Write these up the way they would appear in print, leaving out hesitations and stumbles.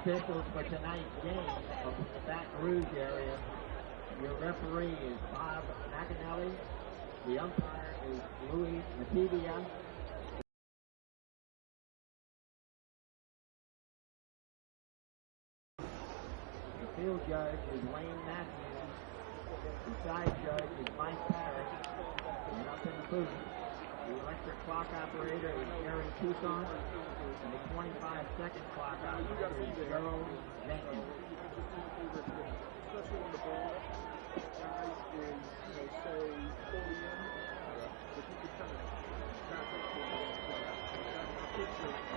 officials for tonight's game of the Baton Rouge area. Your referee is Bob McAnally. The umpire is Louis Matibia. The field judge is Wayne Matthews. The side judge is Mike Parrish. And up in the booth, the electric clock operator is Jerry Tucson. And the 25-second clock operator is Gerald Jenkins. Especially on the ball, guys is, say, 40 in, but you could kind of back up for them. That's a picture.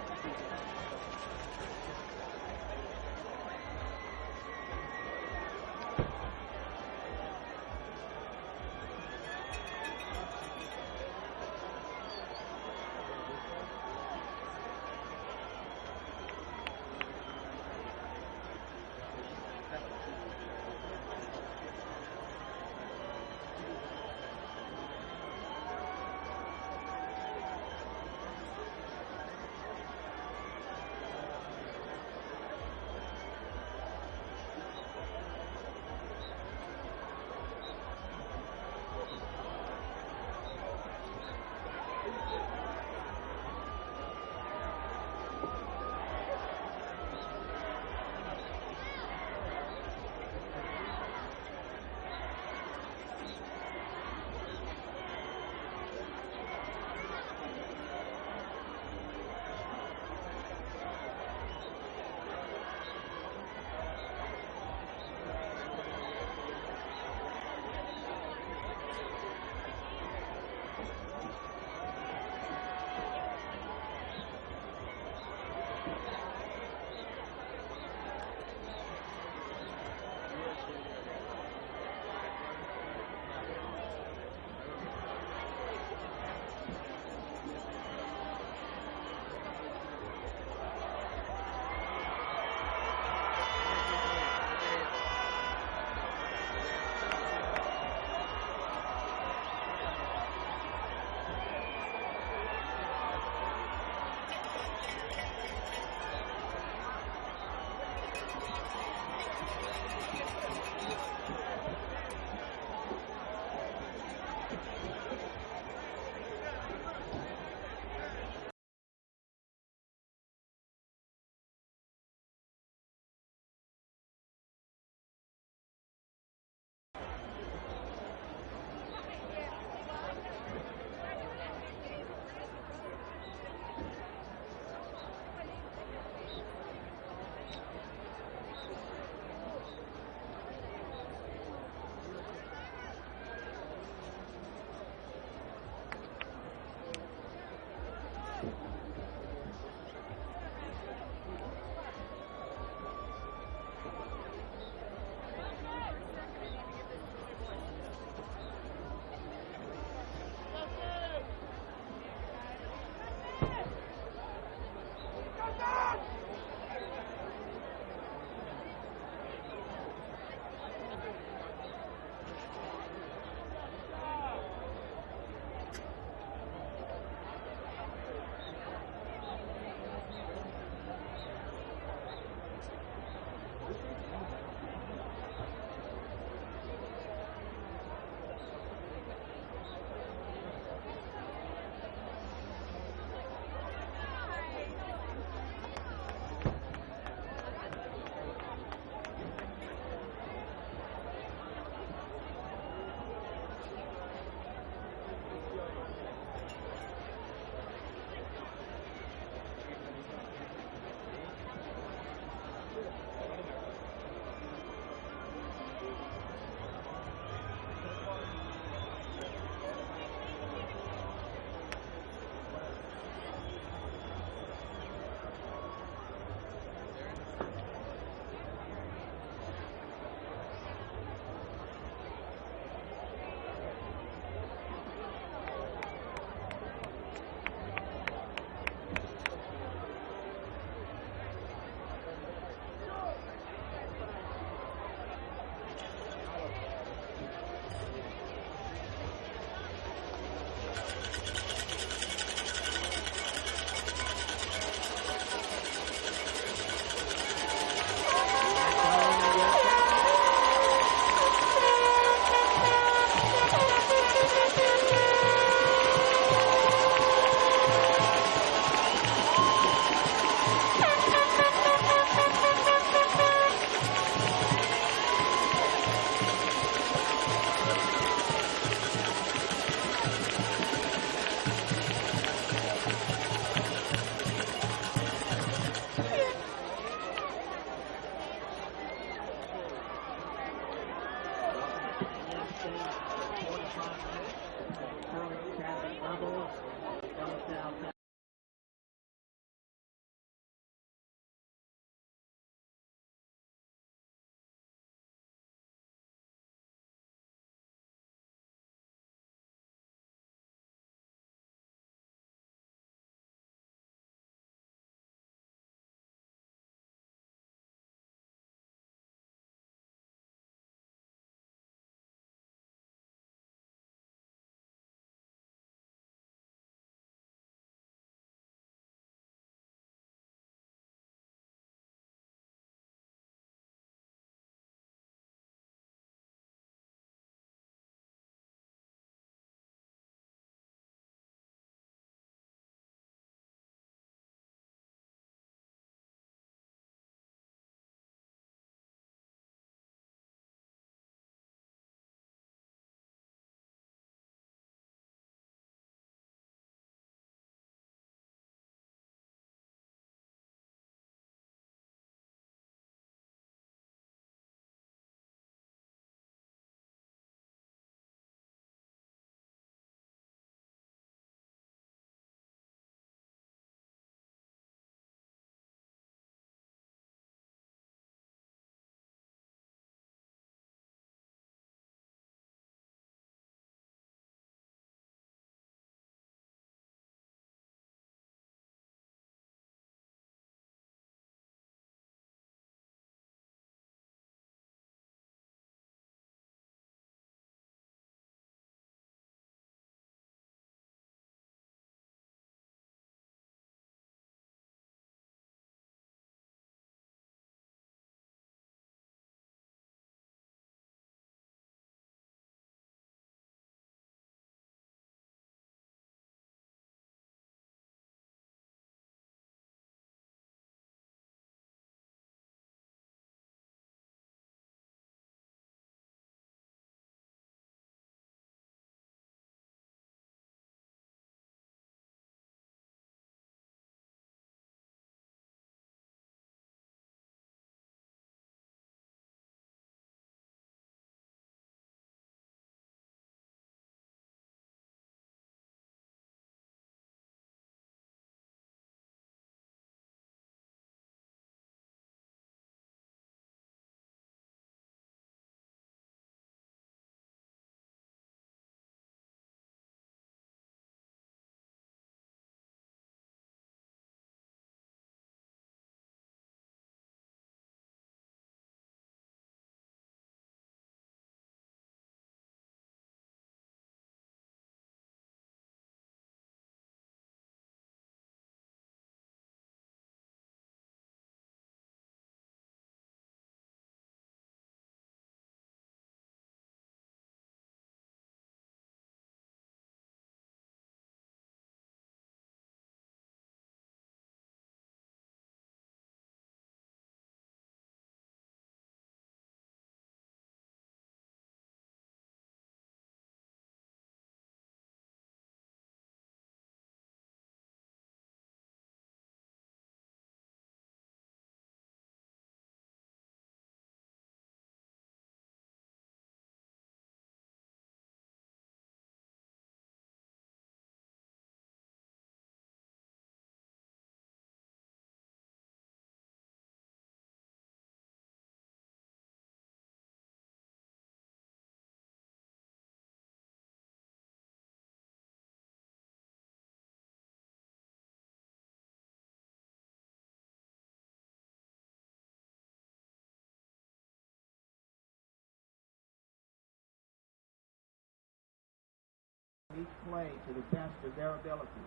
play to the best of their ability.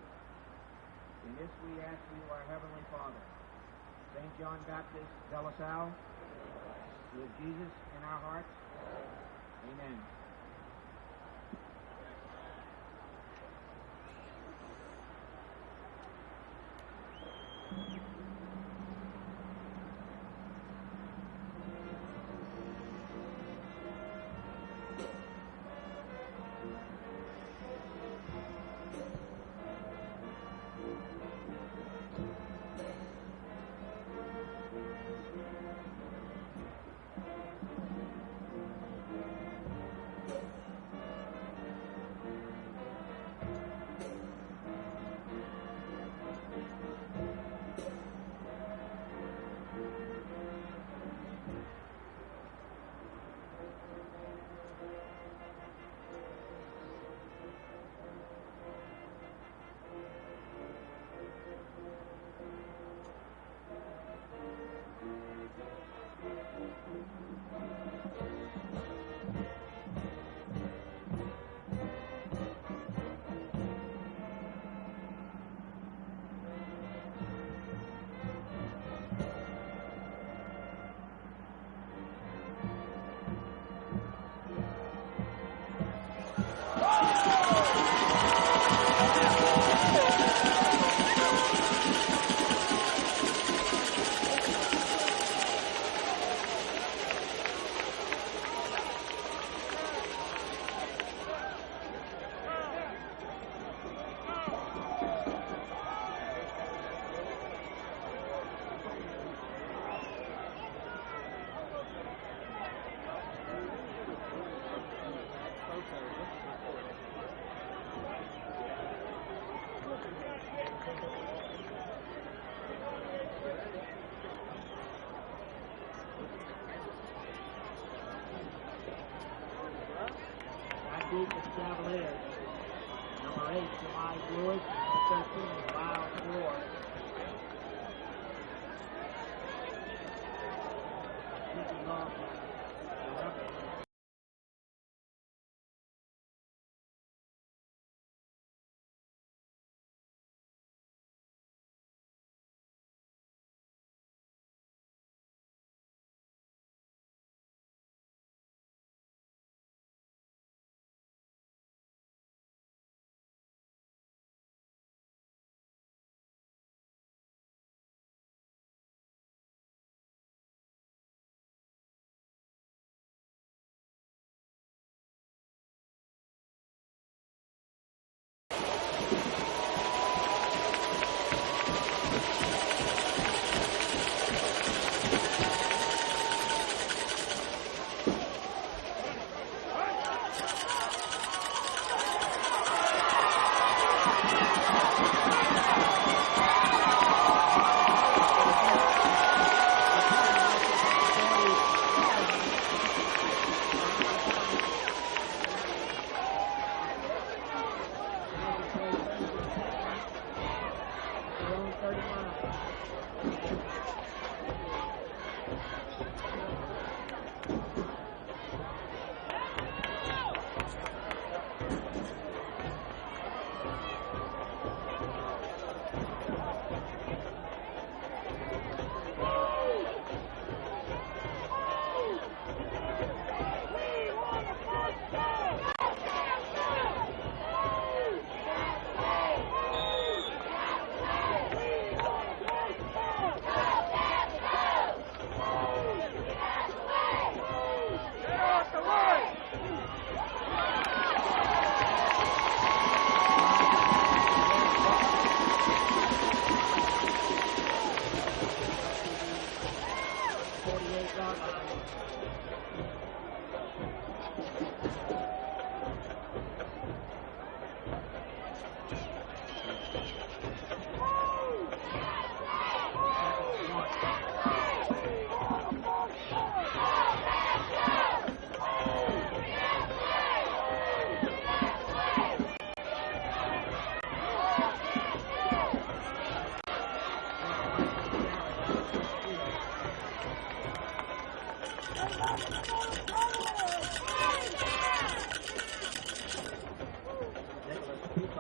In this we ask you, our Heavenly Father. St. John Baptist, De La Salle, with Jesus in our hearts. Amen.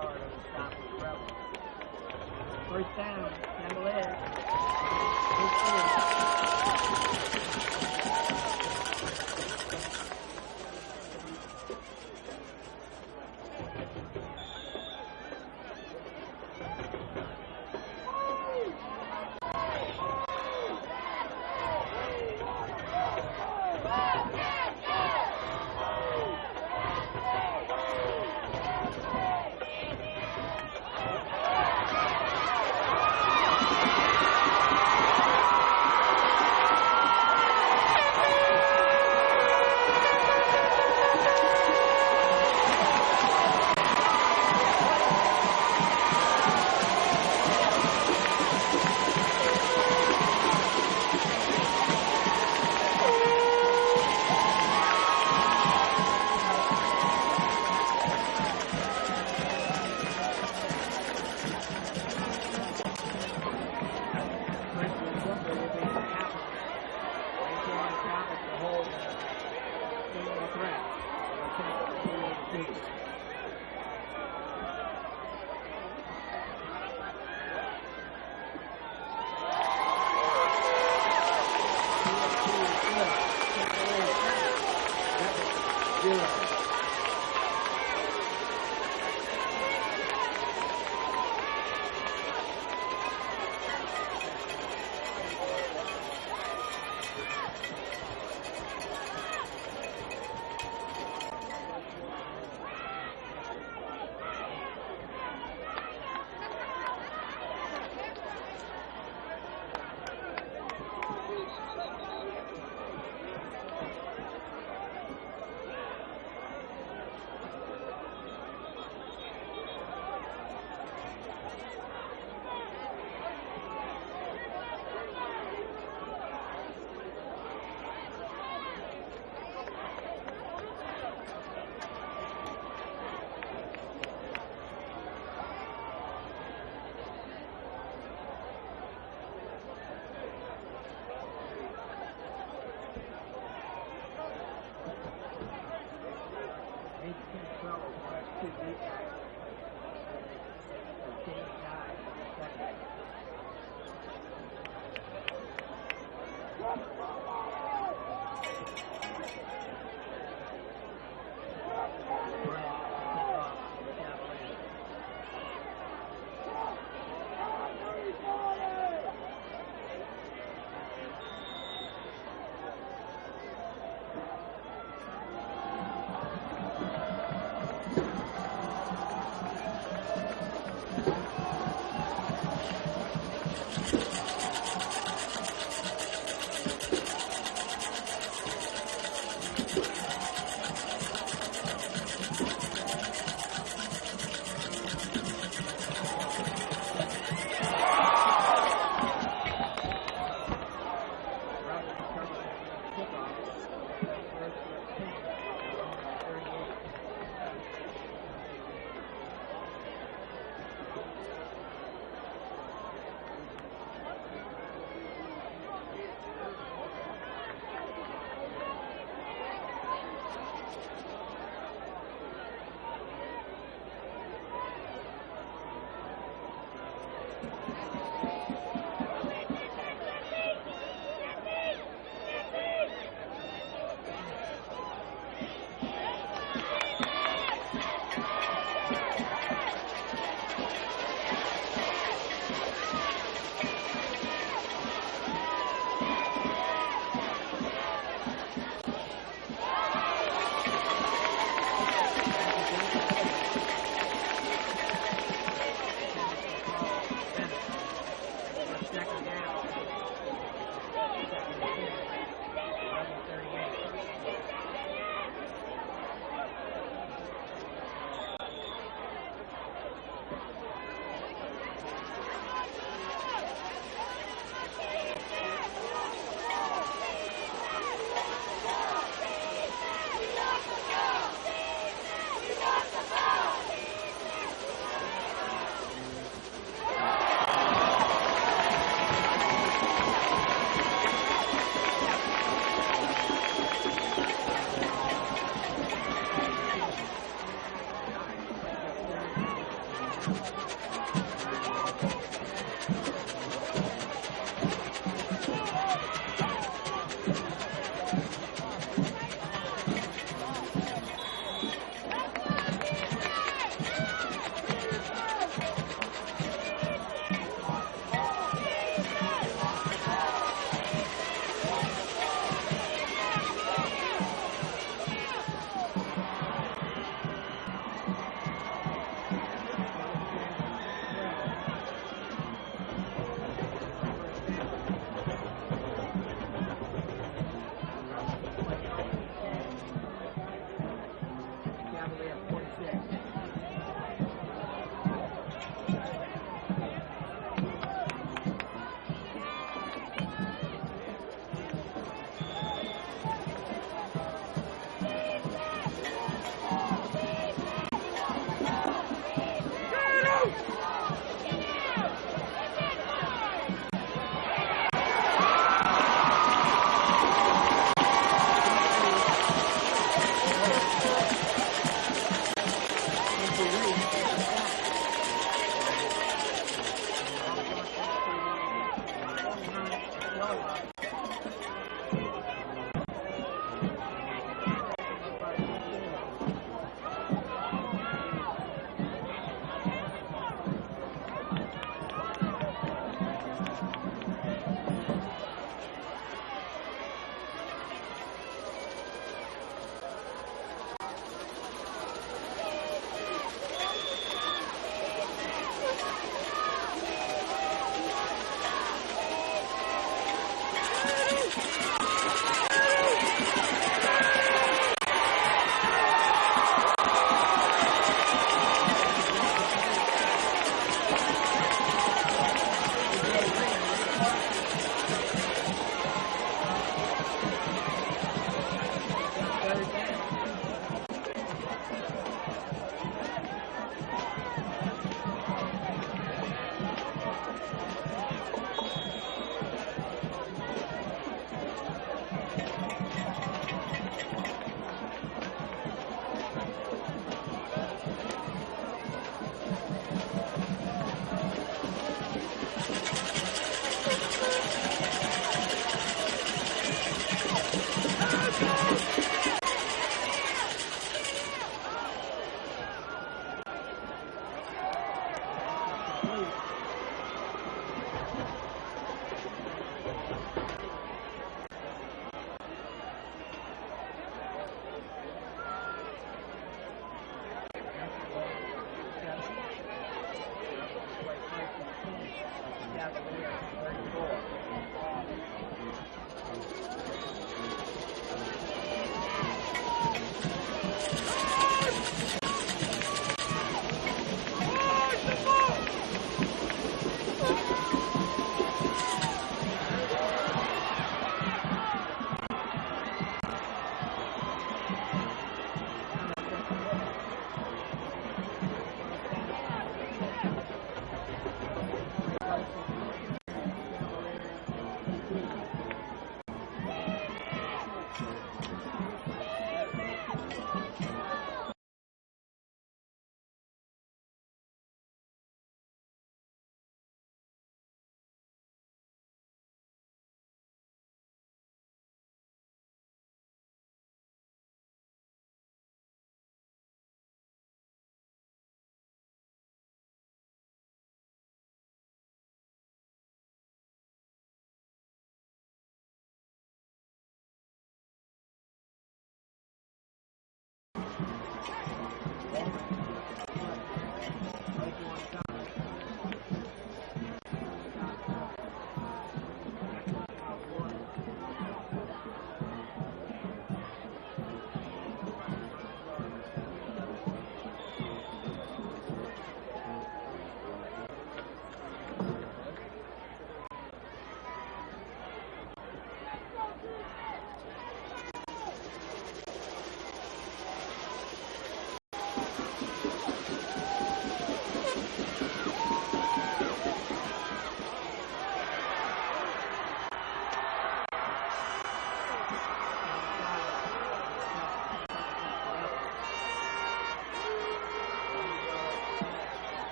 corridor to stop the Rebels. First down, Cavaliers.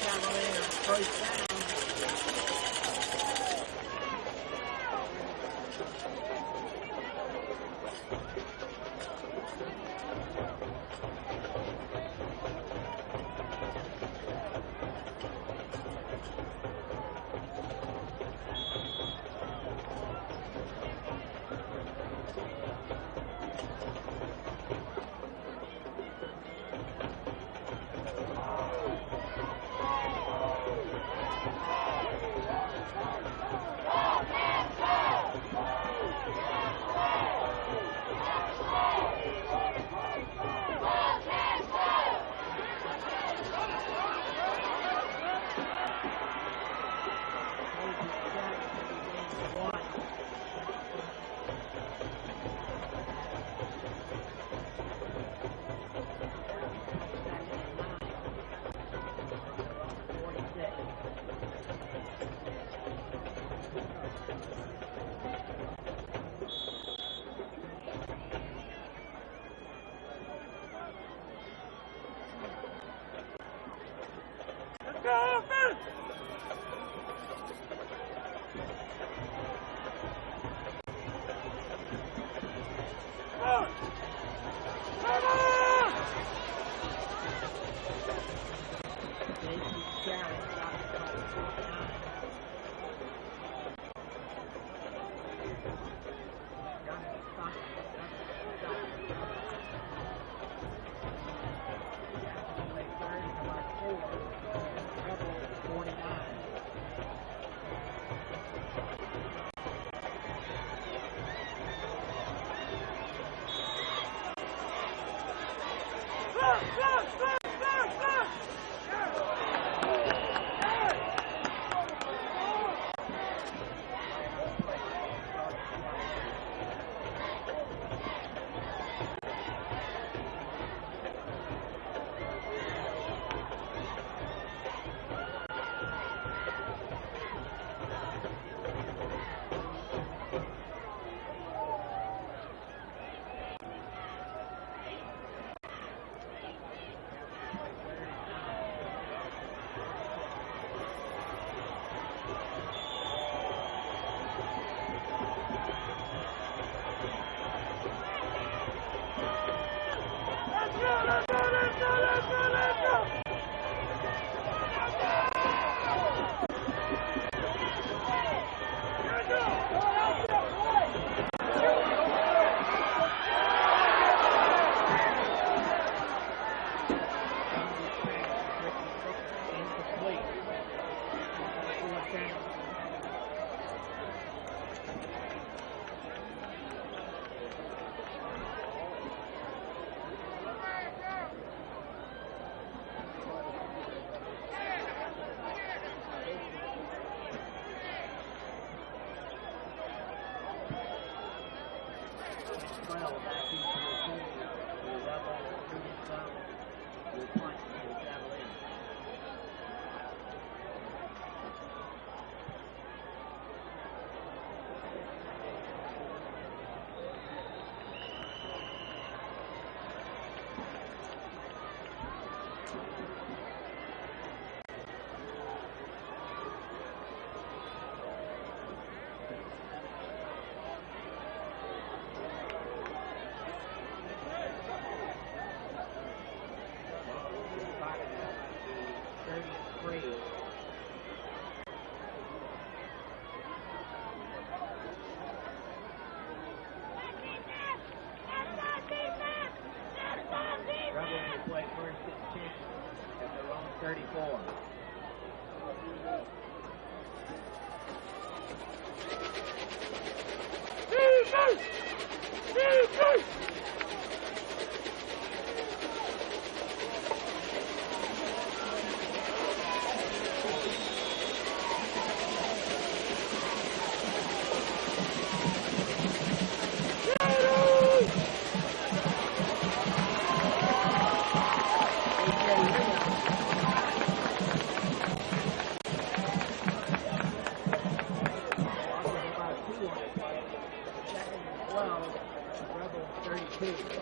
Cavaliers first down. 2.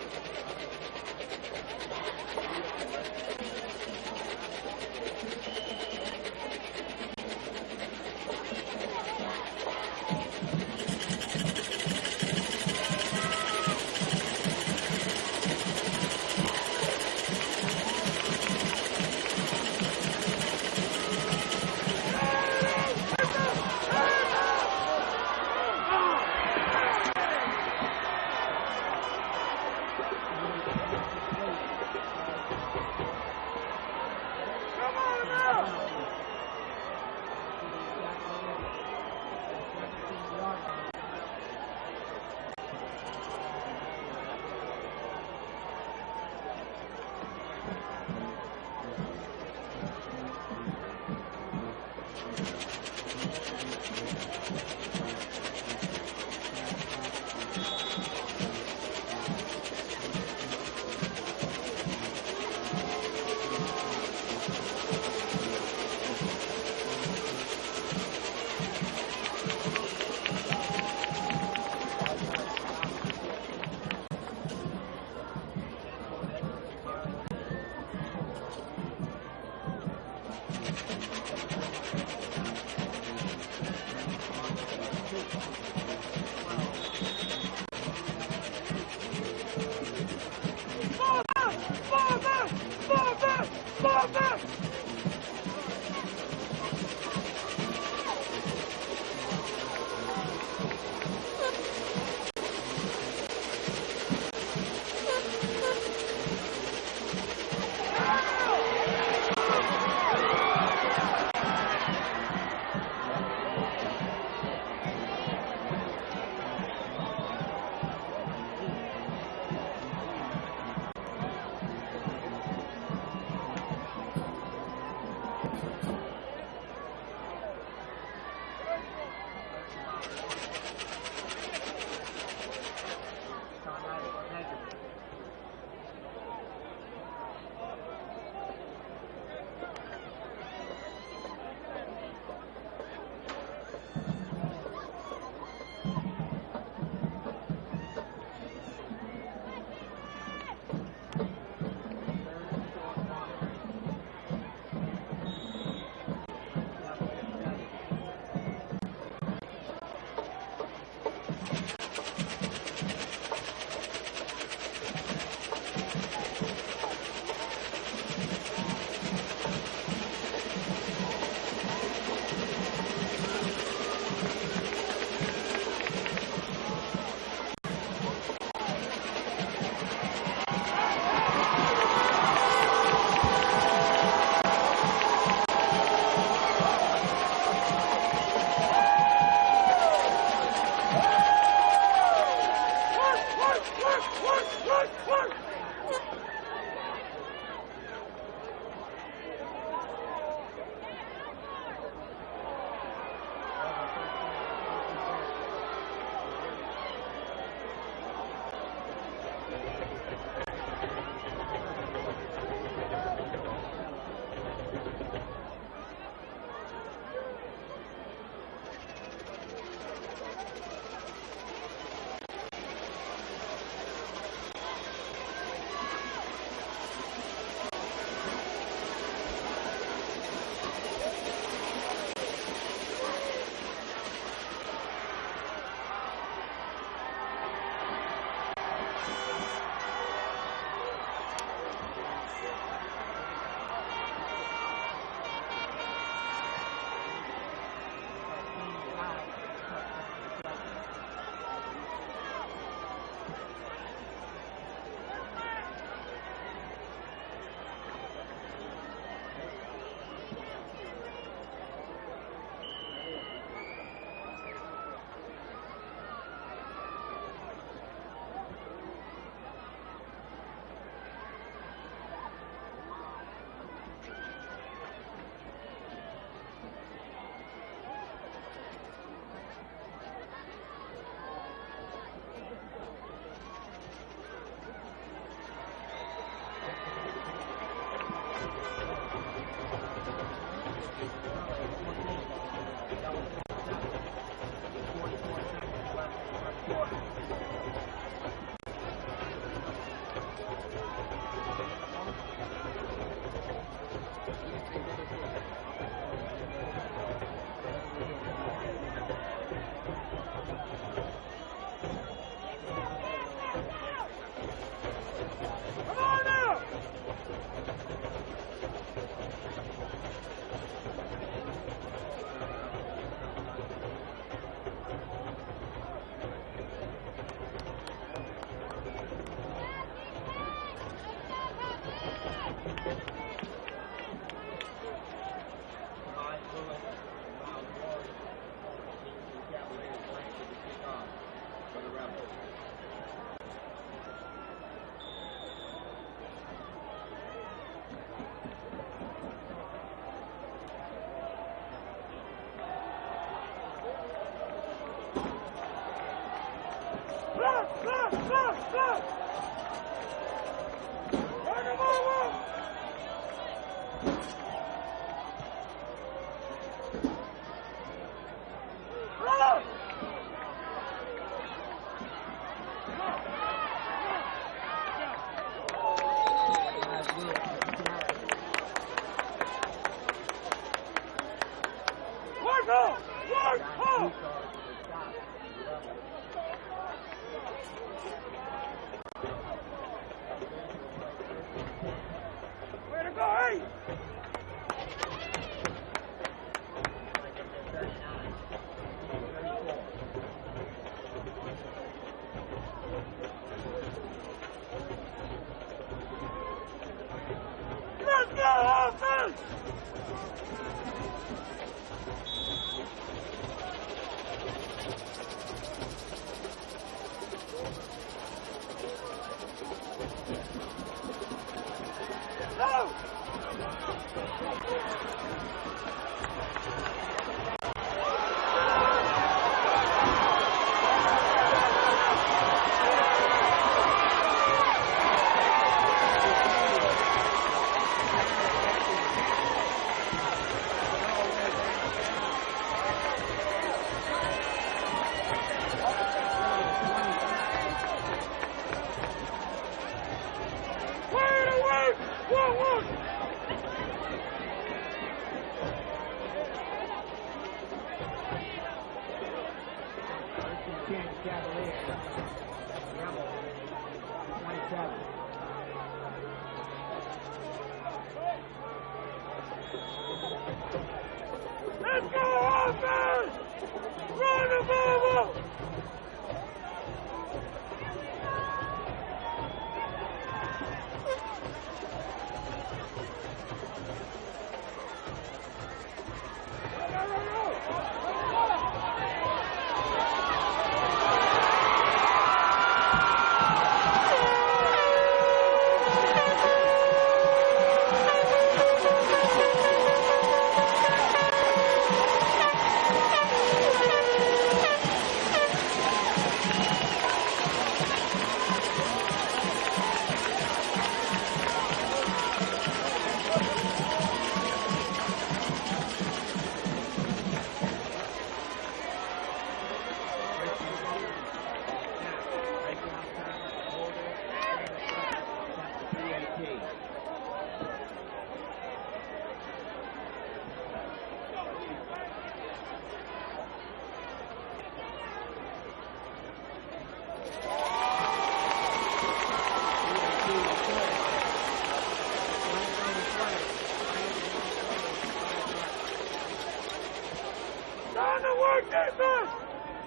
defense!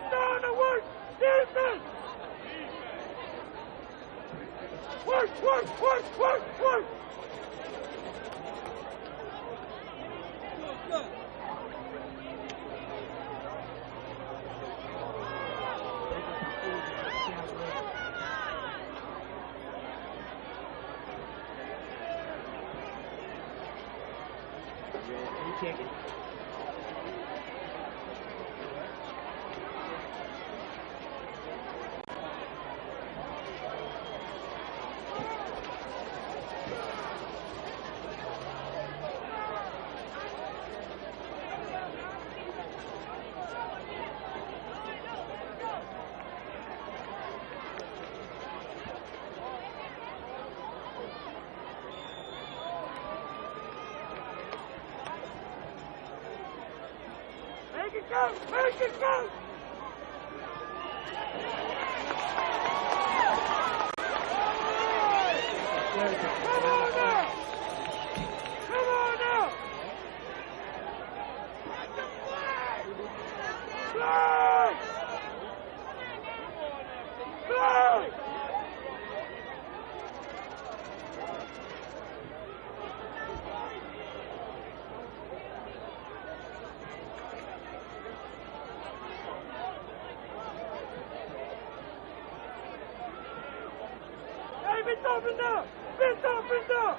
Down to work! Defense! Work! Kick it. Make it go! Make it go! Come on now! Come on now! Flag! Flag! It's open now! It's open now!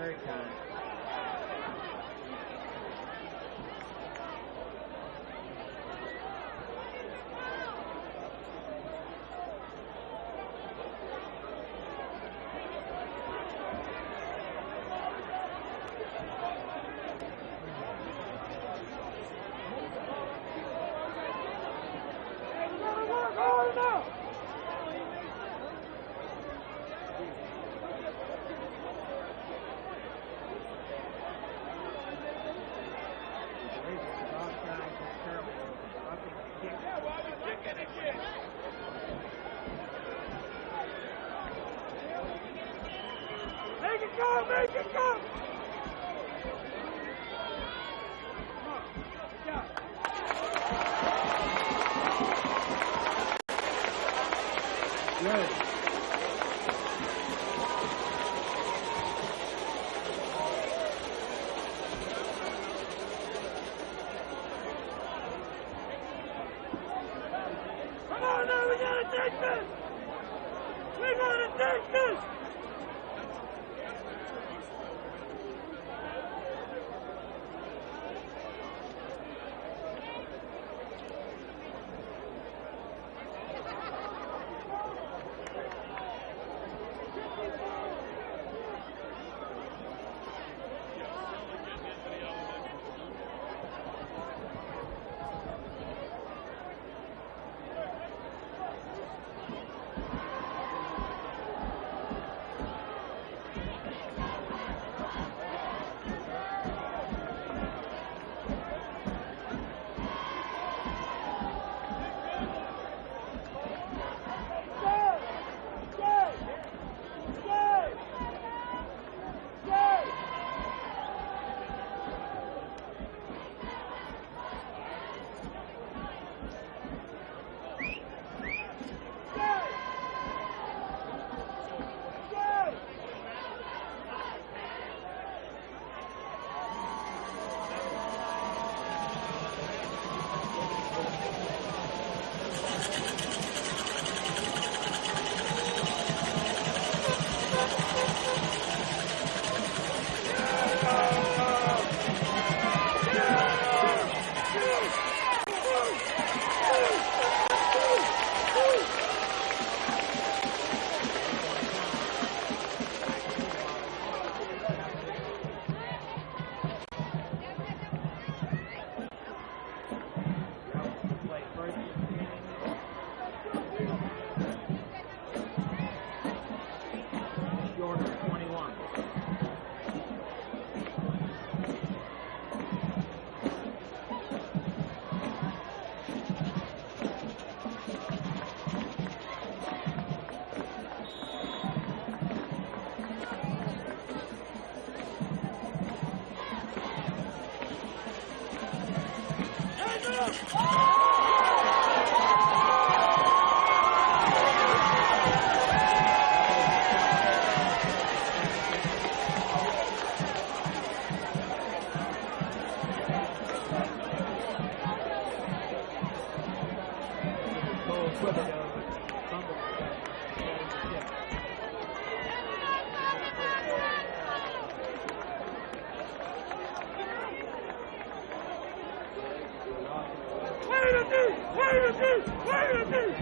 third time. Good. Come on now, we gotta take this! We gotta take this! Play first. Shorter, 21. Cole Quibido fumbled. Wait a minute! Wait a minute! Wait a minute!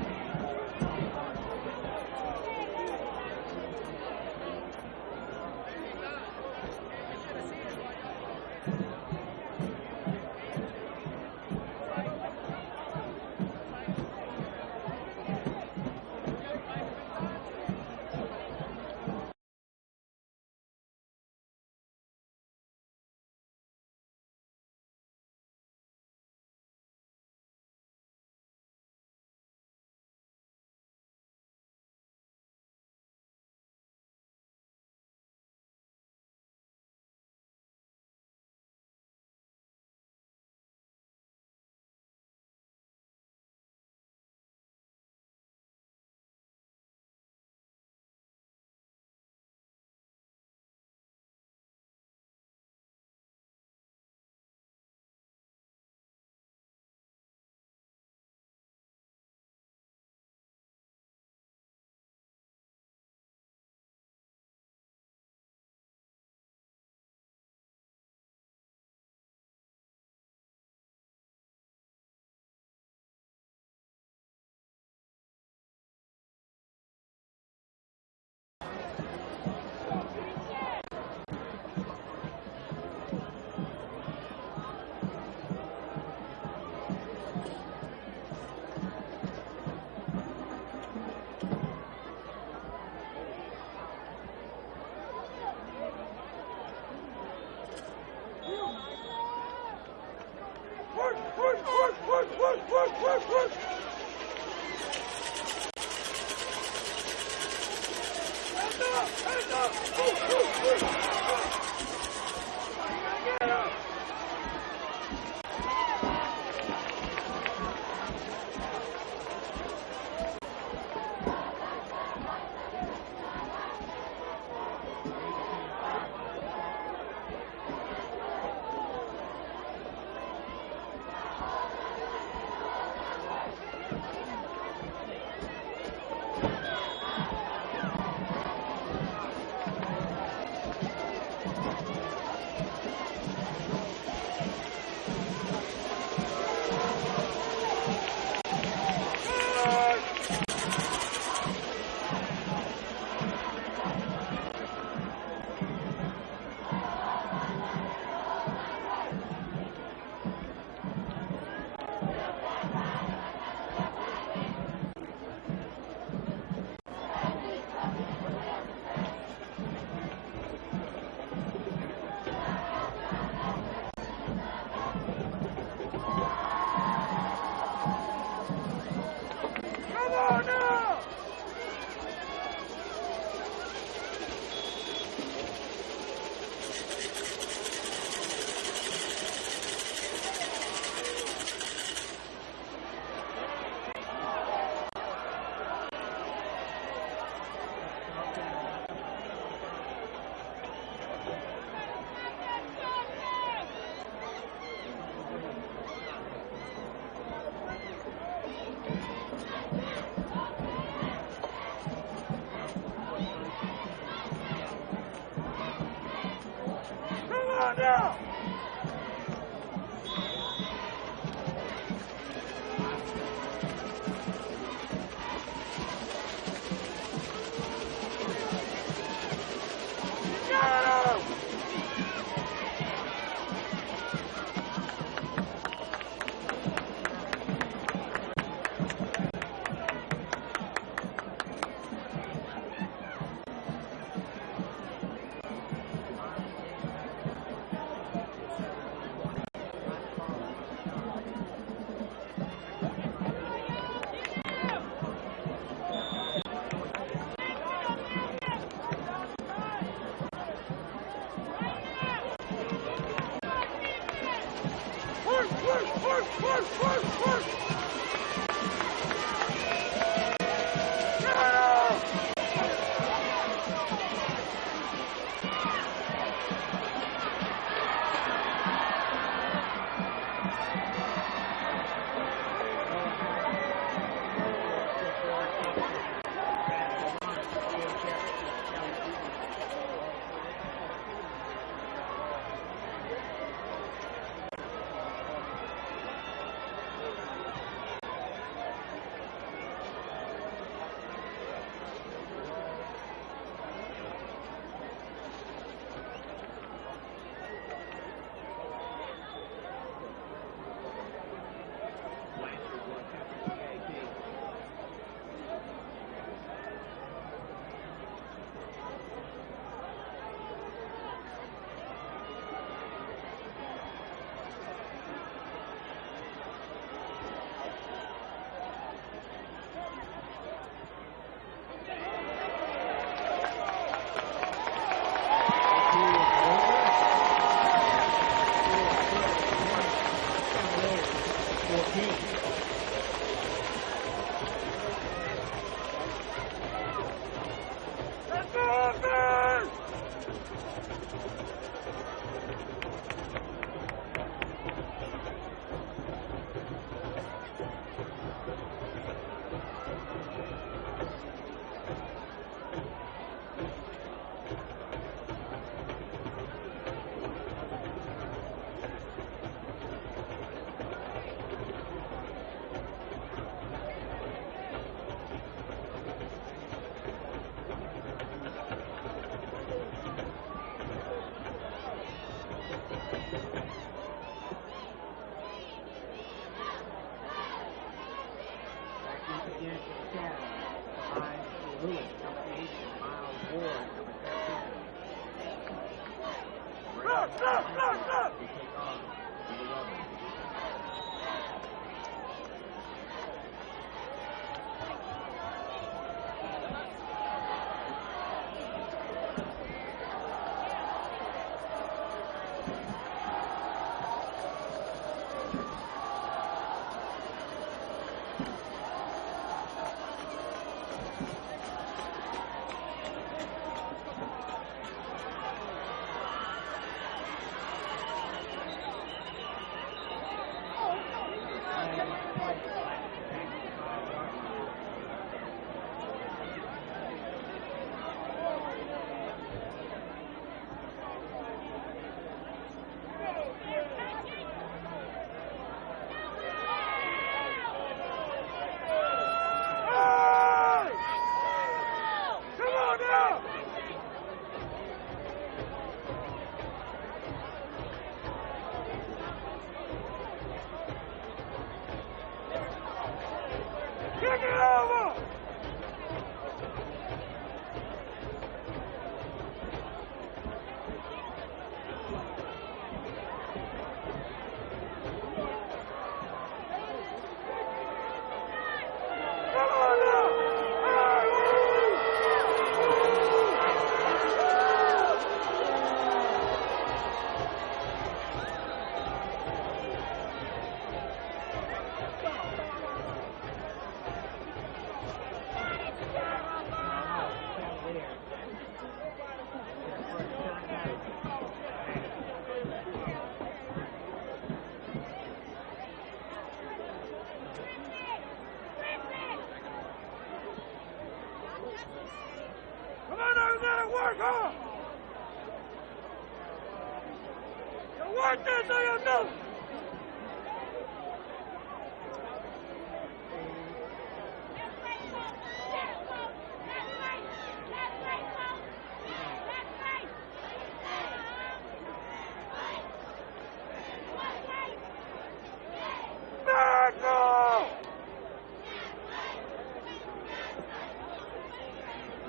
Work this so you know.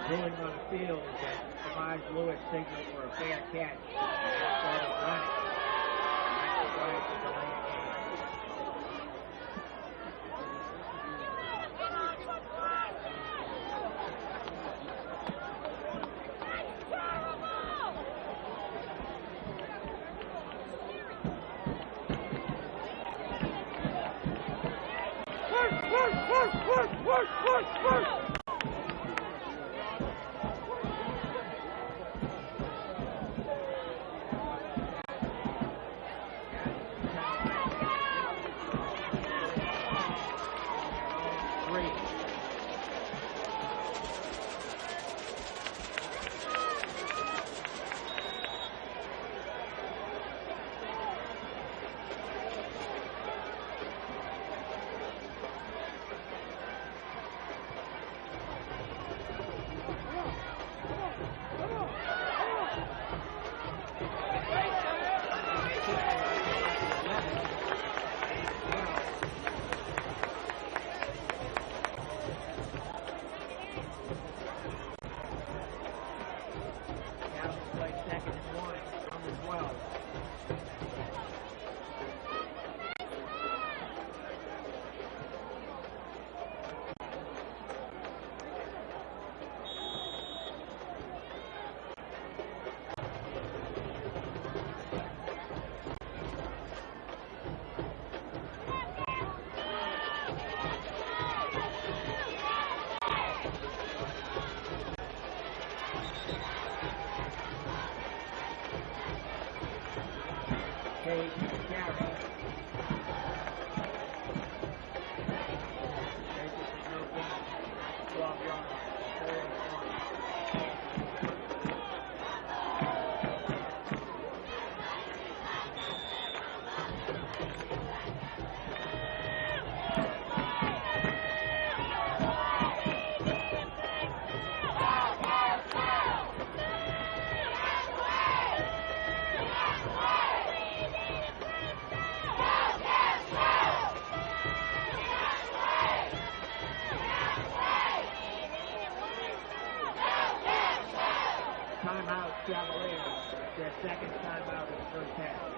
Ruling on the field is that Tobias Lewis signaled for a fair catch and started running. That's the flag for delay of game. Cage and carry. Basis is no good. 12 yards. 3rd and 1. Timeout, Cavaliers. Their second timeout in the first half.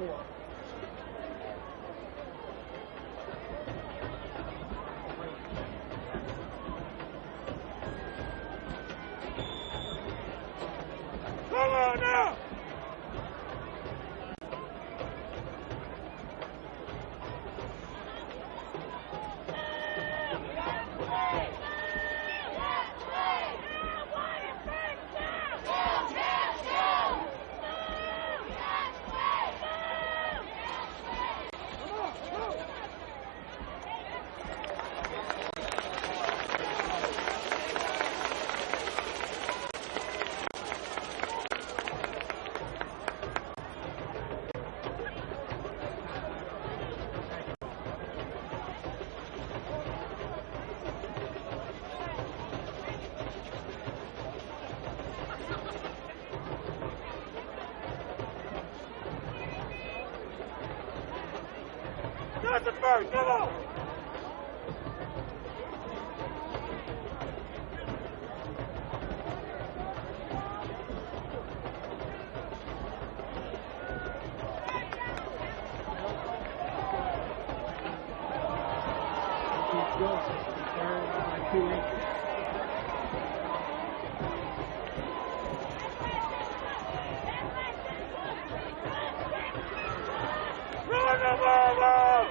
Work! Come on now! That's the first, come on! Run the ball!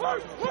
Stop!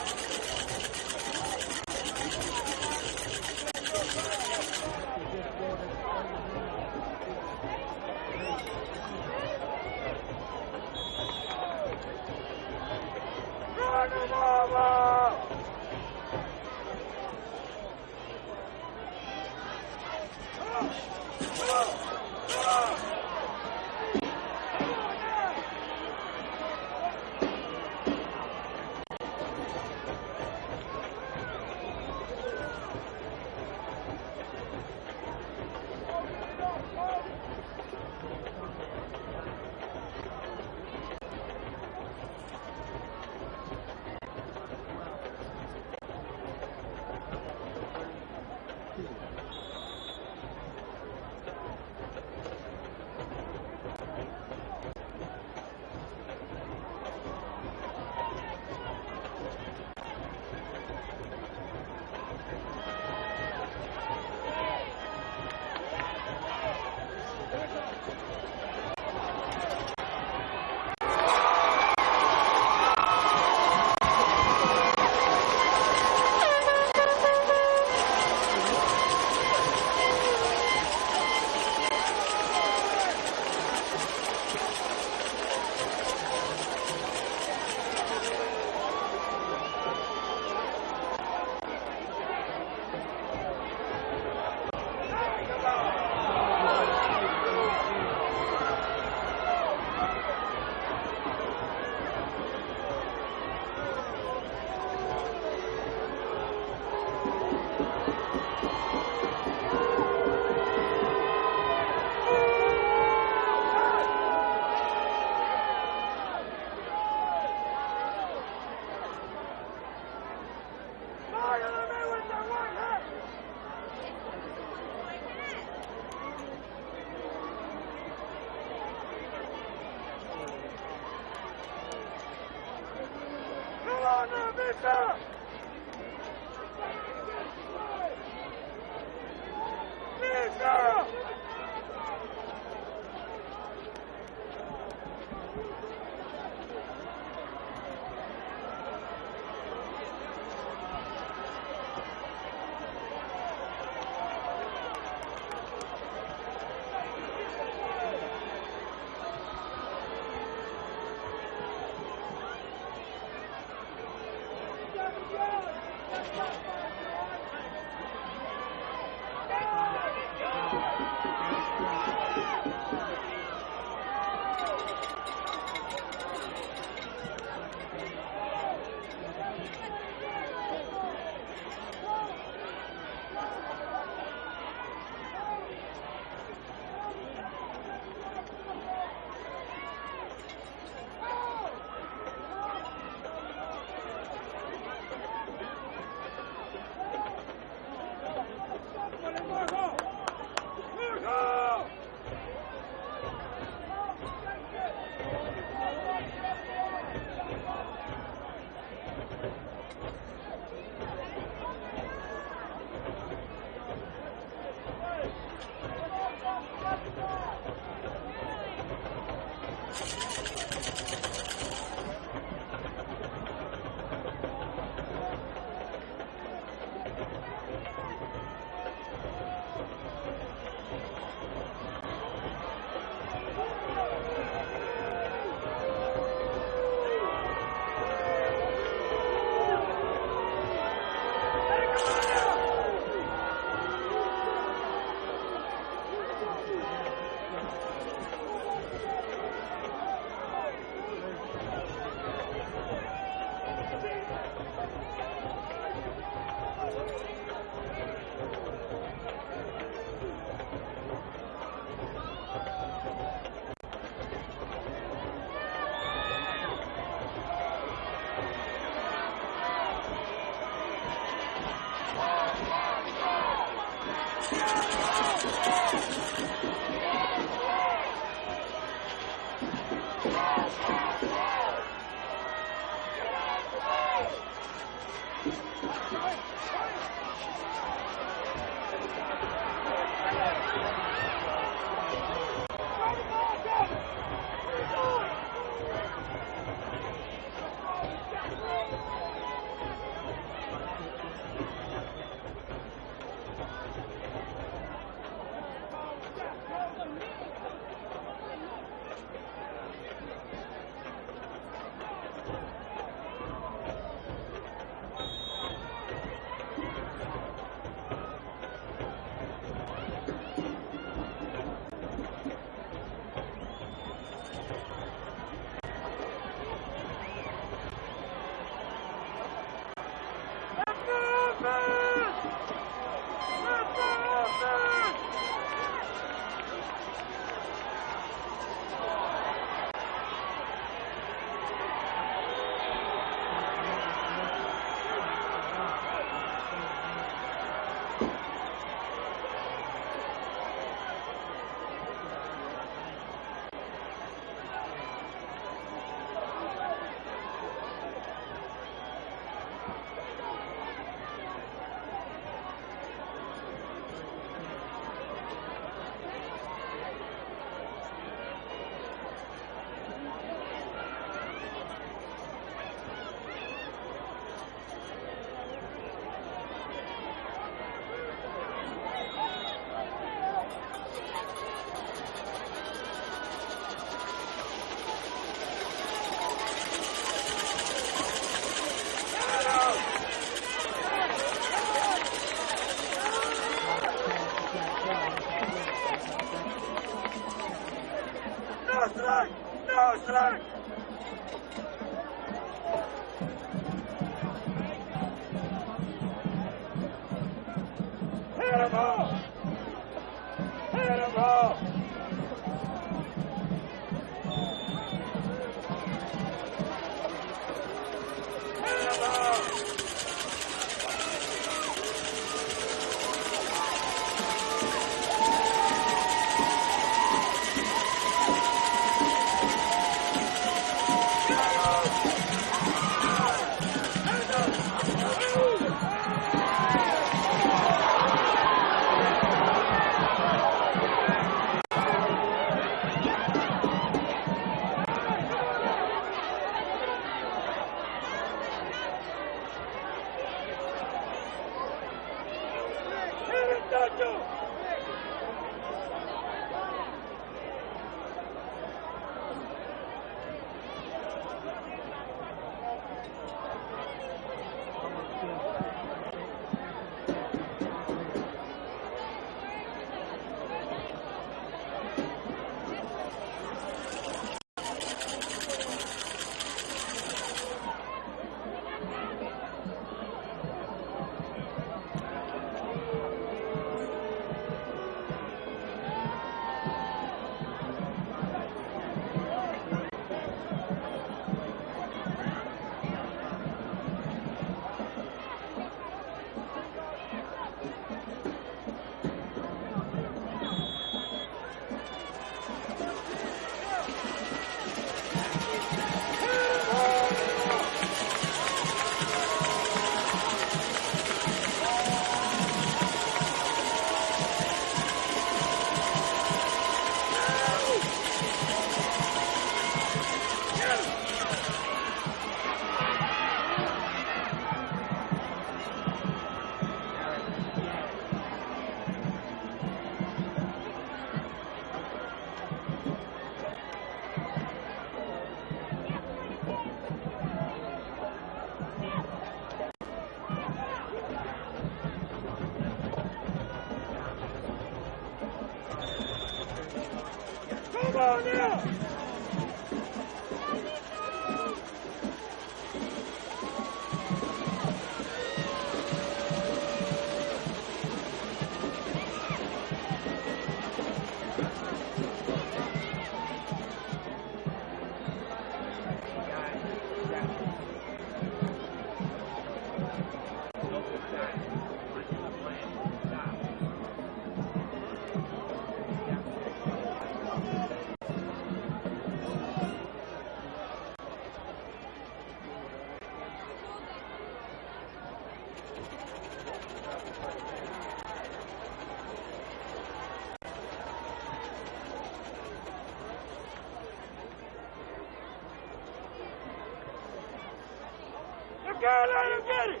can't let him get it!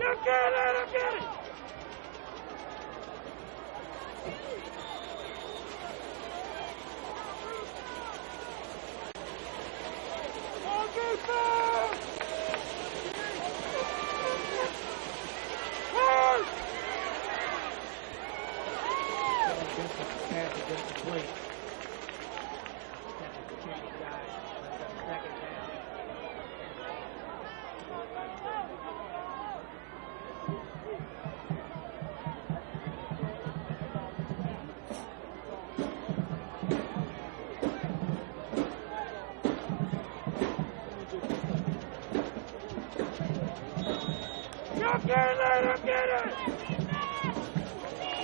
You can't let him get it! Pass is incomplete. Attempted to change guys. Second down. You can't let him get it!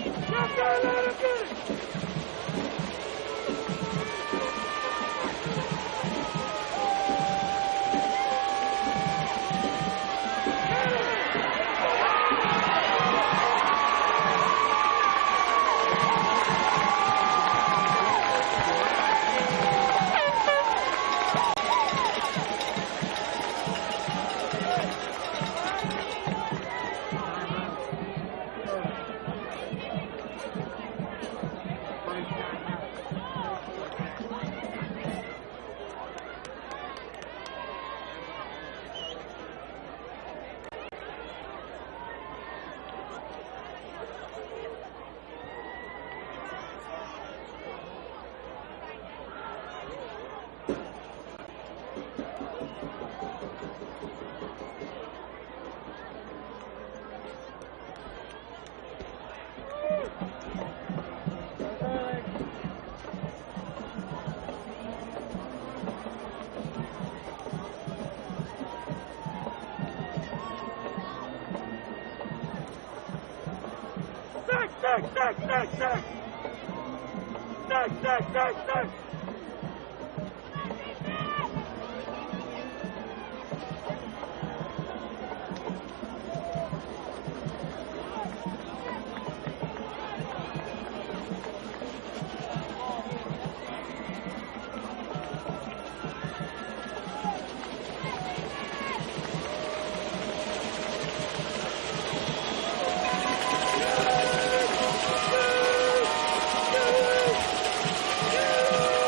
You can't let him get it! Stack! Yeah!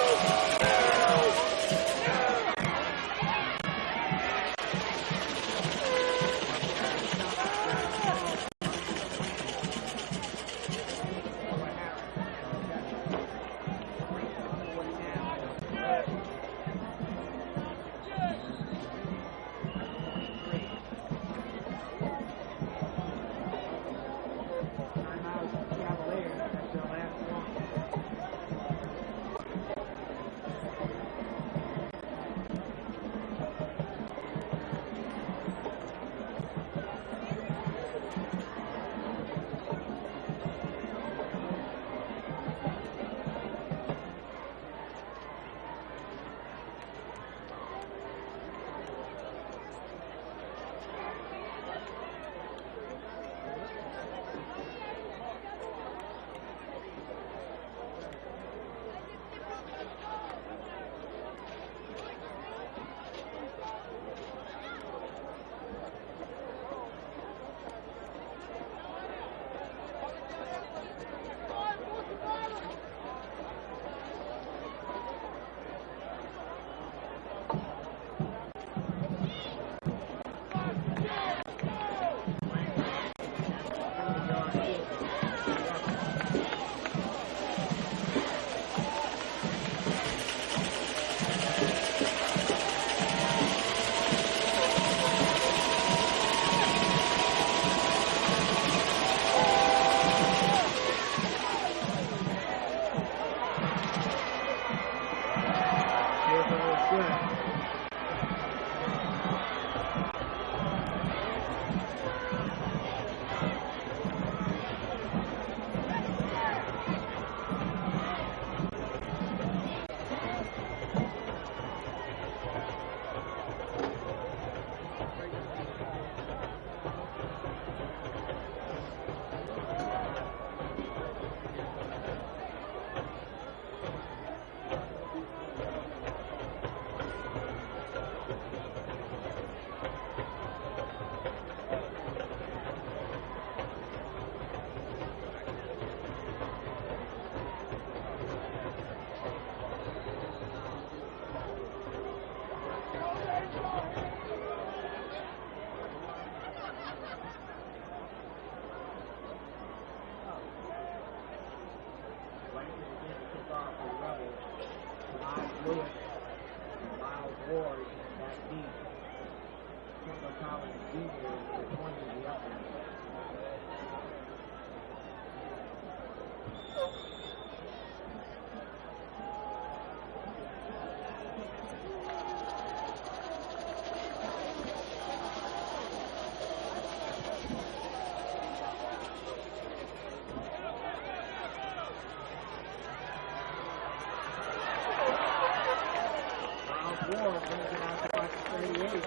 brings it out to about the 38.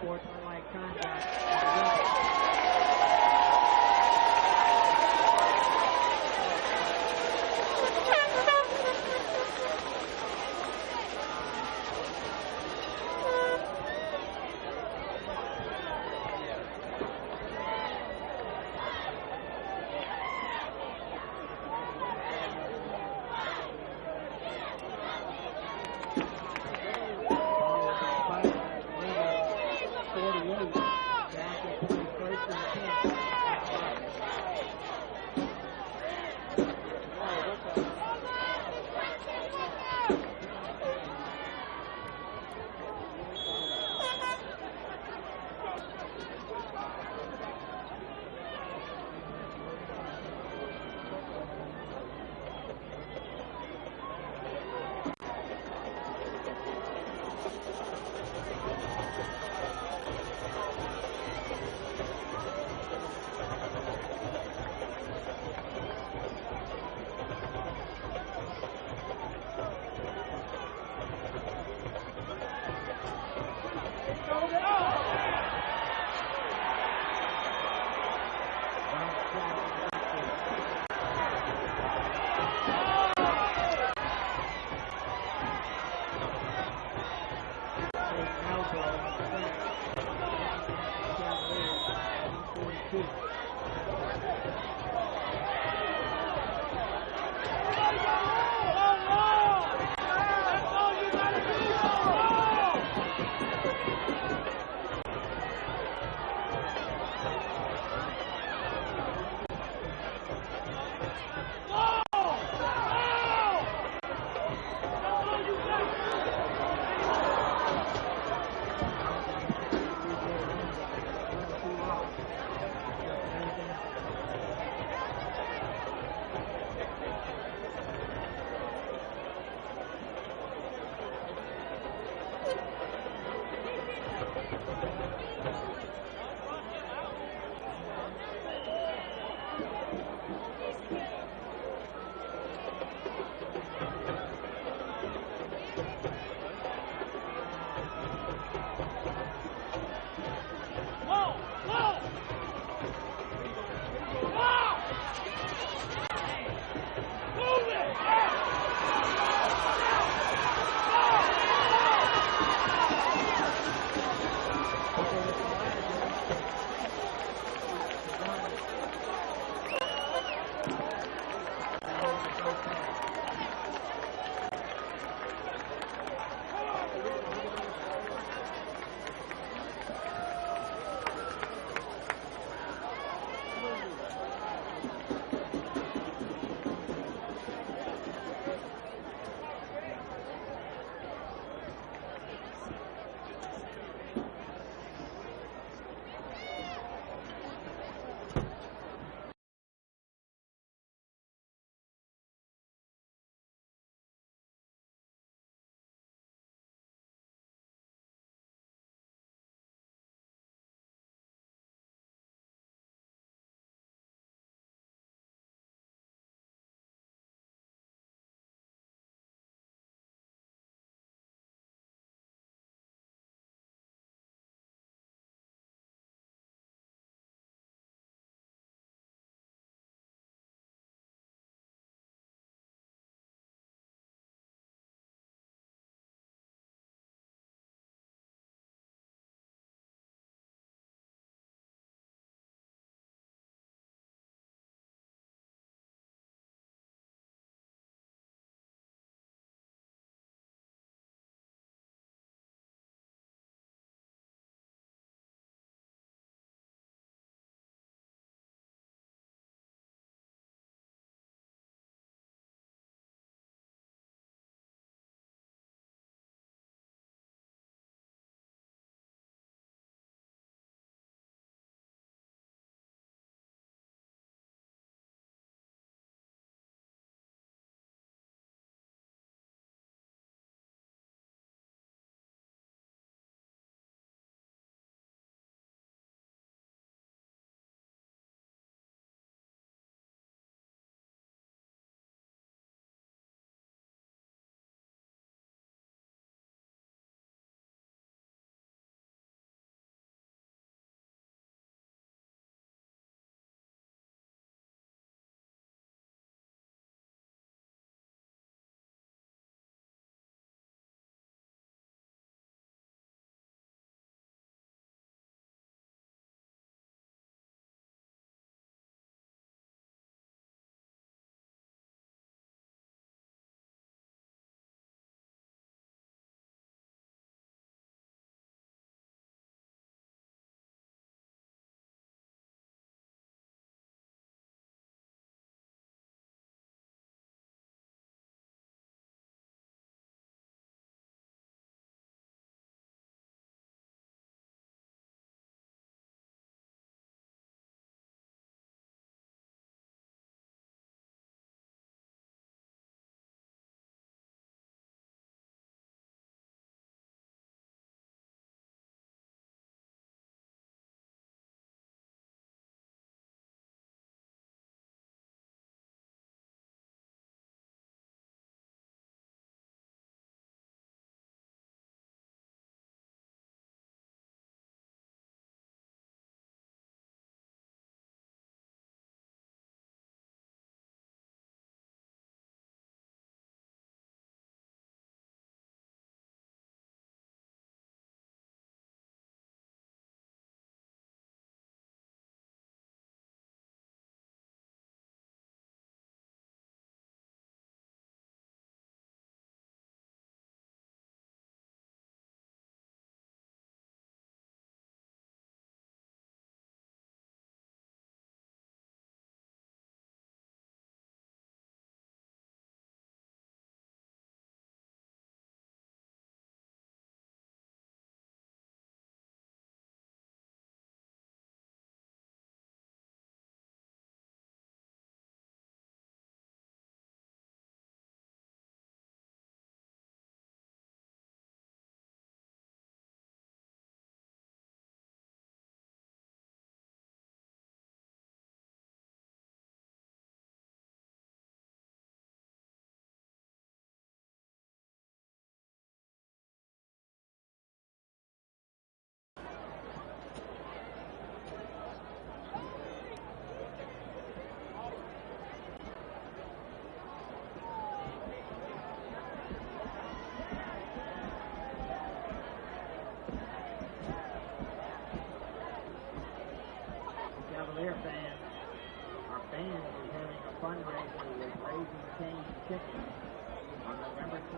Unsportsmanlike conduct. Ball was spiked. 48. Back at 25.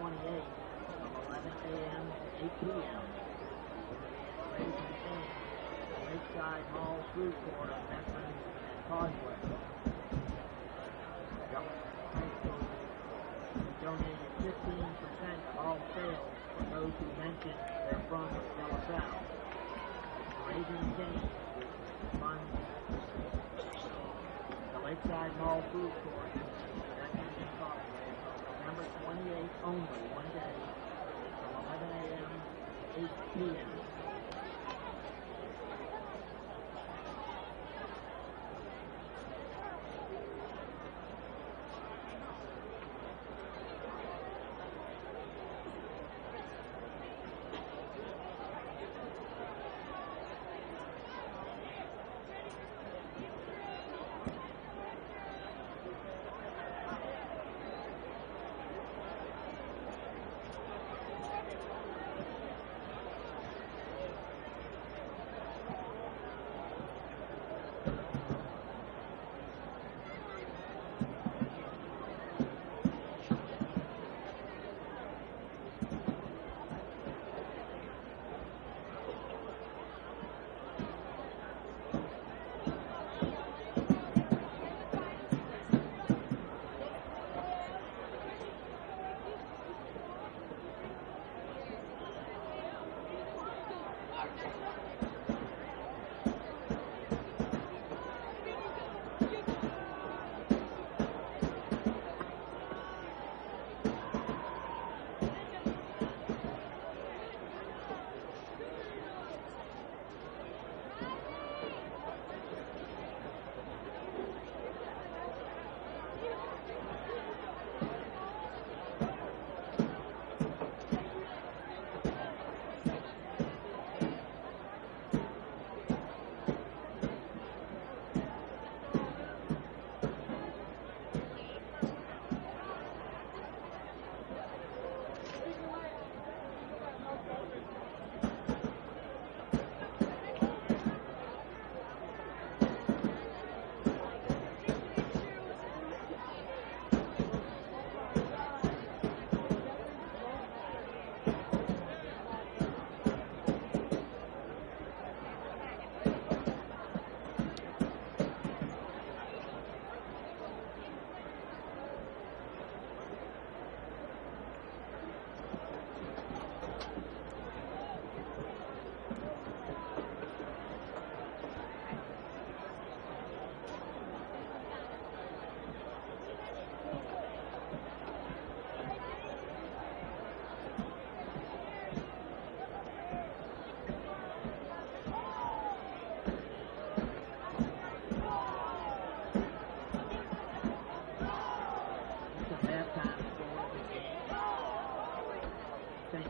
from 11 a.m. to 8 p.m. Ladies and gentlemen, Lakeside Mall Food Court on Veterans and Causeway. Government High School donated 15% of all sales for those who mention they're from De La Salle. Raising Cane funds the Lakeside Mall Food Court Veterans and Causeway on November 28th only, one day, from 11 a.m. to 8 p.m.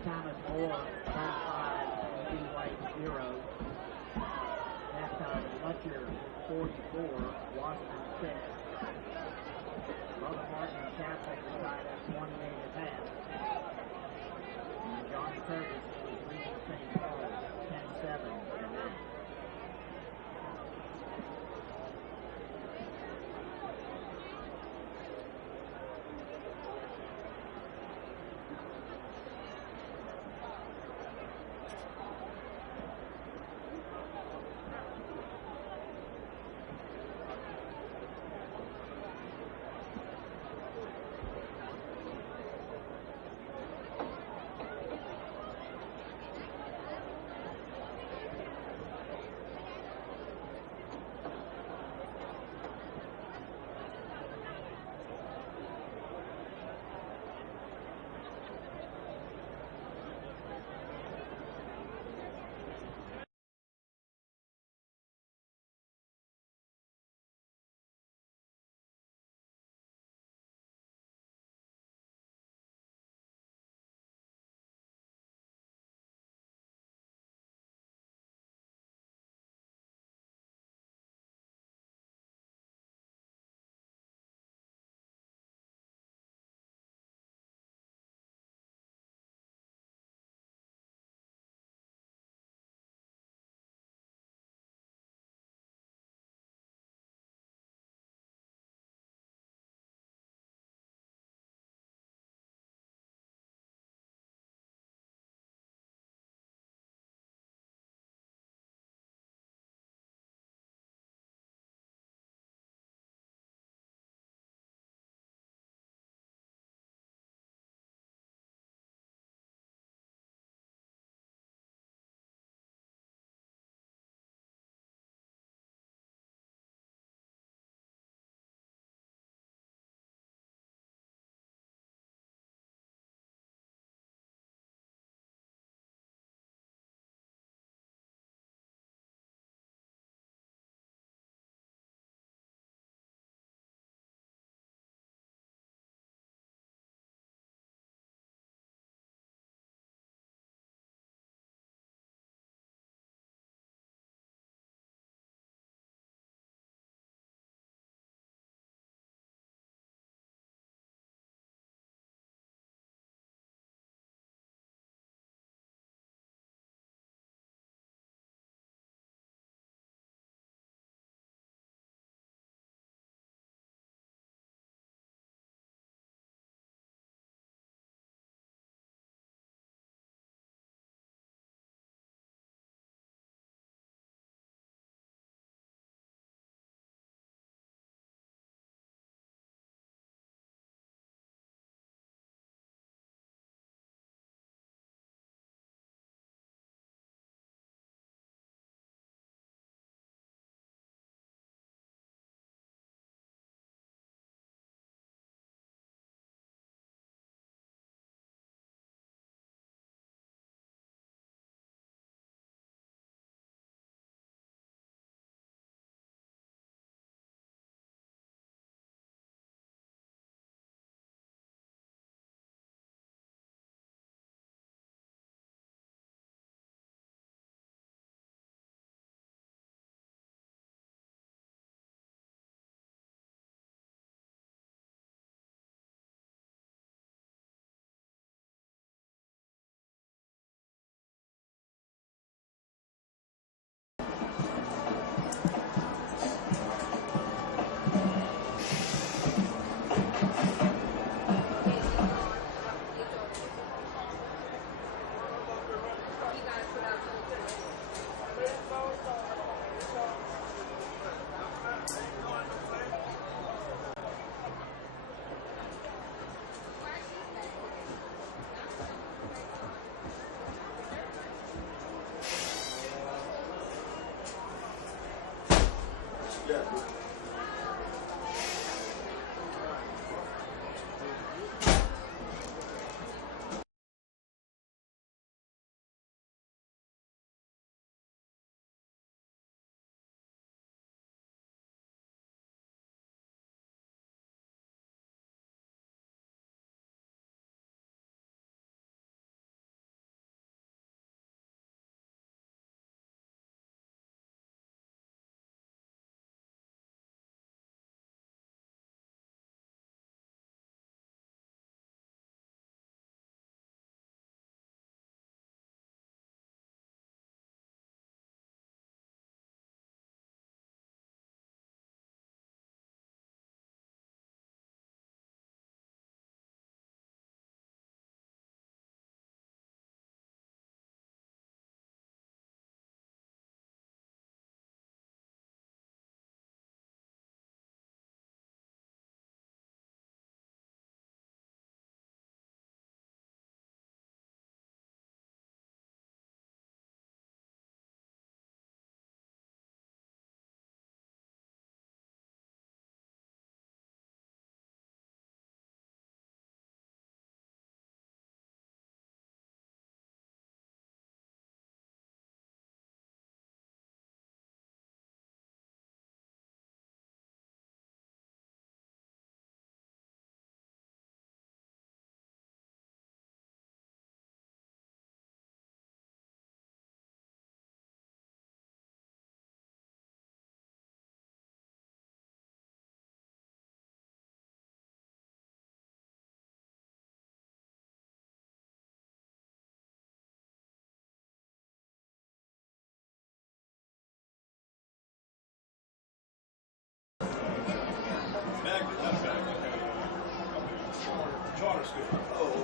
Thomas Moore, 35, UB White 0. Halftime, Fletcher, 44, Washington 6. Brother Martin and Catholic tied at 28 at half. And John Curtis was leading St. Paul, 10-7 at half.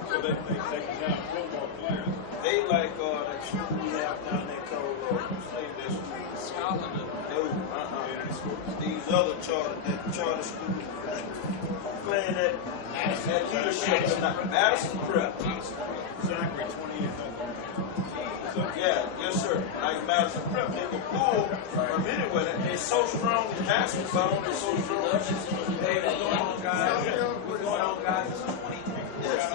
So they can have football players. They like that school we have down there called Scotland. No, these other charter schools playing that leadership tonight. Madison Prep. Zachary 28. So yeah, yes sir. Like Madison Prep, they can pull from anywhere. They're so strong in basketball. They're so strong. Hey, what's going on, guys? What's going on, guys? It's 20. Yes,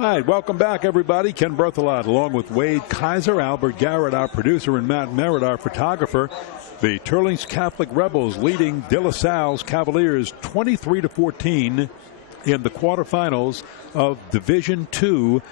All right, welcome back, everybody. Ken Berthelot, along with Wade Kaiser, Albert Garrett, our producer, and Matt Merritt, our photographer. The Teurlings Catholic Rebels leading De La Salle's Cavaliers 23-14 in the quarterfinals of Division II.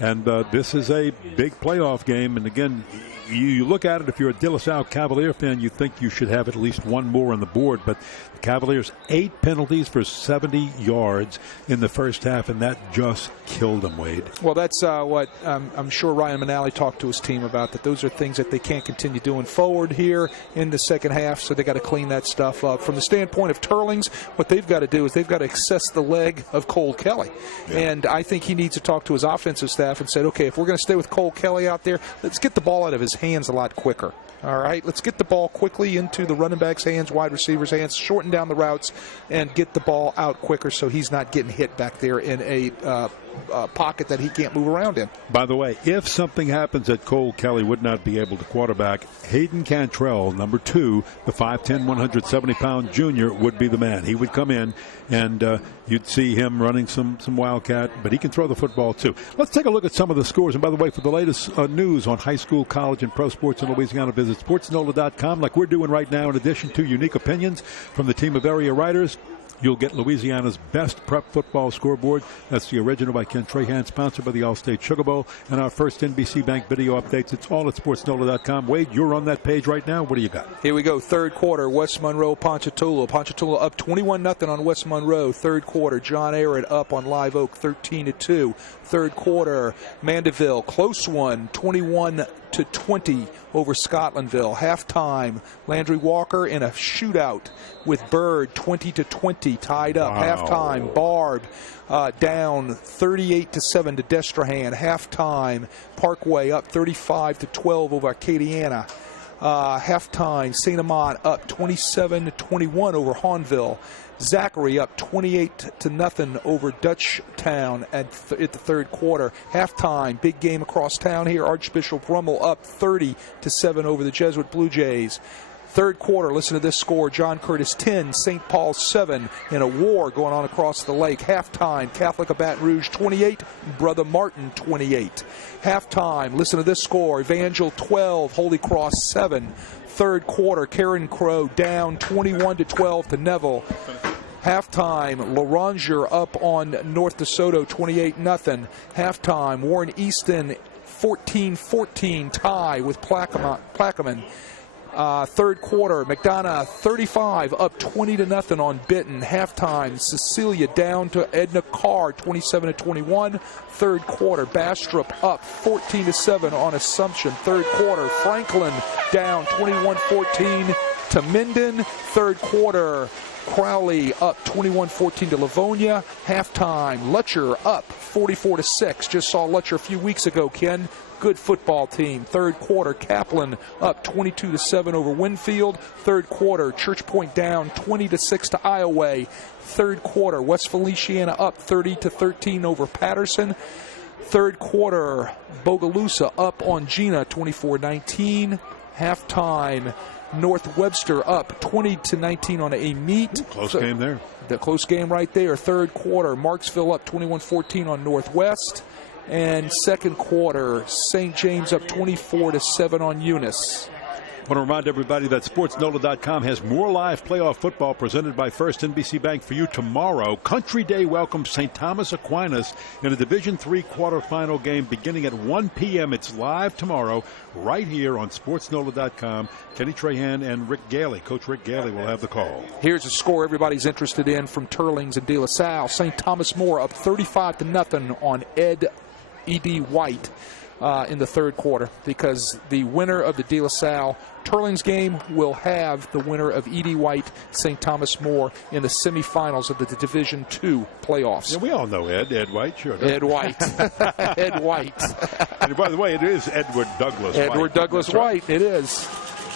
And this is a big playoff game. And again, you look at it, if you're a De La Salle Cavalier fan, you think you should have at least one more on the board. But the Cavaliers, 8 penalties for 70 yards in the first half, and that just killed them, Wade. Well, that's what I'm sure Ryan Manali talked to his team about, that those are things that they can't continue doing forward here in the second half, so they got to clean that stuff up. From the standpoint of Teurlings, what they've got to do is they've got to access the leg of Cole Kelly. Yeah. And I think he needs to talk to his offensive staff and said, okay, if we're going to stay with Cole Kelly out there, let's get the ball out of his hands a lot quicker. All right, let's get the ball quickly into the running back's hands, wide receiver's hands, shorten down the routes, and get the ball out quicker so he's not getting hit back there in a pocket that he can't move around in. By the way, if something happens that Cole Kelly would not be able to quarterback, Hayden Cantrell, number 2, the 5'10", 170-pound junior, would be the man. He would come in, and you'd see him running some Wildcat, but he can throw the football too. Let's take a look at some of the scores. And by the way, for the latest news on high school, college, and pro sports in Louisiana, visit sportsnola.com like we're doing right now. In addition to unique opinions from the team of area writers, you'll get Louisiana's best prep football scoreboard. That's the original by Ken Trahan, sponsored by the Allstate Sugar Bowl. And our first NBC Bank video updates. It's all at sportsnola.com. Wade, you're on that page right now. What do you got? Here we go. Third quarter, West Monroe, Ponchatoula. Ponchatoula up 21-0 on West Monroe. Third quarter, John Arrett up on Live Oak 13-2. Third quarter, Mandeville, close one, 21-20 over Scotlandville. Halftime, Landry Walker in a shootout with Bird, 20-20, tied up. Wow. Halftime, Barb down 38-7 to Destrehan. Halftime, Parkway up 35-12 over Acadiana. Halftime, St. Amant up 27-21 over Hahnville. Zachary up 28-0 over Dutchtown at the third quarter. Halftime, big game across town here. Archbishop Rummel up 30-7 over the Jesuit Blue Jays. Third quarter, listen to this score. John Curtis 10, St. Paul 7 in a war going on across the lake. Halftime, Catholic of Baton Rouge 28, Brother Martin 28. Halftime, listen to this score. Evangel 12, Holy Cross 7. Third quarter, Karen Crow down 21-12 to Neville. Halftime, Laranger up on North DeSoto 28-0. Halftime, Warren Easton 14-14 tie with Plaquemine. Third quarter, McDonough 35 up 20-0 on Benton. Halftime, Cecilia down to Edna Carr 27-21. Third quarter, Bastrop up 14-7 on Assumption. Third quarter, Franklin down 21-14 to Minden. Third quarter, Crowley up 21-14 to Livonia. Halftime, Lutcher up 44-6. Just saw Lutcher a few weeks ago, Ken. Good football team. Third quarter, Kaplan up 22-7 over Winfield. Third quarter, Church Point down 20-6 to Iowa. Third quarter, West Feliciana up 30-13 over Patterson. Third quarter, Bogalusa up on Gina 24-19. Halftime, North Webster up 20-19 on a meet. Close game there. The close game right there. Third quarter, Marksville up 21-14 on Northwest. And second quarter, St. James up 24-7 on Eunice. I want to remind everybody that SportsNola.com has more live playoff football presented by First NBC Bank for you tomorrow. Country Day welcomes St. Thomas Aquinas in a Division III quarterfinal game beginning at 1 p.m. It's live tomorrow right here on SportsNola.com. Kenny Trahan and Rick Gailey. Coach Rick Gailey will have the call. Here's a score everybody's interested in from Teurlings and De La Salle. St. Thomas More up 35-0 on E.D. White in the third quarter, because the winner of the De La Salle Teurlings game will have the winner of E.D. White, St. Thomas More in the semifinals of the Division II playoffs. Yeah, we all know Ed White, sure. Ed White. Ed White. And by the way, it is Edward Douglas White. Edward Douglas White, it is.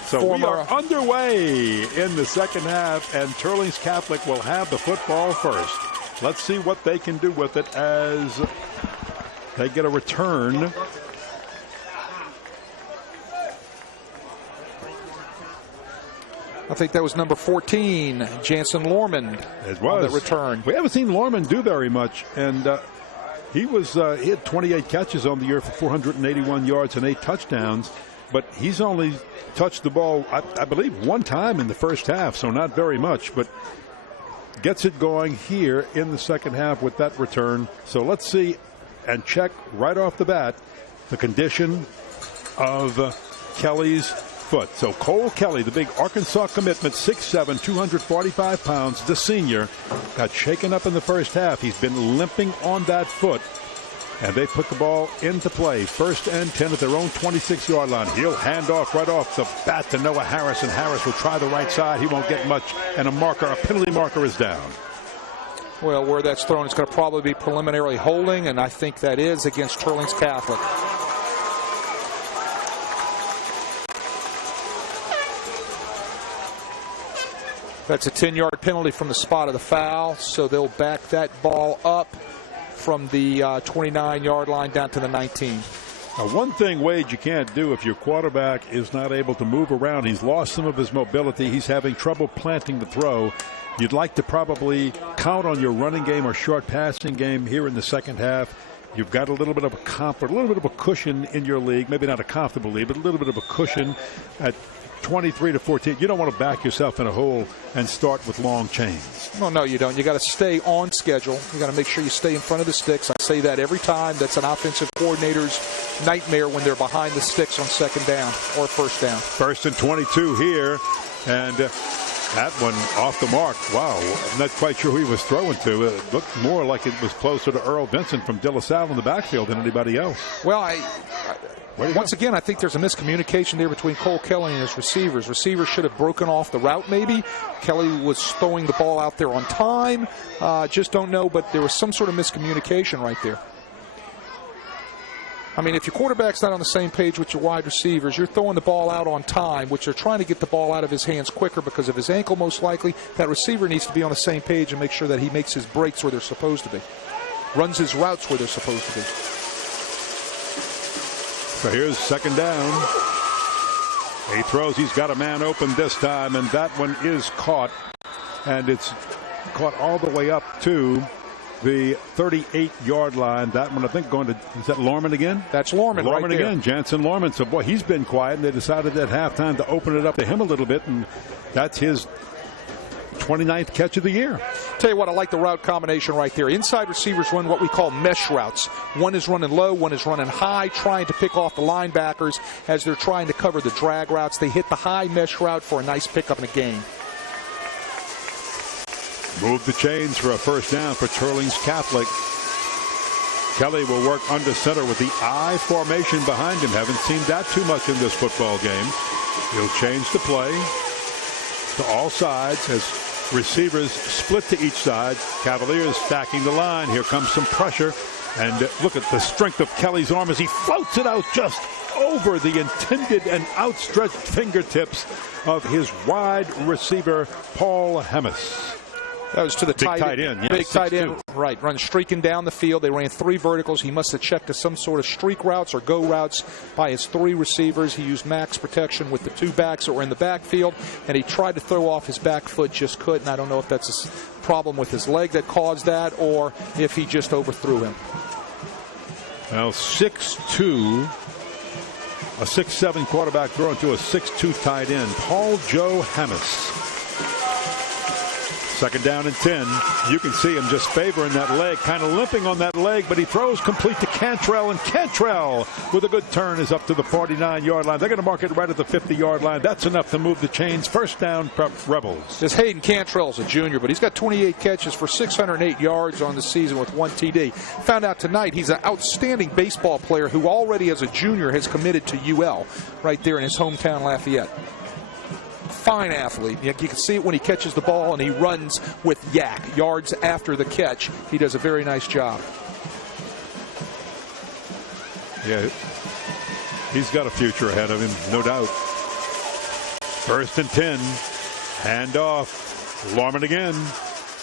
So we are underway in the second half, and Teurlings Catholic will have the football first. Let's see what they can do with it as they get a return. I think that was number 14, Jansen Lorman. It was. On the return. We haven't seen Lorman do very much, and he had 28 catches on the year for 481 yards and 8 touchdowns, but he's only touched the ball, I believe, one time in the first half, so not very much, but gets it going here in the second half with that return. So let's see and check right off the bat the condition of Kelly's foot. So Cole Kelly, the big Arkansas commitment, 6'7", 245 pounds, the senior, got shaken up in the first half. He's been limping on that foot, and they put the ball into play. 1st and 10 at their own 26-yard line. He'll hand off right off the bat to Noah Harris, and Harris will try the right side. He won't get much, and a penalty marker is down. Well, where that's thrown, it's going to probably be preliminarily holding, and I think that is against Teurlings Catholic. That's a 10-yard penalty from the spot of the foul, so they'll back that ball up from the 29-yard line down to the 19. Now, one thing, Wade, you can't do if your quarterback is not able to move around. He's lost some of his mobility. He's having trouble planting the throw. You'd like to probably count on your running game or short passing game here in the second half. You've got a little bit of a comfort, a little bit of a cushion in your league. Maybe not a comfortable league, but a little bit of a cushion at 23-14. You don't want to back yourself in a hole and start with long chains. Well, no, you don't. You got to stay on schedule. You got to make sure you stay in front of the sticks. I say that every time. That's an offensive coordinator's nightmare when they're behind the sticks on second down or first down. 1st and 22 here, and that one off the mark. Wow, I'm not quite sure who he was throwing to. It looked more like it was closer to Earl Vincent from De La Salle in the backfield than anybody else. Well, once again, I think there's a miscommunication there between Cole Kelly and his receivers. Receivers should have broken off the route maybe. Kelly was throwing the ball out there on time. Just don't know, but there was some sort of miscommunication right there. I mean, if your quarterback's not on the same page with your wide receivers, you're throwing the ball out on time, which they're trying to get the ball out of his hands quicker because of his ankle most likely. That receiver needs to be on the same page and make sure that he makes his breaks where they're supposed to be. Runs his routes where they're supposed to be. So here's second down. He throws. He's got a man open this time, and that one is caught. And it's caught all the way up to the 38-yard line. That one, I think, going to, is that Lorman again? That's Lorman right there. Again, Jansen Lorman. So, boy, he's been quiet, and they decided at halftime to open it up to him a little bit, and that's his 29th catch of the year. Tell you what, I like the route combination right there. Inside receivers run what we call mesh routes. One is running low, one is running high, trying to pick off the linebackers as they're trying to cover the drag routes. They hit the high mesh route for a nice pickup in a gain. Move the chains for a first down for Teurlings Catholic. Kelly will work under center with the I formation behind him. Haven't seen that too much in this football game. He'll change the play to all sides as receivers split to each side. Cavaliers stacking the line. Here comes some pressure. And look at the strength of Kelly's arm as he floats it out just over the intended and outstretched fingertips of his wide receiver, Paul Hemis. That was to the big tight end. Yeah, big tight 6'2". end, right. Run streaking down the field. They ran 3 verticals. He must have checked to some sort of streak routes or go routes by his 3 receivers. He used max protection with the 2 backs that were in the backfield, and he tried to throw off his back foot, just couldn't. I don't know if that's a problem with his leg that caused that or if he just overthrew him. Well, 6'2", a 6'7" quarterback thrown to a 6'2" tight end, Paul Joe Hammis. 2nd down and 10. You can see him just favoring that leg, kind of limping on that leg, but he throws complete to Cantrell, and Cantrell with a good turn is up to the 49-yard line. They're going to mark it right at the 50-yard line. That's enough to move the chains. 1st down, Rebels. This Hayden Cantrell's a junior, but he's got 28 catches for 608 yards on the season with 1 TD. Found out tonight he's an outstanding baseball player who already as a junior has committed to UL right there in his hometown Lafayette. Fine athlete. You can see it when he catches the ball and he runs with yak yards after the catch. He does a very nice job. Yeah, he's got a future ahead of him, no doubt. 1st and 10. Hand off. Lorman again.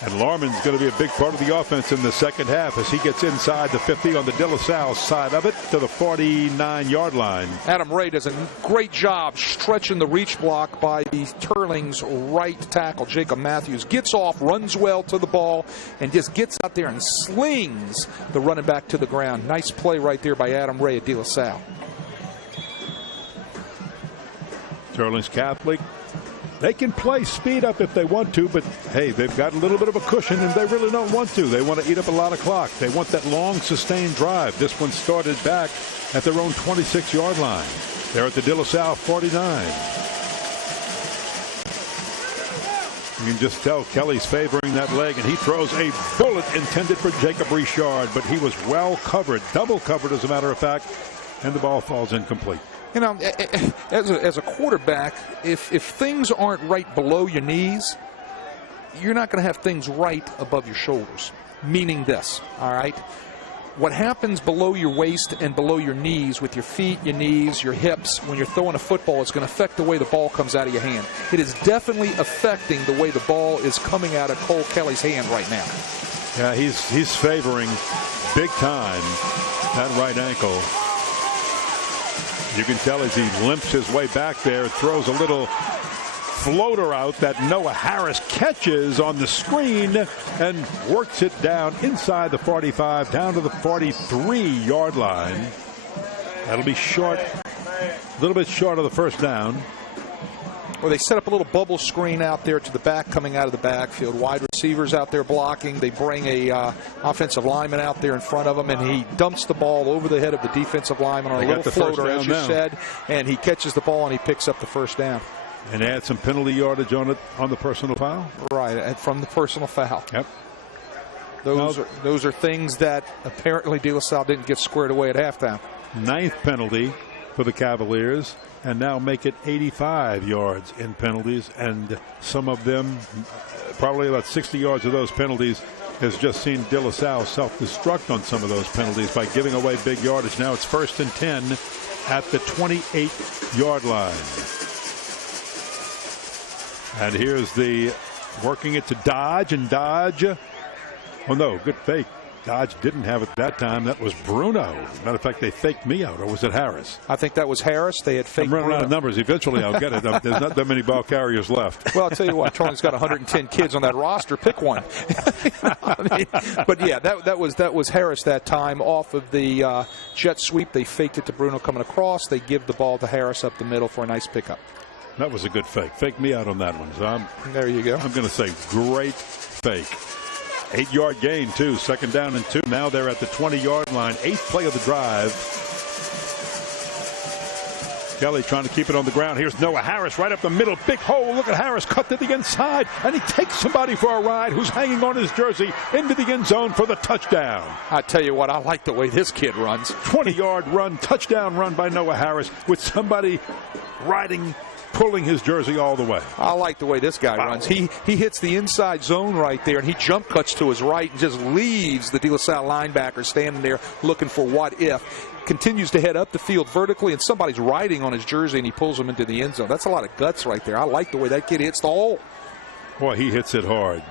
And Lorman's going to be a big part of the offense in the 2nd half as he gets inside the 50 on the De La Salle side of it to the 49-yard line. Adam Ray does a great job stretching the reach block by the Teurlings right tackle, Jacob Matthews. Gets off, runs well to the ball, and just gets out there and slings the running back to the ground. Nice play right there by Adam Ray at De La Salle. Teurlings Catholic. They can play speed up if they want to, but hey, they've got a little bit of a cushion and they really don't want to. They want to eat up a lot of clock. They want that long sustained drive. This one started back at their own 26-yard line. They're at the De La Salle 49. You can just tell Kelly's favoring that leg, and he throws a bullet intended for Jacob Richard, but he was well covered, double covered as a matter of fact, and the ball falls incomplete. You know, as a quarterback, if things aren't right below your knees, you're not going to have things right above your shoulders. Meaning this, all right? What happens below your waist and below your knees with your feet, your knees, your hips, when you're throwing a football, it's going to affect the way the ball comes out of your hand. It is definitely affecting the way the ball is coming out of Cole Kelly's hand right now. Yeah, he's favoring big time that right ankle. You can tell as he limps his way back there, throws a little floater out that Noah Harris catches on the screen and works it down inside the 45, down to the 43-yard line. That'll be short, a little bit short of the 1st down. Well, they set up a little bubble screen out there to the back coming out of the backfield. Wide receivers out there blocking. They bring a offensive lineman out there in front of him, and he dumps the ball over the head of the defensive lineman on a little floater, as you said, and he catches the ball and he picks up the 1st down. And add some penalty yardage on it on the personal foul? Right, from the personal foul. Yep. Those are things that apparently De La Salle didn't get squared away at halftime. 9th penalty for the Cavaliers, and now make it 85 yards in penalties, and some of them, probably about 60 yards of those penalties, has just seen De La Salle self-destruct on some of those penalties by giving away big yardage. Now it's 1st and 10 at the 28-yard line. And here's the working it to Dodge, and Dodge, oh no, good fake. Dodge didn't have it that time. That was Bruno. Matter of fact, they faked me out, or was it Harris? I think that was Harris. They had faked I'm running Bruno. out of numbers. Eventually, I'll get it. There's not that many ball carriers left. Well, I'll tell you what, Teurlings got 110 kids on that roster. Pick one. But yeah, that was Harris that time off of the jet sweep. They faked it to Bruno coming across. They give the ball to Harris up the middle for a nice pickup. That was a good fake. Fake me out on that one. So there you go. I'm going to say great fake. 8-yard gain, too. 2nd down and 2. Now they're at the 20-yard line. 8th play of the drive. Kelly trying to keep it on the ground. Here's Noah Harris right up the middle. Big hole. Look at Harris cut to the inside. And he takes somebody for a ride who's hanging on his jersey into the end zone for the touchdown. I tell you what, I like the way this kid runs. 20-yard run, touchdown run by Noah Harris with somebody riding, pulling his jersey all the way. I like the way this guy runs. He hits the inside zone right there, and he jump cuts to his right and just leaves the De La Salle linebacker standing there looking for what if. Continues to head up the field vertically, and somebody's riding on his jersey, and he pulls him into the end zone. That's a lot of guts right there. I like the way that kid hits the hole. Boy, he hits it hard.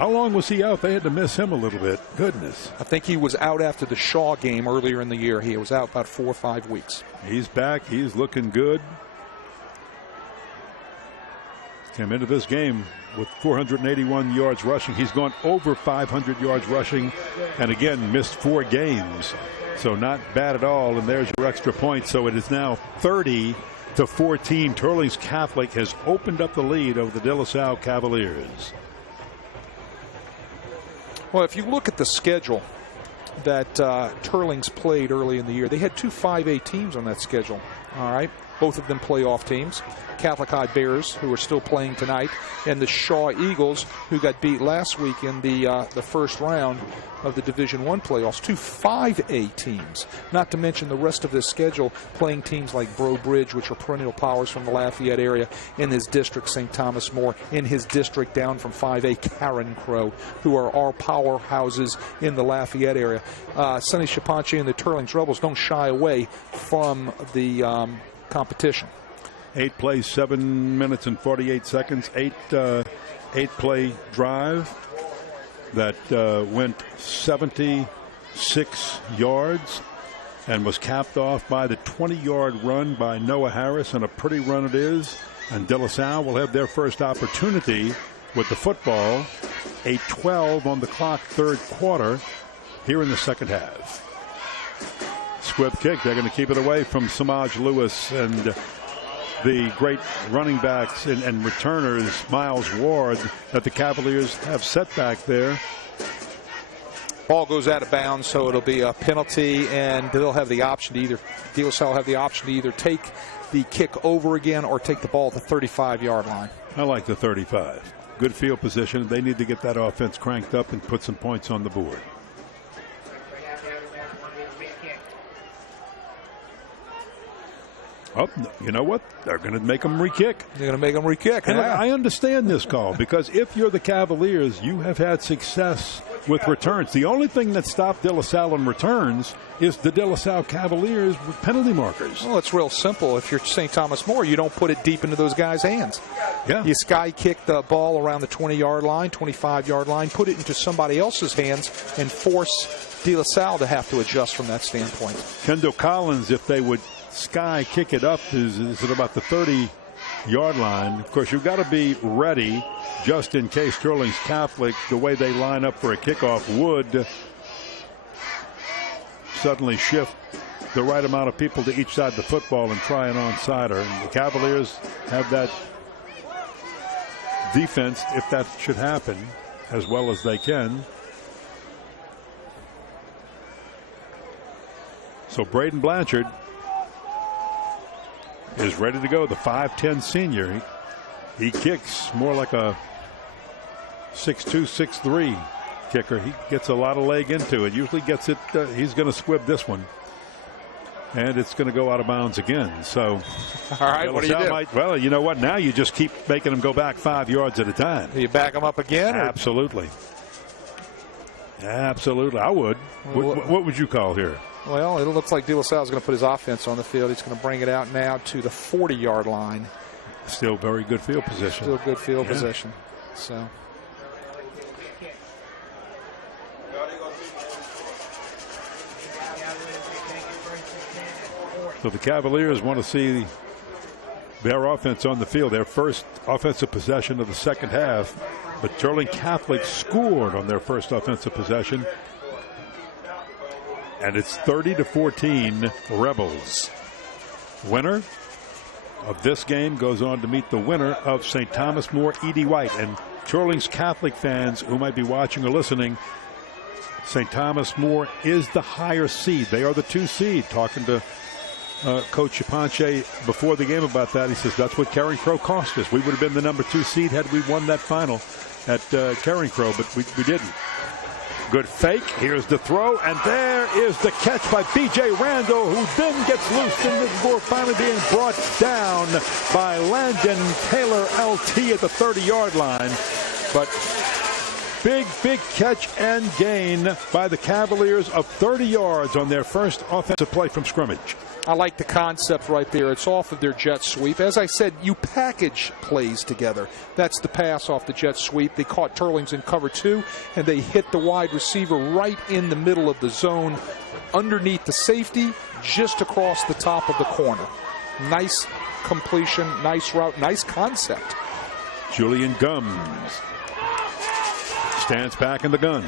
How long was he out? They had to miss him a little bit. Goodness. I think he was out after the Shaw game earlier in the year. He was out about 4 or 5 weeks. He's back. He's looking good. Came into this game with 481 yards rushing. He's gone over 500 yards rushing, and again missed 4 games. So not bad at all. And there's your extra point. So it is now 30-14. Teurlings Catholic has opened up the lead over the De La Salle Cavaliers. Well, if you look at the schedule that Teurlings played early in the year, they had 2 5A teams on that schedule. All right. Both of them playoff teams. Catholic High Bears, who are still playing tonight, and the Shaw Eagles, who got beat last week in the first round of the Division I playoffs. 2 5A teams, not to mention the rest of this schedule, playing teams like Bro Bridge, which are perennial powers from the Lafayette area, in his district, St. Thomas More, in his district down from 5A, Karen Crow, who are our powerhouses in the Lafayette area. Sonny Shapanche and the Teurlings Rebels don't shy away from the competition. 8 plays, 7 minutes and 48 seconds. 8-play drive that went 76 yards and was capped off by the 20-yard run by Noah Harris, and a pretty run it is. And De La Salle will have their first opportunity with the football. 8:12 on the clock, third quarter, here in the second half. Squib kick. They're going to keep it away from Samaj Lewis and the great running backs and returners, Miles Ward, that the Cavaliers have set back there. Ball goes out of bounds, so it'll be a penalty, and they'll have the option to De La Salle will have the option to either take the kick over again or take the ball at the 35-yard line. I like the 35. Good field position. They need to get that offense cranked up and put some points on the board. Oh, you know what? They're going to make them re-kick. They're going to make them re-kick. And yeah. I understand this call, because if you're the Cavaliers, you have had success with returns. The only thing that stopped De La Salle in returns is the De La Salle Cavaliers with penalty markers. Well, it's real simple. If you're St. Thomas More, you don't put it deep into those guys' hands. Yeah. You sky kick the ball around the 20-yard line, 25-yard line, put it into somebody else's hands, and force De La Salle to have to adjust from that standpoint. Kendall Collins, if they would sky kick it up, is at about the 30-yard line. Of course, you've got to be ready just in case Teurlings Catholic, the way they line up for a kickoff, would suddenly shift the right amount of people to each side of the football and try an onside-er. And the Cavaliers have that defense, if that should happen, as well as they can. So Braden Blanchard is ready to go, the 5'10 senior. He kicks more like a 6'2", 6'3 kicker. He gets a lot of leg into it. Usually gets it. He's going to squib this one. And it's going to go out of bounds again. So, all right, what do you do? Well, you know what? Now you just keep making them go back 5 yards at a time. Do you back them up again? Absolutely. Absolutely. I would. What would you call here? Well, it looks like De La Salle is going to put his offense on the field. He's going to bring it out now to the 40-yard line. Still very good field position. Still good field position. So. So the Cavaliers want to see their offense on the field, their first offensive possession of the second half. But Teurlings Catholic scored on their first offensive possession. And it's 30-14 Rebels. Winner of this game goes on to meet the winner of St. Thomas More, E.D. White. And Teurlings Catholic fans who might be watching or listening, St. Thomas More is the higher seed. They are the 2 seed. Talking to Coach Shapanche before the game about that, he says that's what Karen Crow cost us. We would have been the number 2 seed had we won that final at Karen Crow, but we didn't. Good fake. Here's the throw, and there is the catch by B.J. Randall, who then gets loose and before finally being brought down by Landon Taylor, LT, at the 30-yard line. But big catch and gain by the Cavaliers of 30 yards on their first offensive play from scrimmage. I like the concept right there. It's off of their jet sweep. As I said, you package plays together. That's the pass off the jet sweep. They caught Teurlings in cover 2, and they hit the wide receiver right in the middle of the zone, underneath the safety, just across the top of the corner. Nice completion, nice route, nice concept. Julian Gums stands back in the gun.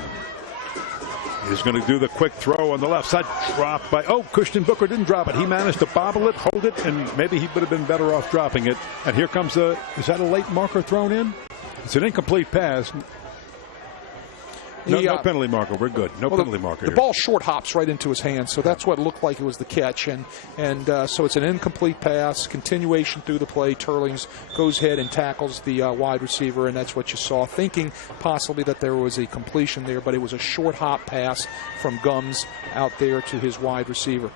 He's going to do the quick throw on the left side. Dropped by, Christian Booker didn't drop it. He managed to bobble it, hold it, and maybe he would have been better off dropping it. And here comes is that a late marker thrown in? It's an incomplete pass. No penalty marker. We're good. No penalty marker. The ball short hops right into his hand, so that's what looked like it was the catch. And so it's an incomplete pass, continuation through the play. Teurlings goes ahead and tackles the wide receiver, and that's what you saw, thinking possibly that there was a completion there, but it was a short hop pass from Gums out there to his wide receiver.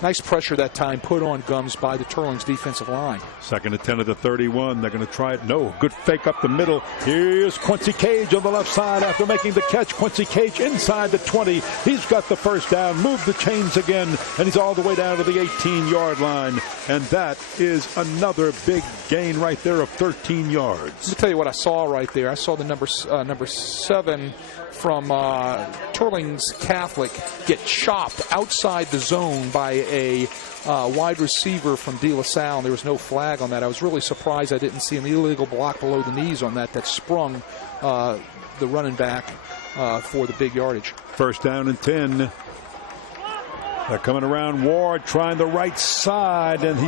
Nice pressure that time put on Gums by the Teurlings defensive line. 2nd and 10 at the 31. They're going to try it. No. Good fake up the middle. Here's Quincy Cage on the left side after making the catch. Quincy Cage inside the 20. He's got the first down. Moved the chains again. And he's all the way down to the 18-yard line. And that is another big gain right there of 13 yards. Let me tell you what I saw right there. I saw the number 7 from Teurlings Catholic get chopped outside the zone by a wide receiver from De La Salle. There was no flag on that. I was really surprised I didn't see an illegal block below the knees on that sprung the running back for the big yardage. 1st down and 10. They're coming around Ward, trying the right side, and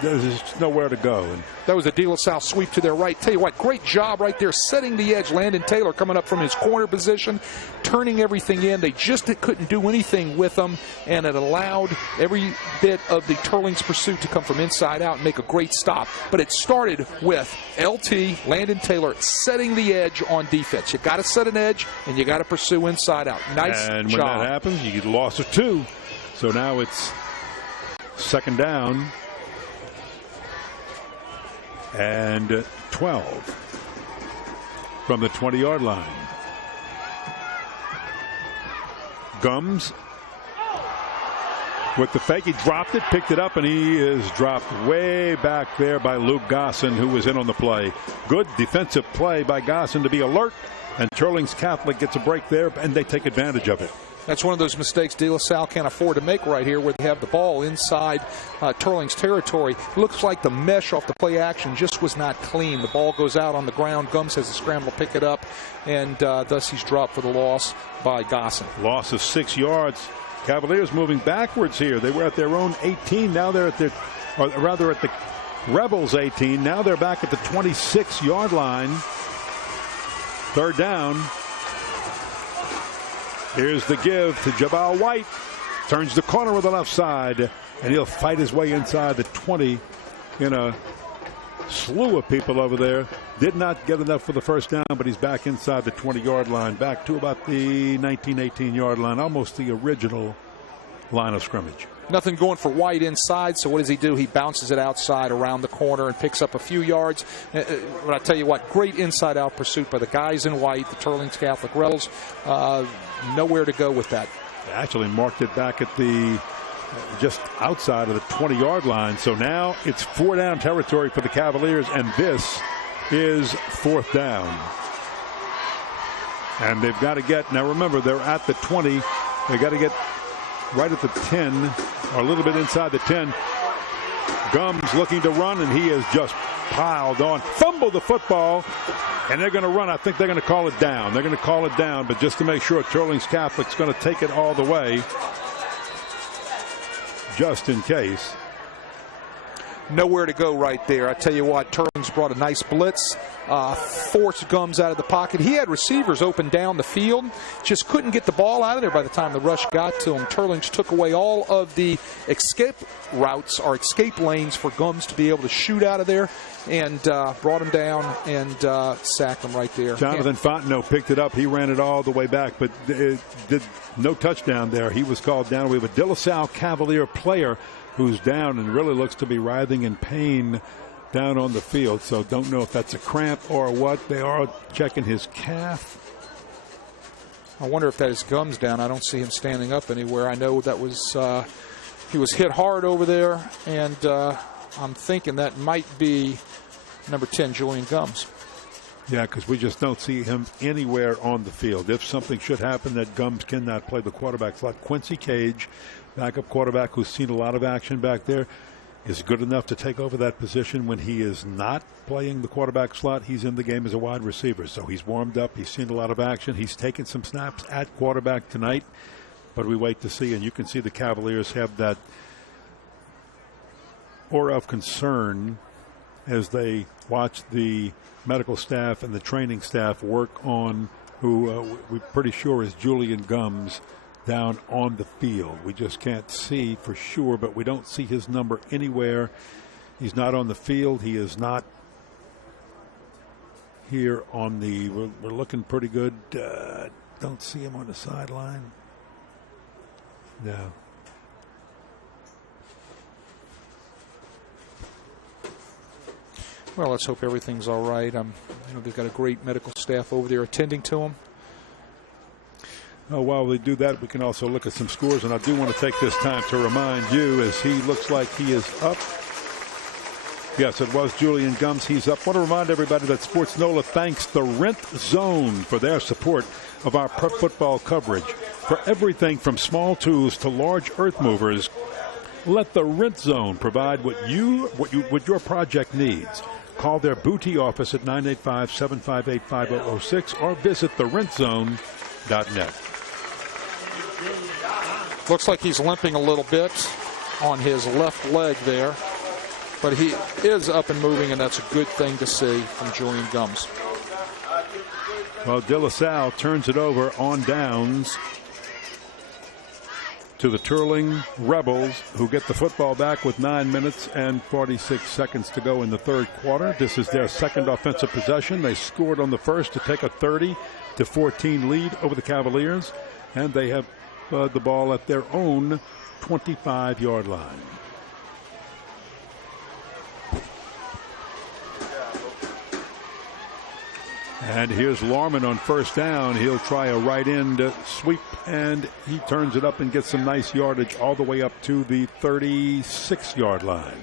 there's nowhere to go. And that was a De La Salle sweep to their right. Tell you what, great job right there, setting the edge. Landon Taylor coming up from his corner position, turning everything in. They just couldn't do anything with them, and it allowed every bit of the Teurlings pursuit to come from inside out and make a great stop. But it started with LT, Landon Taylor, setting the edge on defense. You got to set an edge, and you got to pursue inside out. Nice job. And when that happens, you get a loss of 2. So now it's 2nd down and 12 from the 20-yard line. Gums with the fake. He dropped it, picked it up, and he is dropped way back there by Luke Gosson, who was in on the play. Good defensive play by Gosson to be alert, and Teurlings Catholic gets a break there, and they take advantage of it. That's one of those mistakes De La Salle can't afford to make right here, where they have the ball inside Teurlings territory. Looks like the mesh off the play action just was not clean. The ball goes out on the ground. Gums has a scramble to pick it up, and thus he's dropped for the loss by Gosson. Loss of 6 yards. Cavaliers moving backwards here. They were at their own 18. Now they're at the Rebels 18. Now they're back at the 26-yard line. 3rd down. Here's the give to Jabal White. Turns the corner with the left side, and he'll fight his way inside the 20 in a slew of people over there. Did not get enough for the first down, but he's back inside the 20-yard line, back to about the 19-18-yard line, almost the original line of scrimmage. Nothing going for White inside, so what does he do? He bounces it outside around the corner and picks up a few yards. But I tell you what, great inside-out pursuit by the guys in white, the Teurlings Catholic Rebels. Nowhere to go with that. They actually marked it back at the just outside of the 20-yard line. So now it's 4-down territory for the Cavaliers, and this is 4th down. And they've got to get, now remember, they're at the 20. They got to get right at the 10, or a little bit inside the 10. Gums looking to run, and he is just piled on. Fumble the football, and they're going to run. I think they're going to call it down. They're going to call it down, but just to make sure, Teurlings Catholic's going to take it all the way, just in case. Nowhere to go right there. I tell you what, Teurlings brought a nice blitz, forced Gums out of the pocket. He had receivers open down the field, just couldn't get the ball out of there by the time the rush got to him. Teurlings took away all of the escape routes or escape lanes for Gums to be able to shoot out of there, and brought him down and sacked him right there. Jonathan Fontenot picked it up. He ran it all the way back, but did no touchdown there. He was called down. We have a De La Salle Cavalier player who's down and really looks to be writhing in pain down on the field. So don't know if that's a cramp or what. They are checking his calf. I wonder if that is Gums down. I don't see him standing up anywhere. I know that was he was hit hard over there, and I'm thinking that might be number 10, Julian Gums. Yeah, because we just don't see him anywhere on the field. If something should happen that Gums cannot play the quarterback slot, Quincy Cage, backup quarterback who's seen a lot of action back there, is good enough to take over that position when he is not playing the quarterback slot. He's in the game as a wide receiver, so he's warmed up. He's seen a lot of action. He's taken some snaps at quarterback tonight, but we wait to see. And you can see the Cavaliers have that aura of concern as they watch the medical staff and the training staff work on who we're pretty sure is Julian Gums down on the field. We just can't see for sure, but we don't see his number anywhere. He's not on the field. He is not here on the, we're looking pretty good. Don't see him on the sideline. No. Well, let's hope everything's all right. They've got a great medical staff over there attending to him. While we do that, we can also look at some scores, and I do want to take this time to remind you as he looks like he is up. Yes, it was Julian Gums. He's up. I want to remind everybody that Sports NOLA thanks the Rent Zone for their support of our prep football coverage. For everything from small tools to large earth movers, let the Rent Zone provide what your project needs. Call their boutique office at 985-758-5006 or visit therentzone.net. Looks like he's limping a little bit on his left leg there, but he is up and moving, and that's a good thing to see from Julian Gums. Well, De La Salle turns it over on downs to the Teurling Rebels, who get the football back with 9 minutes and 46 seconds to go in the third quarter. This is their second offensive possession. They scored on the first to take a 30-14 lead over the Cavaliers, and they have the ball at their own 25-yard line. And here's Larman on first down. He'll try a right end sweep, and he turns it up and gets some nice yardage all the way up to the 36-yard line.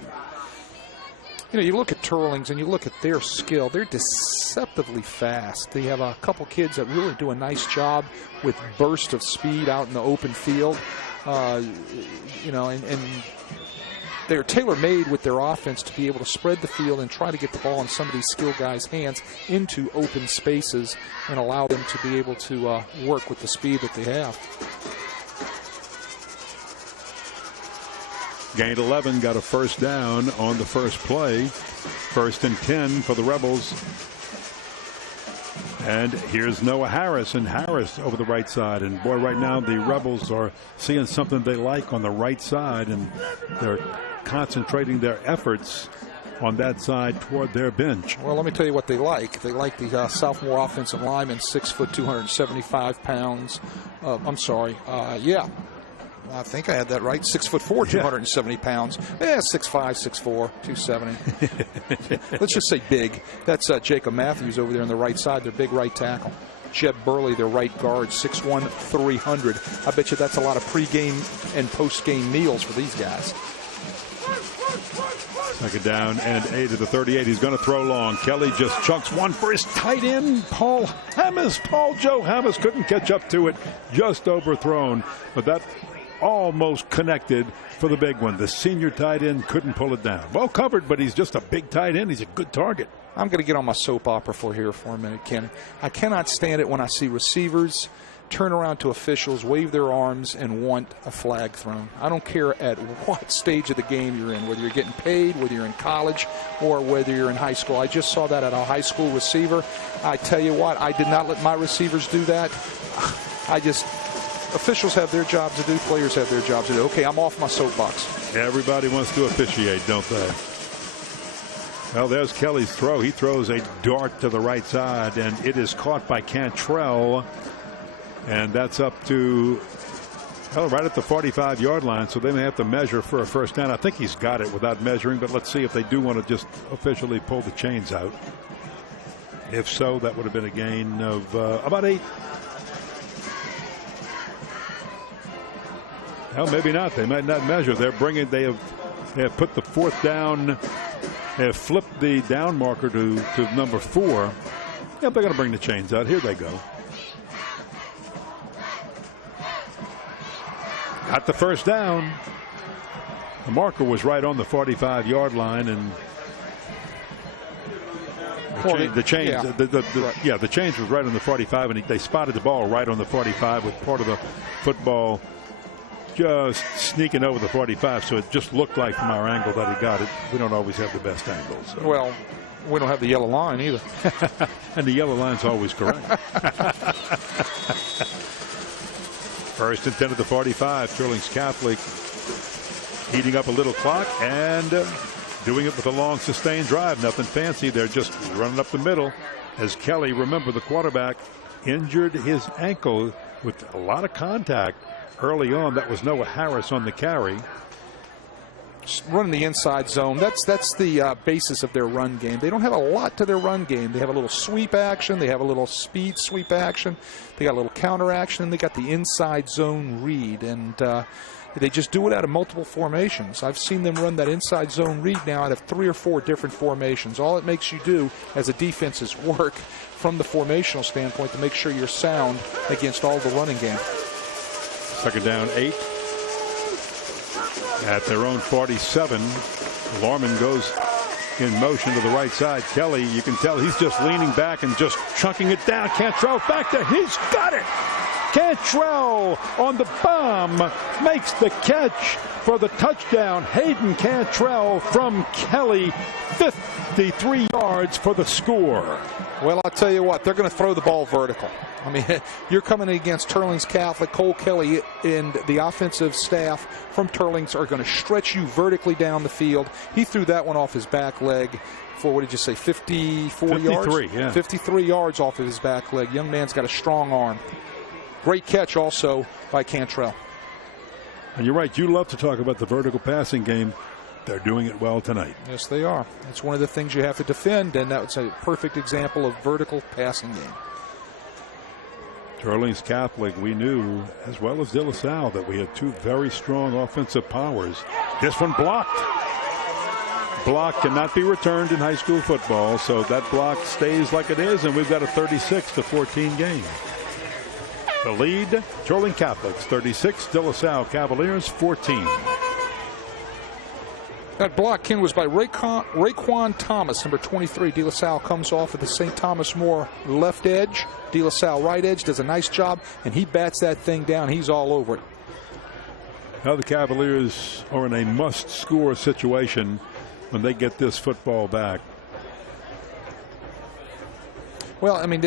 You look at Teurlings and you look at their skill. They're deceptively fast. They have a couple kids that really do a nice job with burst of speed out in the open field. And they're tailor-made with their offense to be able to spread the field and try to get the ball in some of these skilled guys' hands into open spaces and allow them to be able to work with the speed that they have. Gained 11, got a first down on the first play. 1st and 10 for the Rebels. And here's Noah Harris, and Harris over the right side. And boy, right now the Rebels are seeing something they like on the right side, and they're concentrating their efforts on that side toward their bench. Well, let me tell you what they like. They like the sophomore offensive lineman, 6 foot, 275 pounds. I think I had that right. 6'4", 270 pounds. 6'5", 6'4", 270. Let's just say big. That's Jacob Matthews over there on the right side, their big right tackle. Jeb Burley, their right guard, 6'1", 300. I bet you that's a lot of pregame and postgame meals for these guys. Second down and 8 at the 38. He's going to throw long. Kelly just chunks one for his tight end, Paul Joe Hammes couldn't catch up to it. Just overthrown. But that almost connected for the big one. The senior tight end couldn't pull it down. Well covered, but he's just a big tight end. He's a good target. I'm going to get on my soap opera for a minute, Ken. I cannot stand it when I see receivers turn around to officials, wave their arms, and want a flag thrown. I don't care at what stage of the game you're in, whether you're getting paid, whether you're in college, or whether you're in high school. I just saw that at a high school receiver. I tell you what, I did not let my receivers do that. Officials have their job to do, players have their job to do. Okay, I'm off my soapbox. Everybody wants to officiate, don't they? Well, there's Kelly's throw. He throws a dart to the right side, and it is caught by Cantrell. And that's up to, right at the 45-yard line, so they may have to measure for a first down. I think he's got it without measuring, but let's see if they do want to just officially pull the chains out. If so, that would have been a gain of about 8. Well, maybe not. They might not measure. They have put the fourth down. They have flipped the down marker to number 4. Yeah, they're going to bring the chains out. Here they go. Got the first down. The marker was right on the 45-yard line, and the chains was right on the 45, and they spotted the ball right on the 45 with part of the football just sneaking over the 45. So it just looked like from our angle that he got it. We don't always have the best angles. So. Well, we don't have the yellow line either. And the yellow line's always correct. First and 10 at the 45. Teurlings Catholic heating up a little clock and doing it with a long sustained drive. Nothing fancy. They're just running up the middle as Kelly, remember the quarterback, injured his ankle with a lot of contact early on. That was Noah Harris on the carry. Just running the inside zone. That's the basis of their run game. They don't have a lot to their run game. They have a little sweep action. They have a little speed sweep action. They got a little counter action. And they got the inside zone read. And they just do it out of multiple formations. I've seen them run that inside zone read now out of 3 or 4 different formations. All it makes you do as a defense is work from the formational standpoint to make sure you're sound against all the running game. Second down 8. At their own 47. Lorman goes in motion to the right side. Kelly, you can tell he's just leaning back and just chunking it down. Cantrell back there. He's got it. Cantrell on the bomb makes the catch for the touchdown. Hayden Cantrell from Kelly, 53 yards for the score. Well, I'll tell you what, they're going to throw the ball vertical. I mean, you're coming against Teurlings Catholic. Cole Kelly and the offensive staff from Teurlings are going to stretch you vertically down the field. He threw that one off his back leg for, what did you say, 54 yards? 53, yeah. 53 yards off of his back leg. Young man's got a strong arm. Great catch also by Cantrell. And you're right, you love to talk about the vertical passing game. They're doing it well tonight. Yes, they are. It's one of the things you have to defend, and that's a perfect example of vertical passing game. Teurlings Catholic, we knew, as well as De La Salle, that we had 2 very strong offensive powers. This one blocked. Block cannot be returned in high school football, so that block stays like it is, and we've got a 36-14 game. The lead, Teurlings Catholics 36, De La Salle Cavaliers 14. That block, Ken, was by Raekwon Thomas, number 23. De La Salle comes off at the St. Thomas More left edge. De La Salle right edge does a nice job, and he bats that thing down. He's all over it. Now the Cavaliers are in a must-score situation when they get this football back. Well, I mean,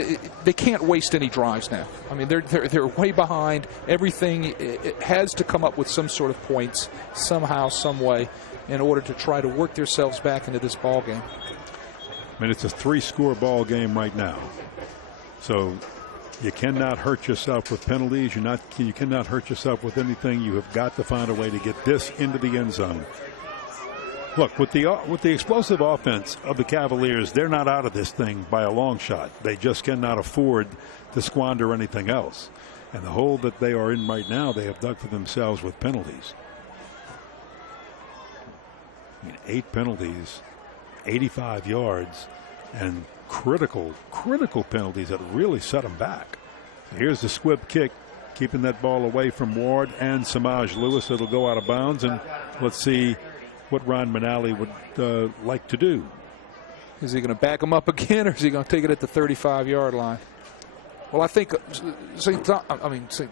they can't waste any drives now. I mean, they're way behind. Everything it has to come up with some sort of points somehow, some way, in order to try to work themselves back into this ball game. I mean, it's a 3-score ball game right now, so you cannot hurt yourself with penalties. You cannot hurt yourself with anything. You have got to find a way to get this into the end zone. Look, with the explosive offense of the Cavaliers, they're not out of this thing by a long shot. They just cannot afford to squander anything else. And the hole that they are in right now, they have dug for themselves with penalties. I mean, 8 penalties, 85 yards, and critical penalties that really set them back. Here's the squib kick, keeping that ball away from Ward and Samaj Lewis. It'll go out of bounds, and let's see what Ron Manali would like to do. Is he going to back him up again, or is he going to take it at the 35-yard line? Well, I think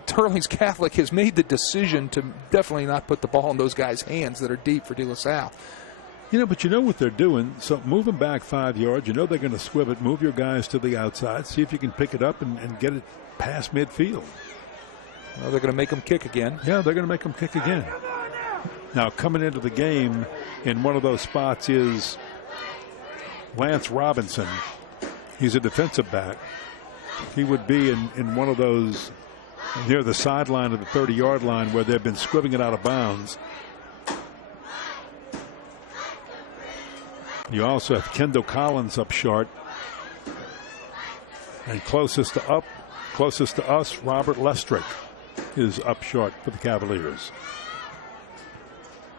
Teurlings Catholic has made the decision to definitely not put the ball in those guys' hands that are deep for De La Salle. You know, but you know what they're doing. So move them back 5 yards. You know they're going to squib it. Move your guys to the outside. See if you can pick it up and get it past midfield. Well, they're going to make them kick again. Yeah, they're going to make them kick again. Now, coming into the game in one of those spots is Lance Robinson. He's a defensive back. He would be in one of those near the sideline of the 30-yard line where they've been squibbing it out of bounds. You also have Kendall Collins up short. And closest to us, Robert Lestrick is up short for the Cavaliers.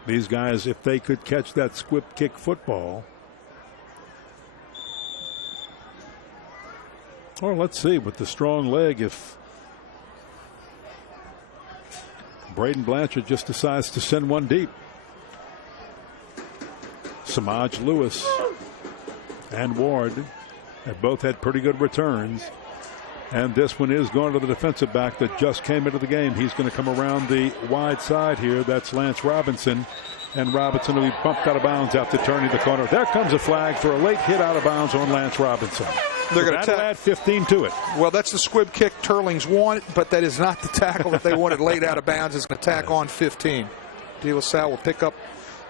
These guys, if they could catch that squib kick football. Or let's see, with the strong leg, if Braden Blanchard just decides to send one deep. Samaj Lewis and Ward have both had pretty good returns. And this one is going to the defensive back that just came into the game. He's going to come around the wide side here. That's Lance Robinson. And Robinson will be bumped out of bounds after turning the corner. There comes a flag for a late hit out of bounds on Lance Robinson. They're going to add 15 to it. Well, that's the squib kick Teurlings want, but that is not the tackle that they wanted laid out of bounds. It's going to tack on 15. De La Salle will pick up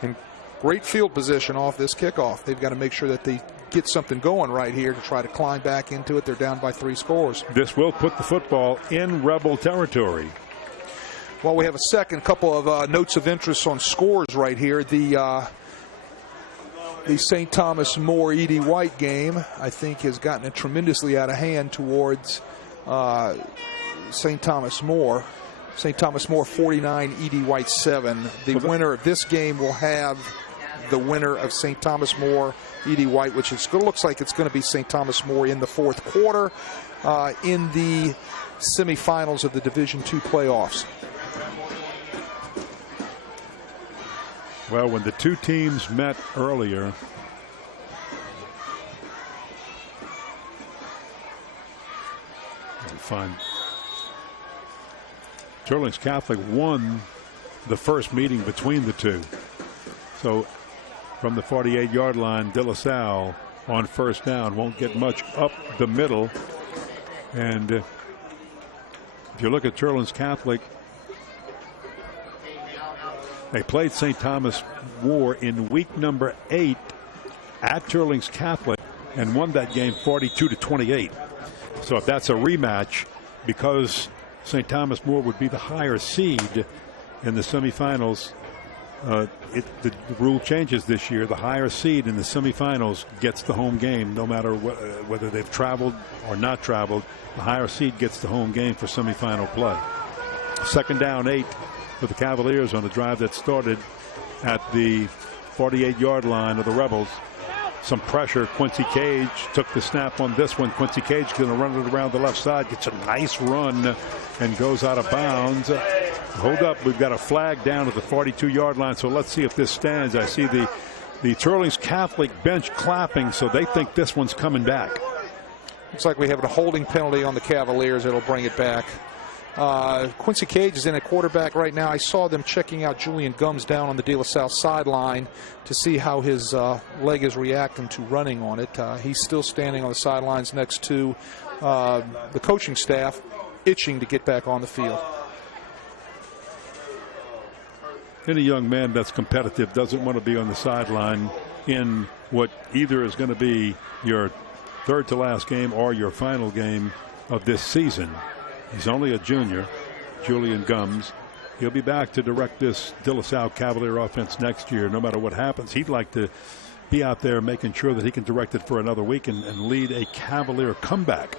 in great field position off this kickoff. They've got to make sure that they get something going right here to try to climb back into it. They're down by 3 scores. This will put the football in Rebel territory. Well, we have a couple of notes of interest on scores right here. The St. Thomas More E.D. White game, I think, has gotten it tremendously out of hand towards St. Thomas More. St. Thomas More 49, E.D. White 7. The winner of this game will have the winner of St. Thomas More E.D. White, which looks like it's going to be St. Thomas More in the fourth quarter in the semifinals of the Division II playoffs. Well, when the two teams met earlier, fine. Teurlings Catholic won the first meeting between the two. So from the 48-yard line, De La Salle on first down won't get much up the middle. And if you look at Teurlings Catholic, they played St. Thomas More in week number 8 at Teurlings Catholic and won that game 42-28. So if that's a rematch, because St. Thomas More would be the higher seed in the semifinals, the rule changes this year. The higher seed in the semifinals gets the home game, no matter whether they've traveled or not traveled. The higher seed gets the home game for semifinal play. Second down 8 for the Cavaliers on a drive that started at the 48-yard line of the Rebels. Some pressure. Quincy Cage took the snap on this one. Quincy Cage going to run it around the left side, gets a nice run and goes out of bounds. Hold up, we've got a flag down at the 42-yard line, so let's see if this stands. I see the Teurlings Catholic bench clapping, so they think this one's coming back. Looks like we have a holding penalty on the Cavaliers. It'll bring it back. Quincy Cage is in at quarterback right now. I saw them checking out Julian Gums down on the De La Salle sideline to see how his leg is reacting to running on it. He's still standing on the sidelines next to the coaching staff, itching to get back on the field. Any young man that's competitive doesn't want to be on the sideline in what either is going to be your third to last game or your final game of this season. He's only a junior, Julian Gums. He'll be back to direct this De La Salle Cavalier offense next year. No matter what happens, he'd like to be out there making sure that he can direct it for another week and lead a Cavalier comeback.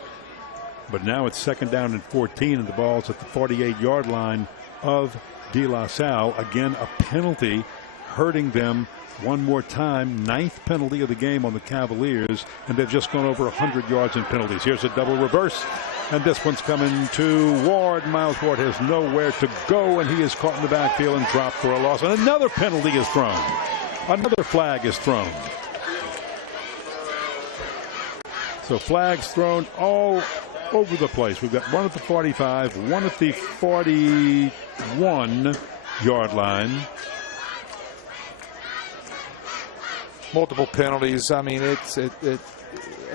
But now it's second down and 14, and the ball's at the 48-yard line of De La Salle. Again, a penalty hurting them one more time. 9th penalty of the game on the Cavaliers, and they've just gone over 100 yards in penalties. Here's a double reverse, and this one's coming to Ward. Miles Ward has nowhere to go, and he is caught in the backfield and dropped for a loss. And another penalty is thrown. Another flag is thrown. So flags thrown all over the place. We've got one at the 45, one at the 41-yard line. Multiple penalties. I mean, at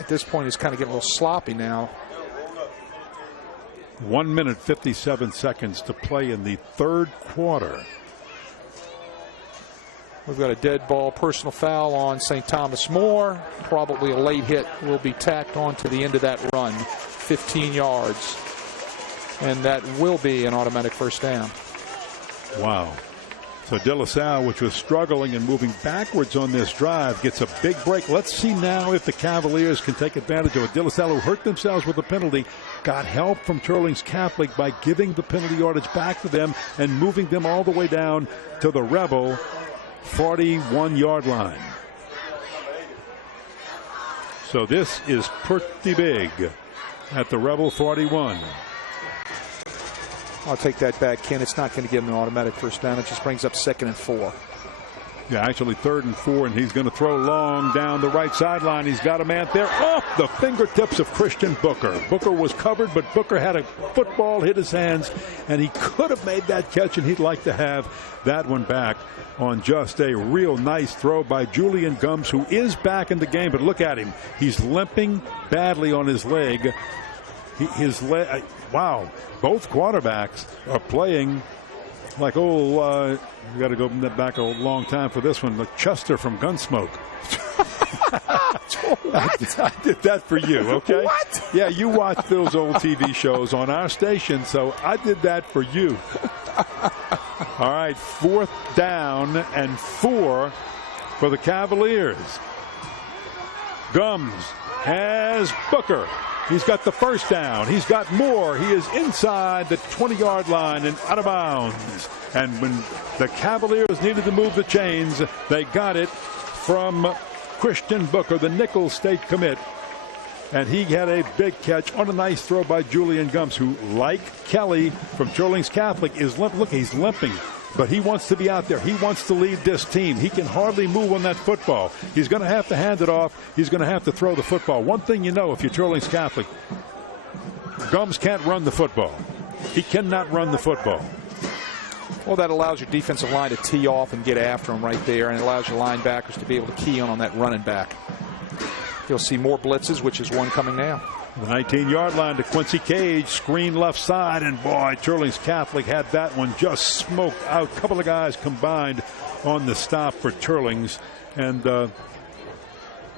this point, it's kind of getting a little sloppy now. 1 minute 57 seconds to play in the third quarter. We've got a dead ball personal foul on St. Thomas More. Probably a late hit will be tacked on to the end of that run. 15 yards. And that will be an automatic first down. Wow. So De La Salle, which was struggling and moving backwards on this drive, gets a big break. Let's see now if the Cavaliers can take advantage of it. De La Salle, who hurt themselves with the penalty, got help from Teurlings Catholic by giving the penalty yardage back to them and moving them all the way down to the Rebel 41-yard line. So this is pretty big at the Rebel 41. I'll take that back, Ken. It's not going to give him an automatic first down. It just brings up 2nd and 4. Yeah, actually 3rd and 4, and he's going to throw long down the right sideline. He's got a man there off the fingertips of Christian Booker. Booker was covered, but Booker had a football hit his hands, and he could have made that catch, and he'd like to have that one back on just a real nice throw by Julian Gums, who is back in the game. But look at him. He's limping badly on his leg. His leg. Wow. Both quarterbacks are playing like old, we got to go back a long time for this one, like Chester from Gunsmoke. I did that for you, okay? What? Yeah, you watch those old TV shows on our station, so I did that for you. All right, 4th down and 4 for the Cavaliers. Gums has Booker. He's got the first down. He's got more. He is inside the 20-yard line and out of bounds. And when the Cavaliers needed to move the chains, they got it from Christian Booker, the nickel state commit. And he had a big catch on a nice throw by Julian Gums, who, like Kelly from Teurlings Catholic, is limping. Look, he's limping. But he wants to be out there. He wants to lead this team. He can hardly move on that football. He's going to have to hand it off. He's going to have to throw the football. One thing you know, if you're Teurlings Catholic, Gums can't run the football. He cannot run the football. Well, that allows your defensive line to tee off and get after him right there, and it allows your linebackers to be able to key on that running back. You'll see more blitzes, which is one coming now. The 19-yard line to Quincy Cage, screen left side, and boy, Teurlings Catholic had that one just smoked out. A couple of guys combined on the stop for Teurlings, and that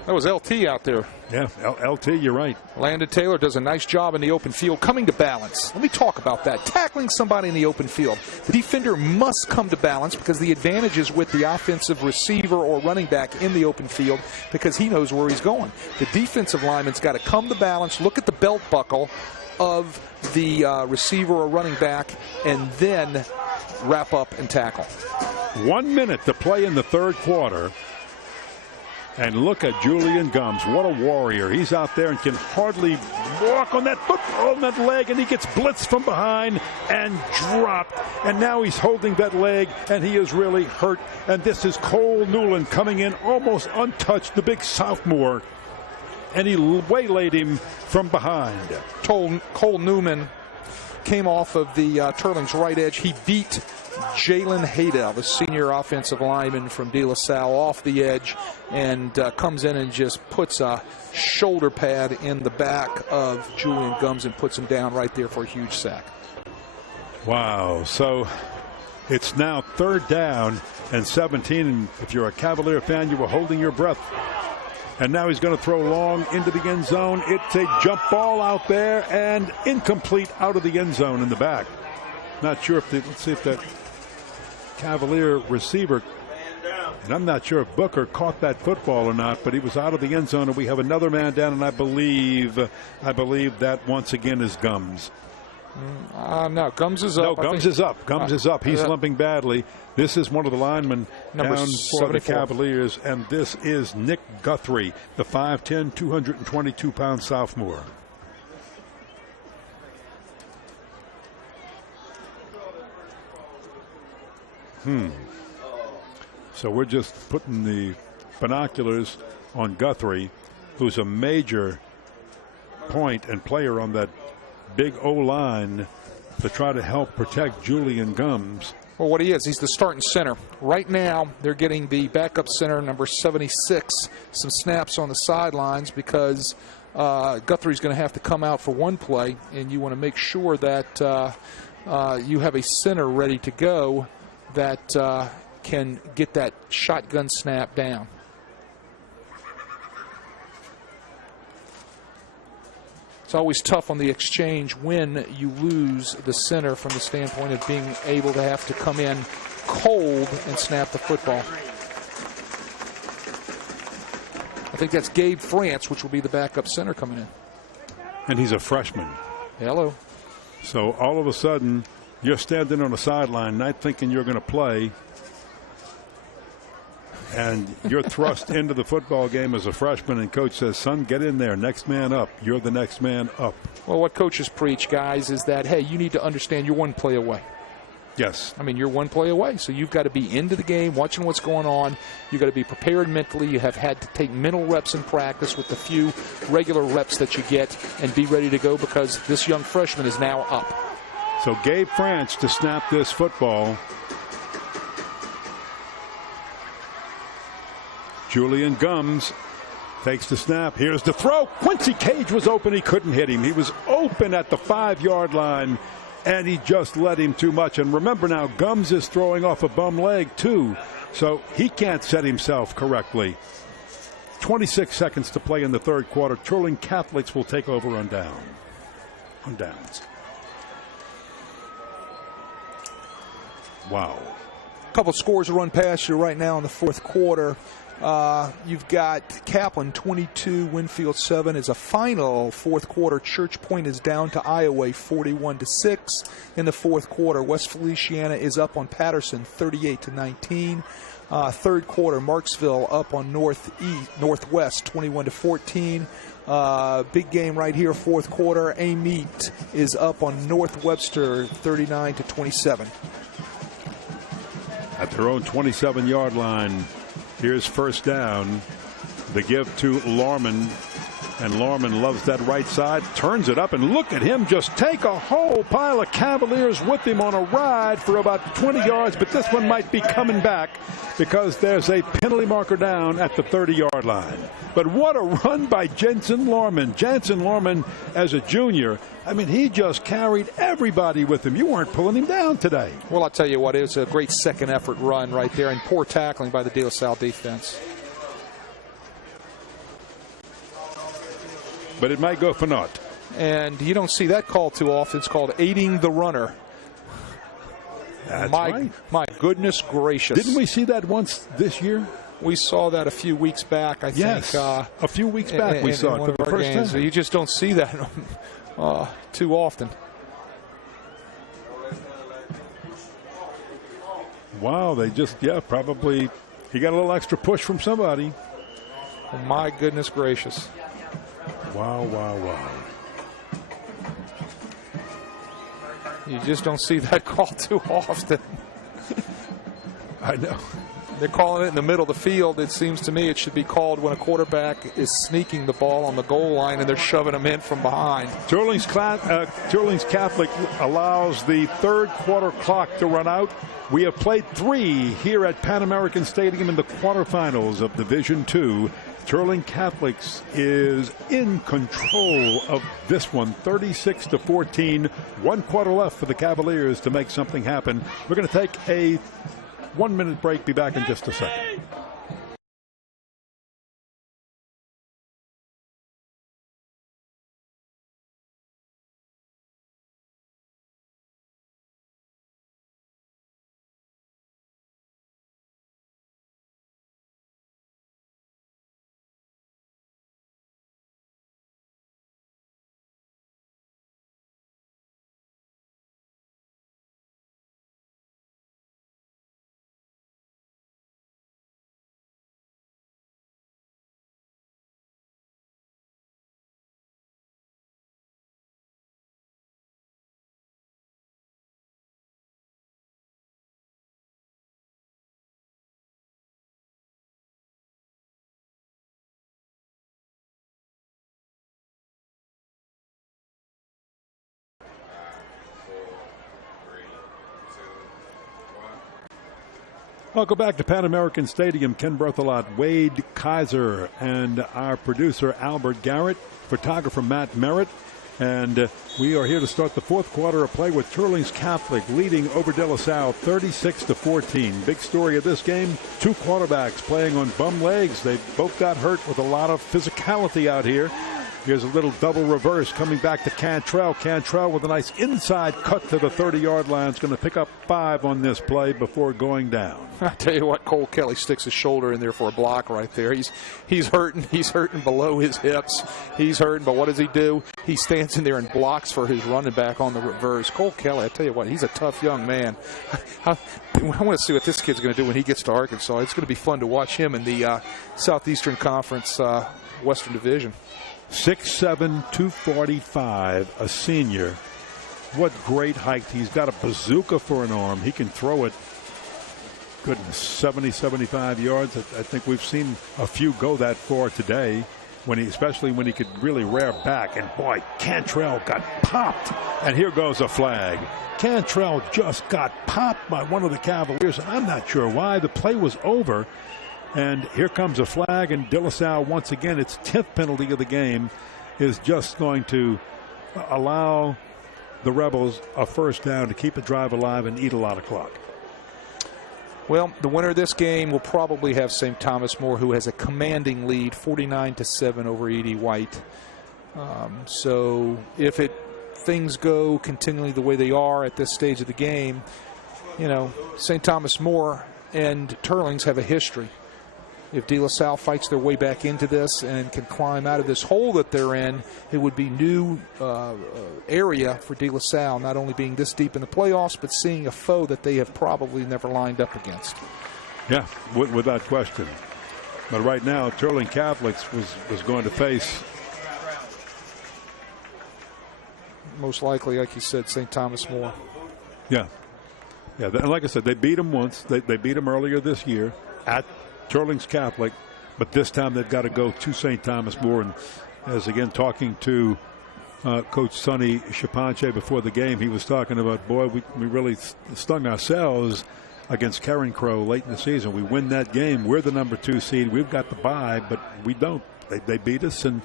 was LT out there. Yeah, LT, you're right. Landon Taylor does a nice job in the open field, coming to balance. Let me talk about that. Tackling somebody in the open field. The defender must come to balance because the advantage is with the offensive receiver or running back in the open field because he knows where he's going. The defensive lineman's got to come to balance, look at the belt buckle of the receiver or running back, and then wrap up and tackle. 1 minute to play in the 3rd quarter. And look at Julian Gums. What a warrior. He's out there and can hardly walk on that football, on that leg, and he gets blitzed from behind and dropped. And now he's holding that leg, and he is really hurt. And this is Cole Newland coming in almost untouched, the big sophomore. And he waylaid him from behind. Cole Newman came off of the Teurlings right edge. He beat Jalen Haydell, the senior offensive lineman from De La Salle, off the edge and comes in and just puts a shoulder pad in the back of Julian Gums and puts him down right there for a huge sack. Wow. So it's now 3rd down and 17. And if you're a Cavalier fan, you were holding your breath. And now he's going to throw long into the end zone. It's a jump ball out there and incomplete out of the end zone in the back. Not sure if let's see if that Cavalier receiver, and I'm not sure if Booker caught that football or not, but he was out of the end zone, and we have another man down, and I believe that once again is Gums. No, Gums is up. No, Gums is up. Gums is up. He's limping badly. This is one of the linemen Number down 74. for the Cavaliers, and this is Nick Guthrie, the 5'10", 222-pound sophomore. So we're just putting the binoculars on Guthrie, who's a major point and player on that big O-line to try to help protect Julian Gums. Well, what he is, he's the starting center. Right now, they're getting the backup center, number 76, some snaps on the sidelines because Guthrie's going to have to come out for one play, and you want to make sure that you have a center ready to go that can get that shotgun snap down. It's always tough on the exchange when you lose the center from the standpoint of being able to have to come in cold and snap the football. I think that's Gabe France, which will be the backup center coming in. And he's a freshman. Hello. So all of a sudden, you're standing on the sideline, not thinking you're going to play. and you're thrust into the football game as a freshman, and coach says, son, get in there, next man up. You're the next man up. Well, what coaches preach, guys, is that, hey, you need to understand you're one play away. Yes. I mean, you're one play away, so you've got to be into the game, watching what's going on. You've got to be prepared mentally. You have had to take mental reps in practice with the few regular reps that you get and be ready to go because this young freshman is now up. So Gabe France to snap this football. Julian Gums takes the snap. Here's the throw. Quincy Cage was open. He couldn't hit him. He was open at the 5-yard line, and he just let him too much. And remember now, Gums is throwing off a bum leg, too, so he can't set himself correctly. 26 seconds to play in the third quarter. Teurling Catholics will take over on downs. Wow. A couple scores to run past you right now in the fourth quarter. You've got Kaplan 22, Winfield 7 is a final fourth quarter. Church Point is down to Iowa 41-6 in the fourth quarter. West Feliciana is up on Patterson 38-19. Third quarter, Marksville up on Northwest 21-14. Big game right here, fourth quarter. Amite is up on North Webster 39-27. At their own 27-yard line. Here's first down. The give to Lorman. And Lorman loves that right side. Turns it up, and look at him just take a whole pile of Cavaliers with him on a ride for about 20 yards. But this one might be coming back because there's a penalty marker down at the 30-yard line. But what a run by Jensen Lorman. Jensen Lorman, as a junior, I mean, he just carried everybody with him. You weren't pulling him down today. Well, I'll tell you what, it was a great second effort run right there, and poor tackling by the De La Salle defense. But it might go for naught. And you don't see that call too often. It's called aiding the runner. That's right. My goodness gracious. Didn't we see that once this year? We saw that a few weeks back, I think. Yes, a few weeks back we saw it for the first time. So you just don't see that too often. Wow, they just, probably he got a little extra push from somebody. Oh, my goodness gracious. Wow. You just don't see that call too often. I know. They're calling it in the middle of the field. It seems to me it should be called when a quarterback is sneaking the ball on the goal line and they're shoving him in from behind. Teurlings Catholic allows the third quarter clock to run out. We have played 3 here at Pan American Stadium in the quarterfinals of Division II. Teurling Catholics is in control of this one, 36-14. 1 quarter left for the Cavaliers to make something happen. We're going to take a 1-minute break. Be back in just a second. Welcome back to Pan American Stadium. Ken Berthelot, Wade Kaiser, and our producer Albert Garrett, photographer Matt Merritt. And we are here to start the fourth quarter of play with Teurlings Catholic leading over De La Salle 36-14. Big story of this game, 2 quarterbacks playing on bum legs. They both got hurt with a lot of physicality out here. Here's a little double reverse coming back to Cantrell. Cantrell with a nice inside cut to the 30-yard line. Is going to pick up 5 on this play before going down. I tell you what, Cole Kelly sticks his shoulder in there for a block right there. He's hurting. He's hurting below his hips. He's hurting, but what does he do? He stands in there and blocks for his running back on the reverse. Cole Kelly, I tell you what, he's a tough young man. I want to see what this kid's going to do when he gets to Arkansas. It's going to be fun to watch him in the Southeastern Conference Western Division. 6'7", 245, a senior. What great height. He's got a bazooka for an arm. He can throw it, goodness, 70, 75 yards. I think we've seen a few go that far today, especially when he could really rear back. And boy, Cantrell got popped. And here goes a flag. Cantrell just got popped by one of the Cavaliers. And I'm not sure why. The play was over. And here comes a flag, and De La Salle, once again, its 10th penalty of the game, is just going to allow the Rebels a first down to keep a drive alive and eat a lot of clock. Well, the winner of this game will probably have St. Thomas More, who has a commanding lead, 49-7 over E.D. White. So if things go continually the way they are at this stage of the game, St. Thomas More and Teurlings have a history. If De La Salle fights their way back into this and can climb out of this hole that they're in, it would be new area for De La Salle, not only being this deep in the playoffs, but seeing a foe that they have probably never lined up against. Yeah, without question. But right now, Teurling Catholics was going to face, most likely, like you said, St. Thomas More. Yeah. And like I said, they beat them once. They beat them earlier this year at Teurlings Catholic, but this time they've got to go to St. Thomas More. And as again, talking to Coach Sonny Shapanche before the game, he was talking about, boy, we really stung ourselves against Karen Crow late in the season. We win that game. We're the number 2 seed. We've got the bye, but we don't. They beat us, and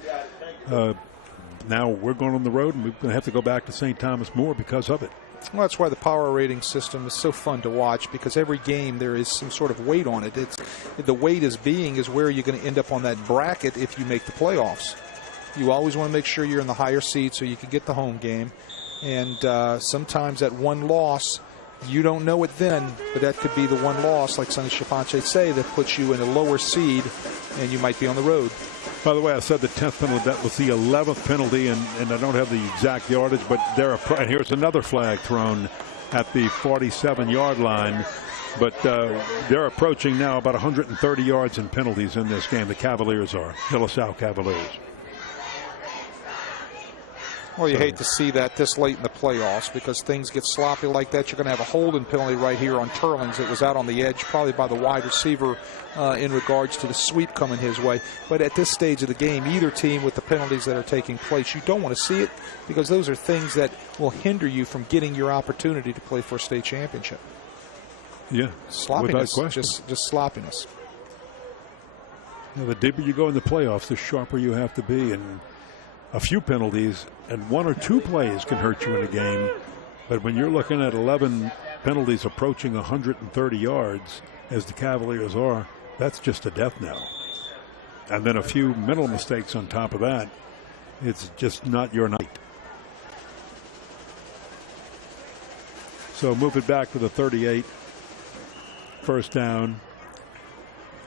now we're going on the road, and we're going to have to go back to St. Thomas More because of it. Well, that's why the power rating system is so fun to watch, because every game there is some sort of weight on it. The weight is where you're going to end up on that bracket if you make the playoffs. You always want to make sure you're in the higher seed so you can get the home game. And sometimes that one loss, you don't know it then, but that could be the one loss, like Sonny Shapanche say, that puts you in a lower seed and you might be on the road. By the way, I said the 10th penalty. That was the 11th penalty, and I don't have the exact yardage, but and here's another flag thrown at the 47-yard line. But they're approaching now about 130 yards in penalties in this game. The Cavaliers are, De La Salle Cavaliers. Well, you hate to see that this late in the playoffs, because things get sloppy like that. You're going to have a holding penalty right here on Teurlings. It was out on the edge, probably by the wide receiver in regards to the sweep coming his way. But at this stage of the game, either team with the penalties that are taking place, you don't want to see it, because those are things that will hinder you from getting your opportunity to play for a state championship. Yeah, sloppiness, just sloppiness. Now, the deeper you go in the playoffs, the sharper you have to be, and a few penalties and 1 or 2 plays can hurt you in a game. But when you're looking at 11 penalties approaching 130 yards, as the Cavaliers are, that's just a death knell. And then a few mental mistakes on top of that, it's just not your night. So move it back to the 38. First down.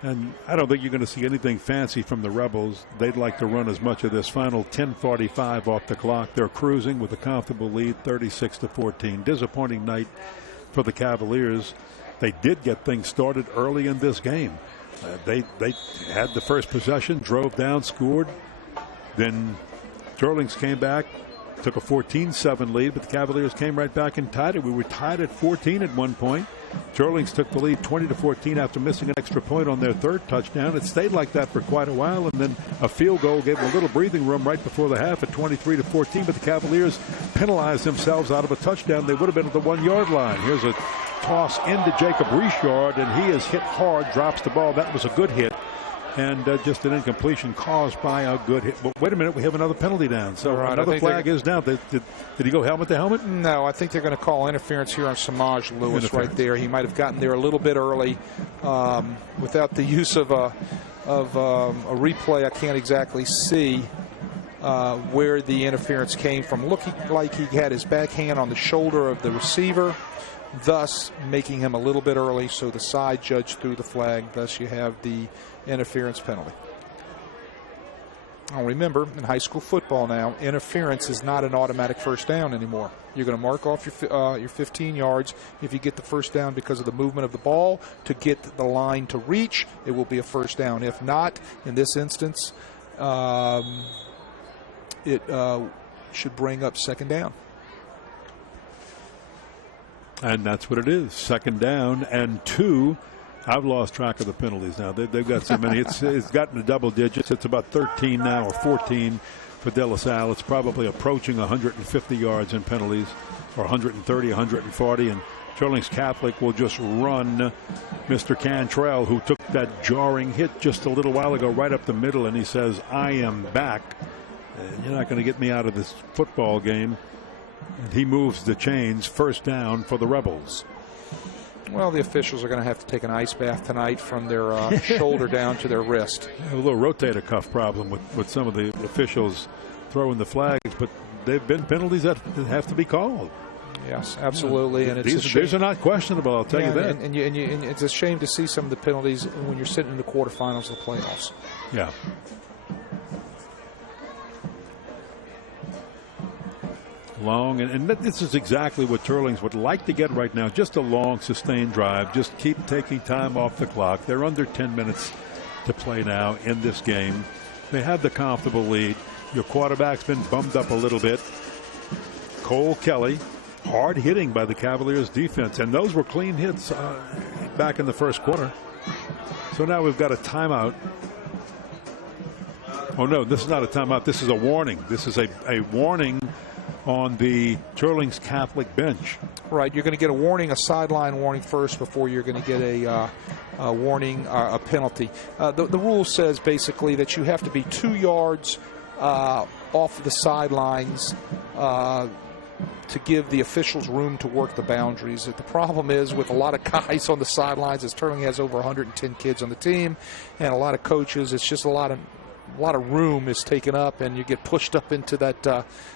And I don't think you're going to see anything fancy from the Rebels. They'd like to run as much of this final 10:45 off the clock. They're cruising with a comfortable lead, 36-14. Disappointing night for the Cavaliers. They did get things started early in this game. They had the first possession, drove down, scored. Then Teurlings came back, took a 14-7 lead, but the Cavaliers came right back and tied it. We were tied at 14 at one point. Teurlings took the lead 20-14 after missing an extra point on their third touchdown. It stayed like that for quite a while, and then a field goal gave them a little breathing room right before the half at 23-14. But the Cavaliers penalized themselves out of a touchdown. They would have been at the 1-yard line. Here's a toss into Jacob Richard, and he is hit hard, drops the ball. That was a good hit, and just an incompletion caused by a good hit. But wait a minute, we have another penalty down. So right, another flag is down. Did he go helmet to helmet? No, I think they're going to call interference here on Samaj Lewis right there. He might have gotten there a little bit early. Without the use of a replay, I can't exactly see. where the interference came from. Looking like he had his backhand on the shoulder of the receiver, thus making him a little bit early, so the side judge threw the flag. Thus you have the interference penalty. Now remember, in high school football now, interference is not an automatic first down anymore. You're going to mark off your 15 yards. If you get the first down because of the movement of the ball to get the line to reach, it will be a first down. If not, in this instance, it should bring up second down. And that's what it is. Second down and 2. I've lost track of the penalties now. They've got so many. It's gotten to double digits. It's about 13 now, or 14 for De La Salle. It's probably approaching 150 yards in penalties, or 130, 140. And Teurlings Catholic will just run Mr. Cantrell, who took that jarring hit just a little while ago right up the middle, and he says, I am back. And you're not going to get me out of this football game. And he moves the chains. First down for the Rebels. Well, the officials are going to have to take an ice bath tonight from their shoulder down to their wrist. A little rotator cuff problem with some of the officials throwing the flags, but they've been penalties that have to be called. Yes, absolutely. And it's these are not questionable, I'll tell you that. And it's a shame to see some of the penalties when you're sitting in the quarterfinals of the playoffs. Yeah. Long, and this is exactly what Teurlings would like to get right now. Just a long, sustained drive. Just keep taking time off the clock. They're under 10 minutes to play now in this game. They have the comfortable lead. Your quarterback's been bummed up a little bit. Cole Kelly, hard hitting by the Cavaliers defense, and those were clean hits back in the first quarter. So now we've got a timeout. Oh no, this is not a timeout. This is a warning. This is a warning on the Teurlings Catholic bench. Right, you're going to get a warning, a sideline warning first before you're going to get a warning, a penalty. The rule says basically that you have to be 2 yards off the sidelines to give the officials room to work the boundaries. The problem is with a lot of guys on the sidelines, as Teurling has over 110 kids on the team, and a lot of coaches, it's just a lot of room is taken up, and you get pushed up into that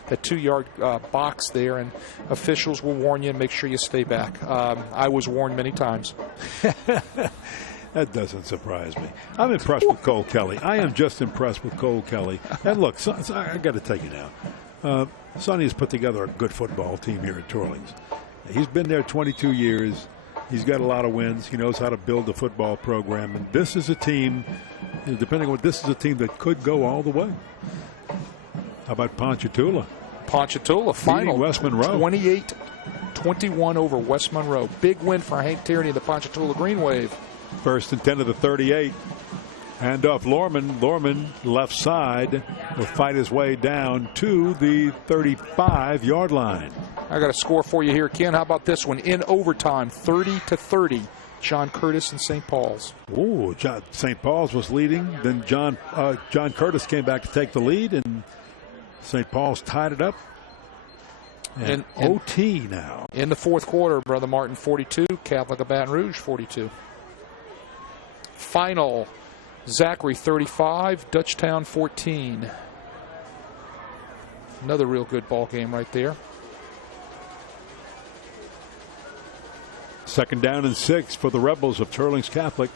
2-yard box there, and officials will warn you and make sure you stay back. I was warned many times. That doesn't surprise me. I'm impressed with Cole Kelly. I am just impressed with Cole Kelly. And look, I got to tell you now, Sonny's put together a good football team here at Teurlings. He's been there 22 years. He's got a lot of wins. He knows how to build a football program. And this is a team, depending on what, this is a team that could go all the way. How about Ponchatoula? Ponchatoula final West Monroe 28-21 over West Monroe. Big win for Hank Tierney and the Ponchatoula Green Wave. First and 10 of the 38. Hand off Lorman. Lorman left side will fight his way down to the 35-yard line. I got a score for you here, Ken. How about this one? In overtime, 30-30. John Curtis and St. Paul's. Oh, St. Paul's was leading. Then John Curtis came back to take the lead, and St. Paul's tied it up. And OT now. In the fourth quarter, Brother Martin 42, Catholic of Baton Rouge 42. Final, Zachary 35, Dutchtown 14. Another real good ball game right there. Second down and 6 for the Rebels of Teurlings Catholic.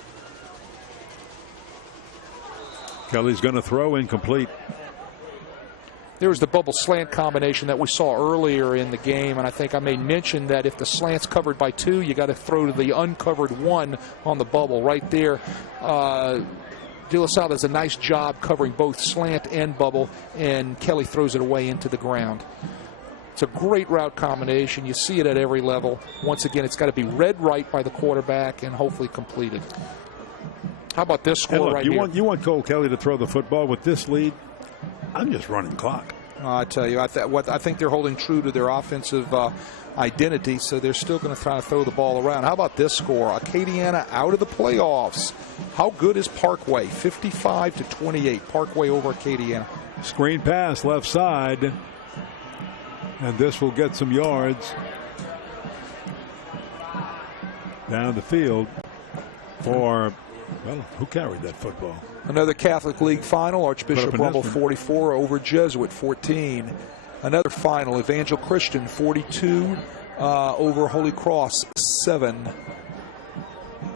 Kelly's going to throw, incomplete. There's the bubble slant combination that we saw earlier in the game, and I think I may mention that if the slant's covered by 2, you got to throw to the uncovered 1 on the bubble right there. De La Salle does a nice job covering both slant and bubble, and Kelly throws it away into the ground. It's a great route combination. You see it at every level. Once again, it's got to be read right by the quarterback and hopefully completed. How about this score right here? You want Cole Kelly to throw the football with this lead? I'm just running clock. I tell you, I think they're holding true to their offensive identity, so they're still going to try to throw the ball around. How about this score? Acadiana out of the playoffs. How good is Parkway? 55-28. Parkway over Acadiana. Screen pass left side. And this will get some yards down the field for Well, who carried that football? Another Catholic League final, Archbishop Rummel 44 over Jesuit 14. Another final, Evangel Christian 42 over Holy Cross 7.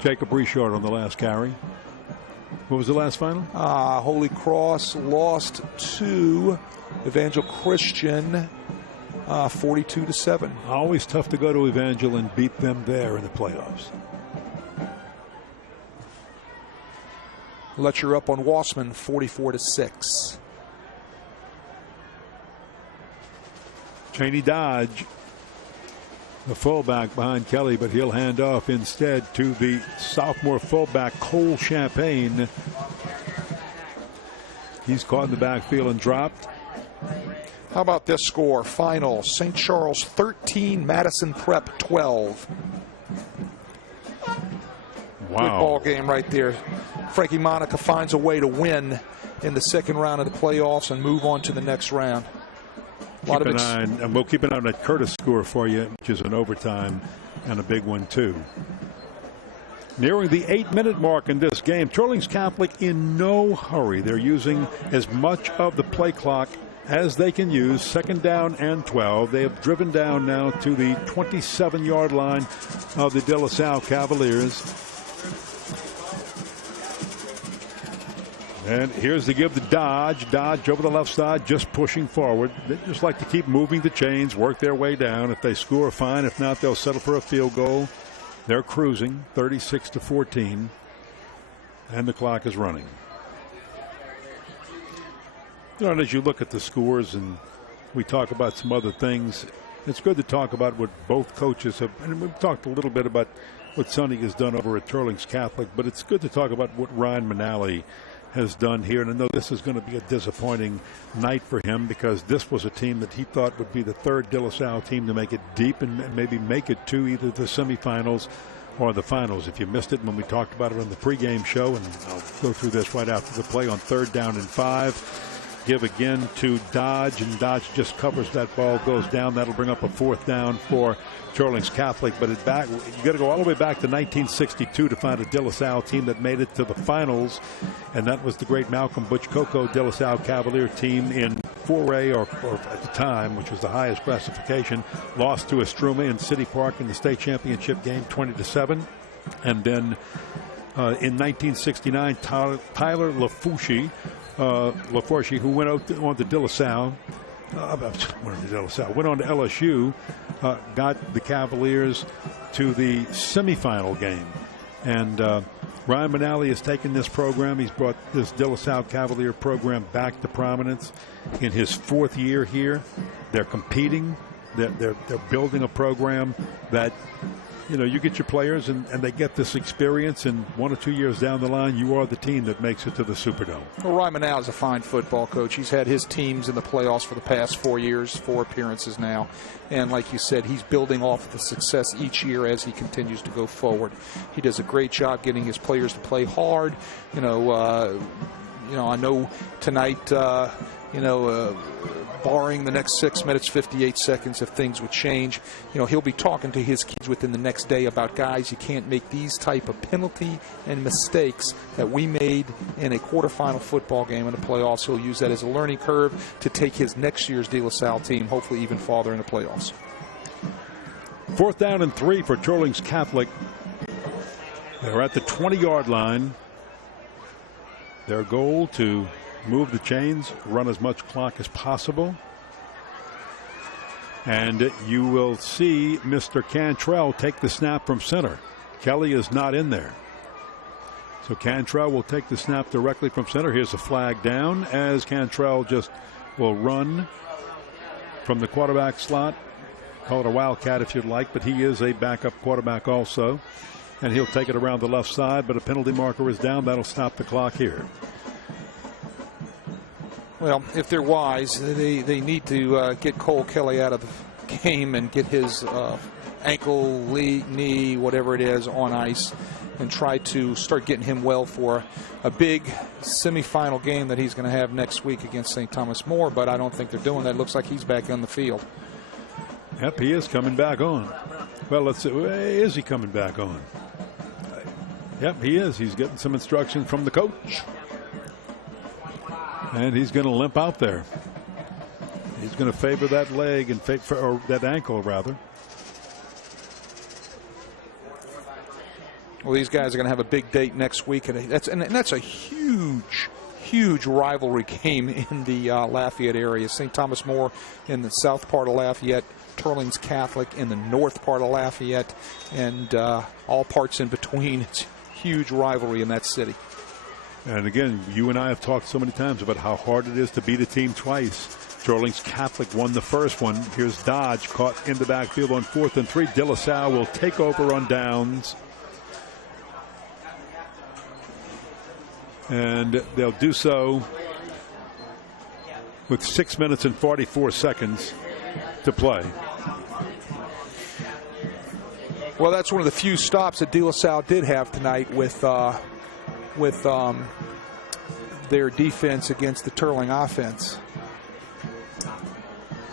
Jacob Richard on the last carry. What was the last final? Holy Cross lost to Evangel Christian 42-7. Always tough to go to Evangel and beat them there in the playoffs. Letcher up on Wassman 44-6. Cheney Dodge, the fullback behind Kelly, but he'll hand off instead to the sophomore fullback Cole Champagne. He's caught in the backfield and dropped. How about this score? Final, St. Charles 13, Madison Prep 12. Wow. Good ball game right there. Frankie Monica finds a way to win in the second round of the playoffs and move on to the next round. And we'll keep an eye on that Curtis score for you, which is an overtime and a big one too. Nearing the 8-minute mark in this game, Teurlings Catholic in no hurry. They're using as much of the play clock as they can use. Second down and 12. They have driven down now to the 27-yard line of the De La Salle Cavaliers. And here's the give to Dodge. Dodge over the left side, just pushing forward. They just like to keep moving the chains, work their way down. If they score, fine. If not, they'll settle for a field goal. They're cruising 36-14. And the clock is running. You know, and as you look at the scores and we talk about some other things, it's good to talk about what both coaches have. And we've talked a little bit about what Sonny has done over at Teurlings Catholic, but it's good to talk about what Ryan Manali has done here. And I know this is going to be a disappointing night for him because this was a team that he thought would be the third De La Salle team to make it deep and maybe make it to either the semifinals or the finals. If you missed it when we talked about it on the pregame show, and I'll go through this right after the play, on 3rd down and 5. Give again to Dodge, and Dodge just covers that ball, goes down. That'll bring up a 4th down for Teurlings Catholic. But you got to go all the way back to 1962 to find a De La Salle team that made it to the finals, and that was the great Malcolm Butch Coco De La Salle Cavalier team in 4A, or at the time, which was the highest classification. Lost to Estruma in City Park in the state championship game, 20-7, and then in 1969, Tyler Lafourche, who went on to De La Salle, went on to LSU, got the Cavaliers to the semifinal game. And Ryan Manali has taken this program. He's brought this De La Salle Cavalier program back to prominence in his 4th year here. They're competing. They're building a program that, you know, you get your players and they get this experience, and 1 or 2 years down the line, you are the team that makes it to the Superdome. Well, Ryan Manal is a fine football coach. He's had his teams in the playoffs for the past 4 years, 4 appearances now. And like you said, he's building off the success each year as he continues to go forward. He does a great job getting his players to play hard. I know tonight, barring the next 6 minutes, 58 seconds, if things would change, he'll be talking to his kids within the next day about, guys, you can't make these type of penalty and mistakes that we made in a quarterfinal football game in the playoffs. He'll use that as a learning curve to take his next year's De La Salle team hopefully even farther in the playoffs. 4th down and 3 for Teurlings Catholic. They're at the 20-yard line. Their goal to move the chains, run as much clock as possible. And you will see Mr. Cantrell take the snap from center. Kelly is not in there. So Cantrell will take the snap directly from center. Here's a flag down as Cantrell just will run from the quarterback slot. Call it a wildcat if you'd like, but he is a backup quarterback also. And he'll take it around the left side, but a penalty marker is down. That'll stop the clock here. Well, if they're wise, they need to get Cole Kelly out of the game and get his ankle, knee, whatever it is, on ice, and try to start getting him well for a big semifinal game that he's going to have next week against St. Thomas More. But I don't think they're doing that. It looks like he's back on the field. Yep, he is coming back on. Well, let's see. Is he coming back on? Yep, he is. He's getting some instruction from the coach. And he's going to limp out there. He's going to favor that leg and or that ankle, rather. Well, these guys are going to have a big date next week, and that's a huge rivalry game in the Lafayette area. St. Thomas More in the south part of Lafayette, Teurlings Catholic in the north part of Lafayette, and all parts in between. It's a huge rivalry in that city. And again, you and I have talked so many times about how hard it is to beat a team twice. Teurlings Catholic won the first one. Here's Dodge caught in the backfield on 4th and 3. De La Salle will take over on downs. And they'll do so with 6 minutes and 44 seconds to play. Well, that's one of the few stops that De La Salle did have tonight with their defense against the Teurling offense.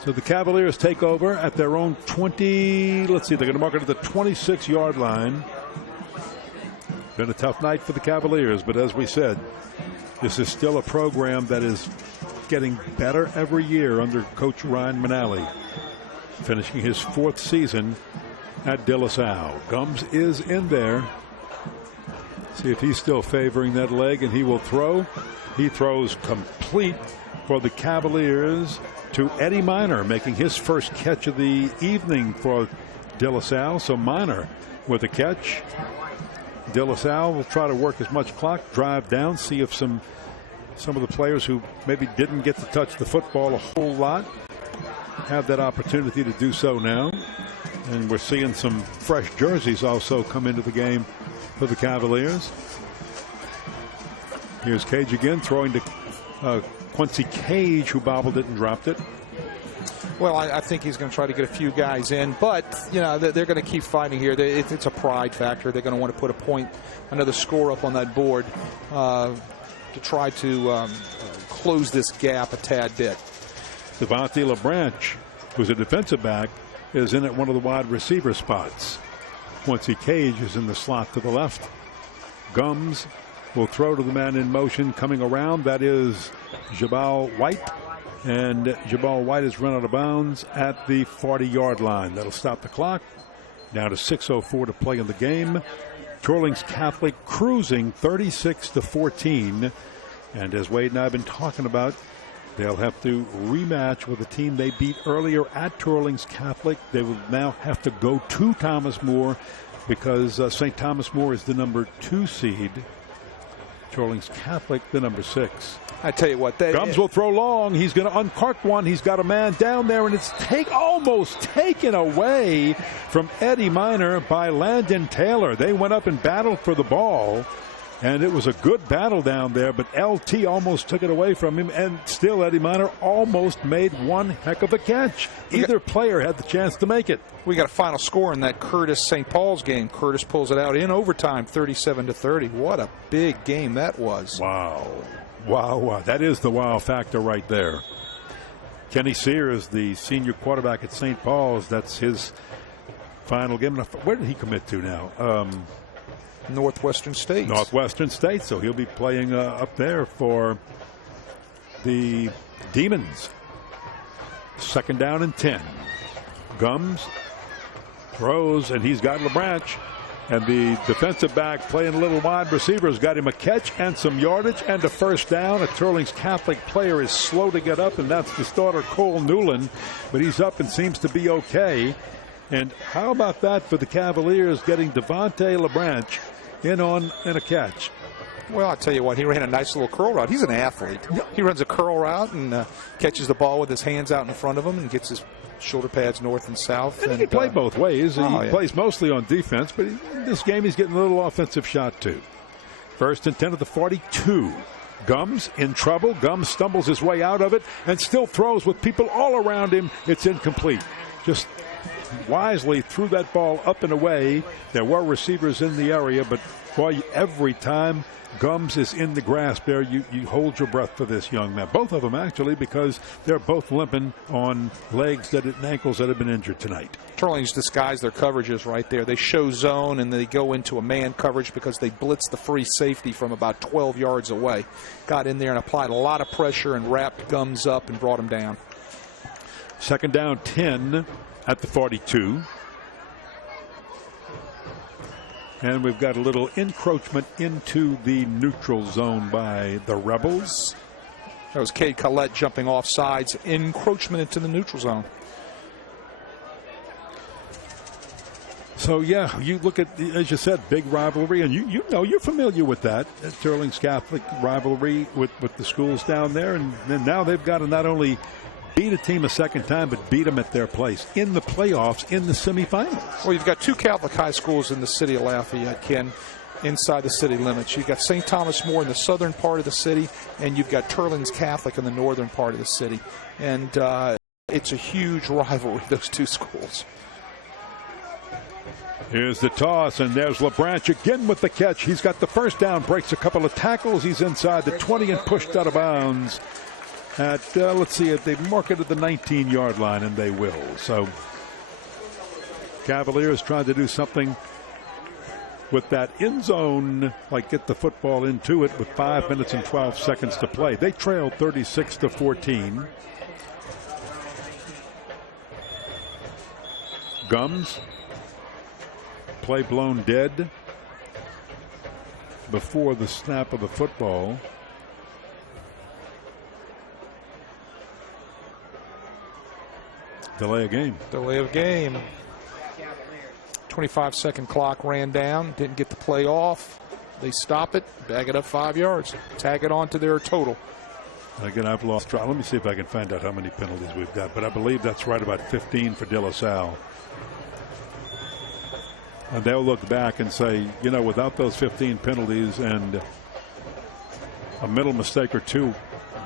So the Cavaliers take over at their own 20. Let's see, they're going to mark it at the 26-yard line. Been a tough night for the Cavaliers, but as we said, this is still a program that is getting better every year under Coach Ryan Manali, finishing his 4th season at De La Salle. Gums is in there. See if he's still favoring that leg, and he will throw. He throws complete for the Cavaliers to Eddie Minor, making his first catch of the evening for De La Salle. So Minor with a catch. De La Salle will try to work as much clock, drive down, see if some of the players who maybe didn't get to touch the football a whole lot have that opportunity to do so now. And we're seeing some fresh jerseys also come into the game for the Cavaliers. Here's Cage again, throwing to Quincy Cage, who bobbled it and dropped it. Well, I think he's going to try to get a few guys in, but you know they're going to keep fighting here. It's a pride factor. They're going to want to put a point, another score up on that board to try to close this gap a tad bit. Devontae LeBranch, who's a defensive back, is in at one of the wide receiver spots. Quincy Cage is in the slot to the left. Gums will throw to the man in motion coming around. That is Jabal White. And Jabal White has run out of bounds at the 40-yard line. That'll stop the clock. Down to 6:04 to play in the game. Teurlings Catholic cruising 36-14. And as Wade and I have been talking about, they'll have to rematch with a team they beat earlier at Teurlings Catholic. They will now have to go to Thomas More because St. Thomas More is the number 2 seed. Teurlings Catholic, the number 6. I tell you what, Gums will throw long. He's going to uncork one. He's got a man down there, and it's almost taken away from Eddie Minor by Landon Taylor. They went up and battled for the ball, and it was a good battle down there, but LT almost took it away from him, and still Eddie Minor almost made one heck of a catch. Either player had the chance to make it. We got a final score in that Curtis-St. Paul's game. Curtis pulls it out in overtime, 37-30. What a big game that was. Wow. Wow. That is the wow factor right there. Kenny Sears, the senior quarterback at St. Paul's, that's his final game. Where did he commit to now? Northwestern State. Northwestern State, so he'll be playing up there for the Demons. 2nd down and 10. Gums throws, and he's got LeBranch. And the defensive back playing a little wide receiver has got him a catch and some yardage and a first down. A Teurlings Catholic player is slow to get up, and that's the starter, Cole Newland. But he's up and seems to be okay. And how about that for the Cavaliers getting Devontae LeBranch in a catch? Well, I'll tell you what, he ran a nice little curl route. He's an athlete. He runs a curl route and catches the ball with his hands out in front of him and gets his shoulder pads north and south. And he can play both ways. He plays mostly on defense, but in this game he's getting a little offensive shot too. 1st and 10 at the 42. Gums in trouble. Gums stumbles his way out of it and still throws with people all around him. It's incomplete. Just wisely threw that ball up and away. There were receivers in the area, but boy, every time Gums is in the grasp there, you hold your breath for this young man. Both of them, actually, because they're both limping on legs and ankles that have been injured tonight. Teurlings disguise their coverages right there. They show zone and they go into a man coverage because they blitz the free safety from about 12 yards away. Got in there and applied a lot of pressure and wrapped Gums up and brought him down. Second down, 10 at the 42. And we've got a little encroachment into the neutral zone by the Rebels. That was Cade Collette jumping off sides. Encroachment into the neutral zone. So, yeah, you look at, as you said, big rivalry. And you know, you're familiar with that. Teurlings Catholic rivalry with the schools down there. And now they've got to not only beat a team a second time, but beat them at their place in the playoffs, in the semifinals. Well, you've got two Catholic high schools in the city of Lafayette, Ken, inside the city limits. You've got St. Thomas More in the southern part of the city, and you've got Teurlings Catholic in the northern part of the city. And it's a huge rivalry, those two schools. Here's the toss, and there's LeBranch again with the catch. He's got the first down, breaks a couple of tackles. He's inside the 20 and pushed out of bounds. At, let's see, they mark it at the 19-yard line, and they will. So Cavaliers trying to do something with that end zone, like get the football into it with 5 minutes and 12 seconds to play. They trailed 36-14. Gums, play blown dead before the snap of the football. Delay of game. Delay of game. 25-second clock ran down. Didn't get the play off. They stop it, bag it up 5 yards, tag it on to their total. Again, I've lost track. Let me see if I can find out how many penalties we've got. But I believe that's right about 15 for De La Salle. And they'll look back and say, you know, without those 15 penalties and a mental mistake or two,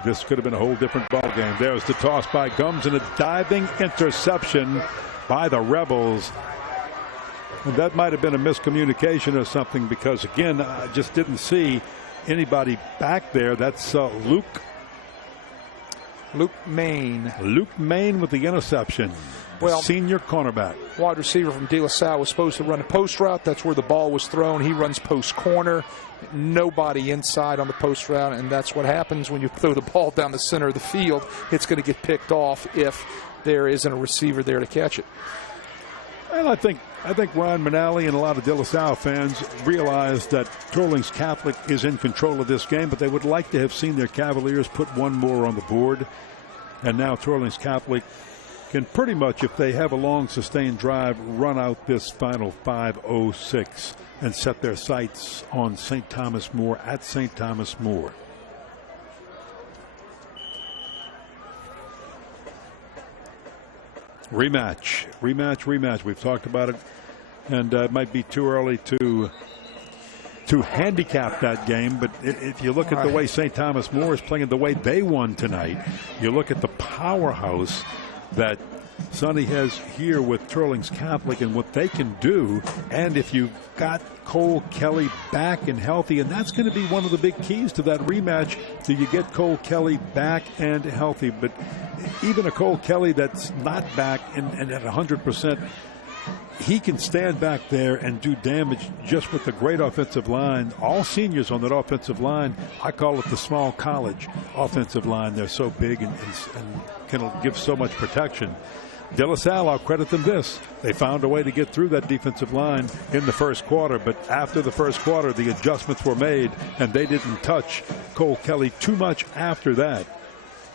this could have been a whole different ball game. There's the toss by Gums and a diving interception by the Rebels. And that might have been a miscommunication or something, because again, I just didn't see anybody back there. That's Luke Main. Luke Main with the interception. Well, senior cornerback. Wide receiver from De La Salle was supposed to run a post route. That's where the ball was thrown. He runs post corner. Nobody inside on the post route, and that's what happens when you throw the ball down the center of the field. It's going to get picked off if there isn't a receiver there to catch it. And I think Ron Manali and a lot of De La Salle fans realize that Teurlings Catholic is in control of this game, but they would like to have seen their Cavaliers put one more on the board. And now Teurlings Catholic can pretty much, if they have a long sustained drive, run out this final 5:06 and set their sights on St. Thomas More at St. Thomas More. Rematch. We've talked about it, and it might be too early to handicap that game, but if you look at the way St. Thomas More is playing, the way they won tonight, you look at the powerhouse that Sonny has here with Teurlings Catholic and what they can do, and if you've got Cole Kelly back and healthy, and that's going to be one of the big keys to that rematch. Do you get Cole Kelly back and healthy? But even a Cole Kelly that's not back and at 100%, he can stand back there and do damage just with the great offensive line. All seniors on that offensive line, I call it the small college offensive line. They're so big and can give so much protection. De La Salle, I'll credit them this. They found a way to get through that defensive line in the first quarter, but after the first quarter, the adjustments were made, and they didn't touch Cole Kelly too much after that,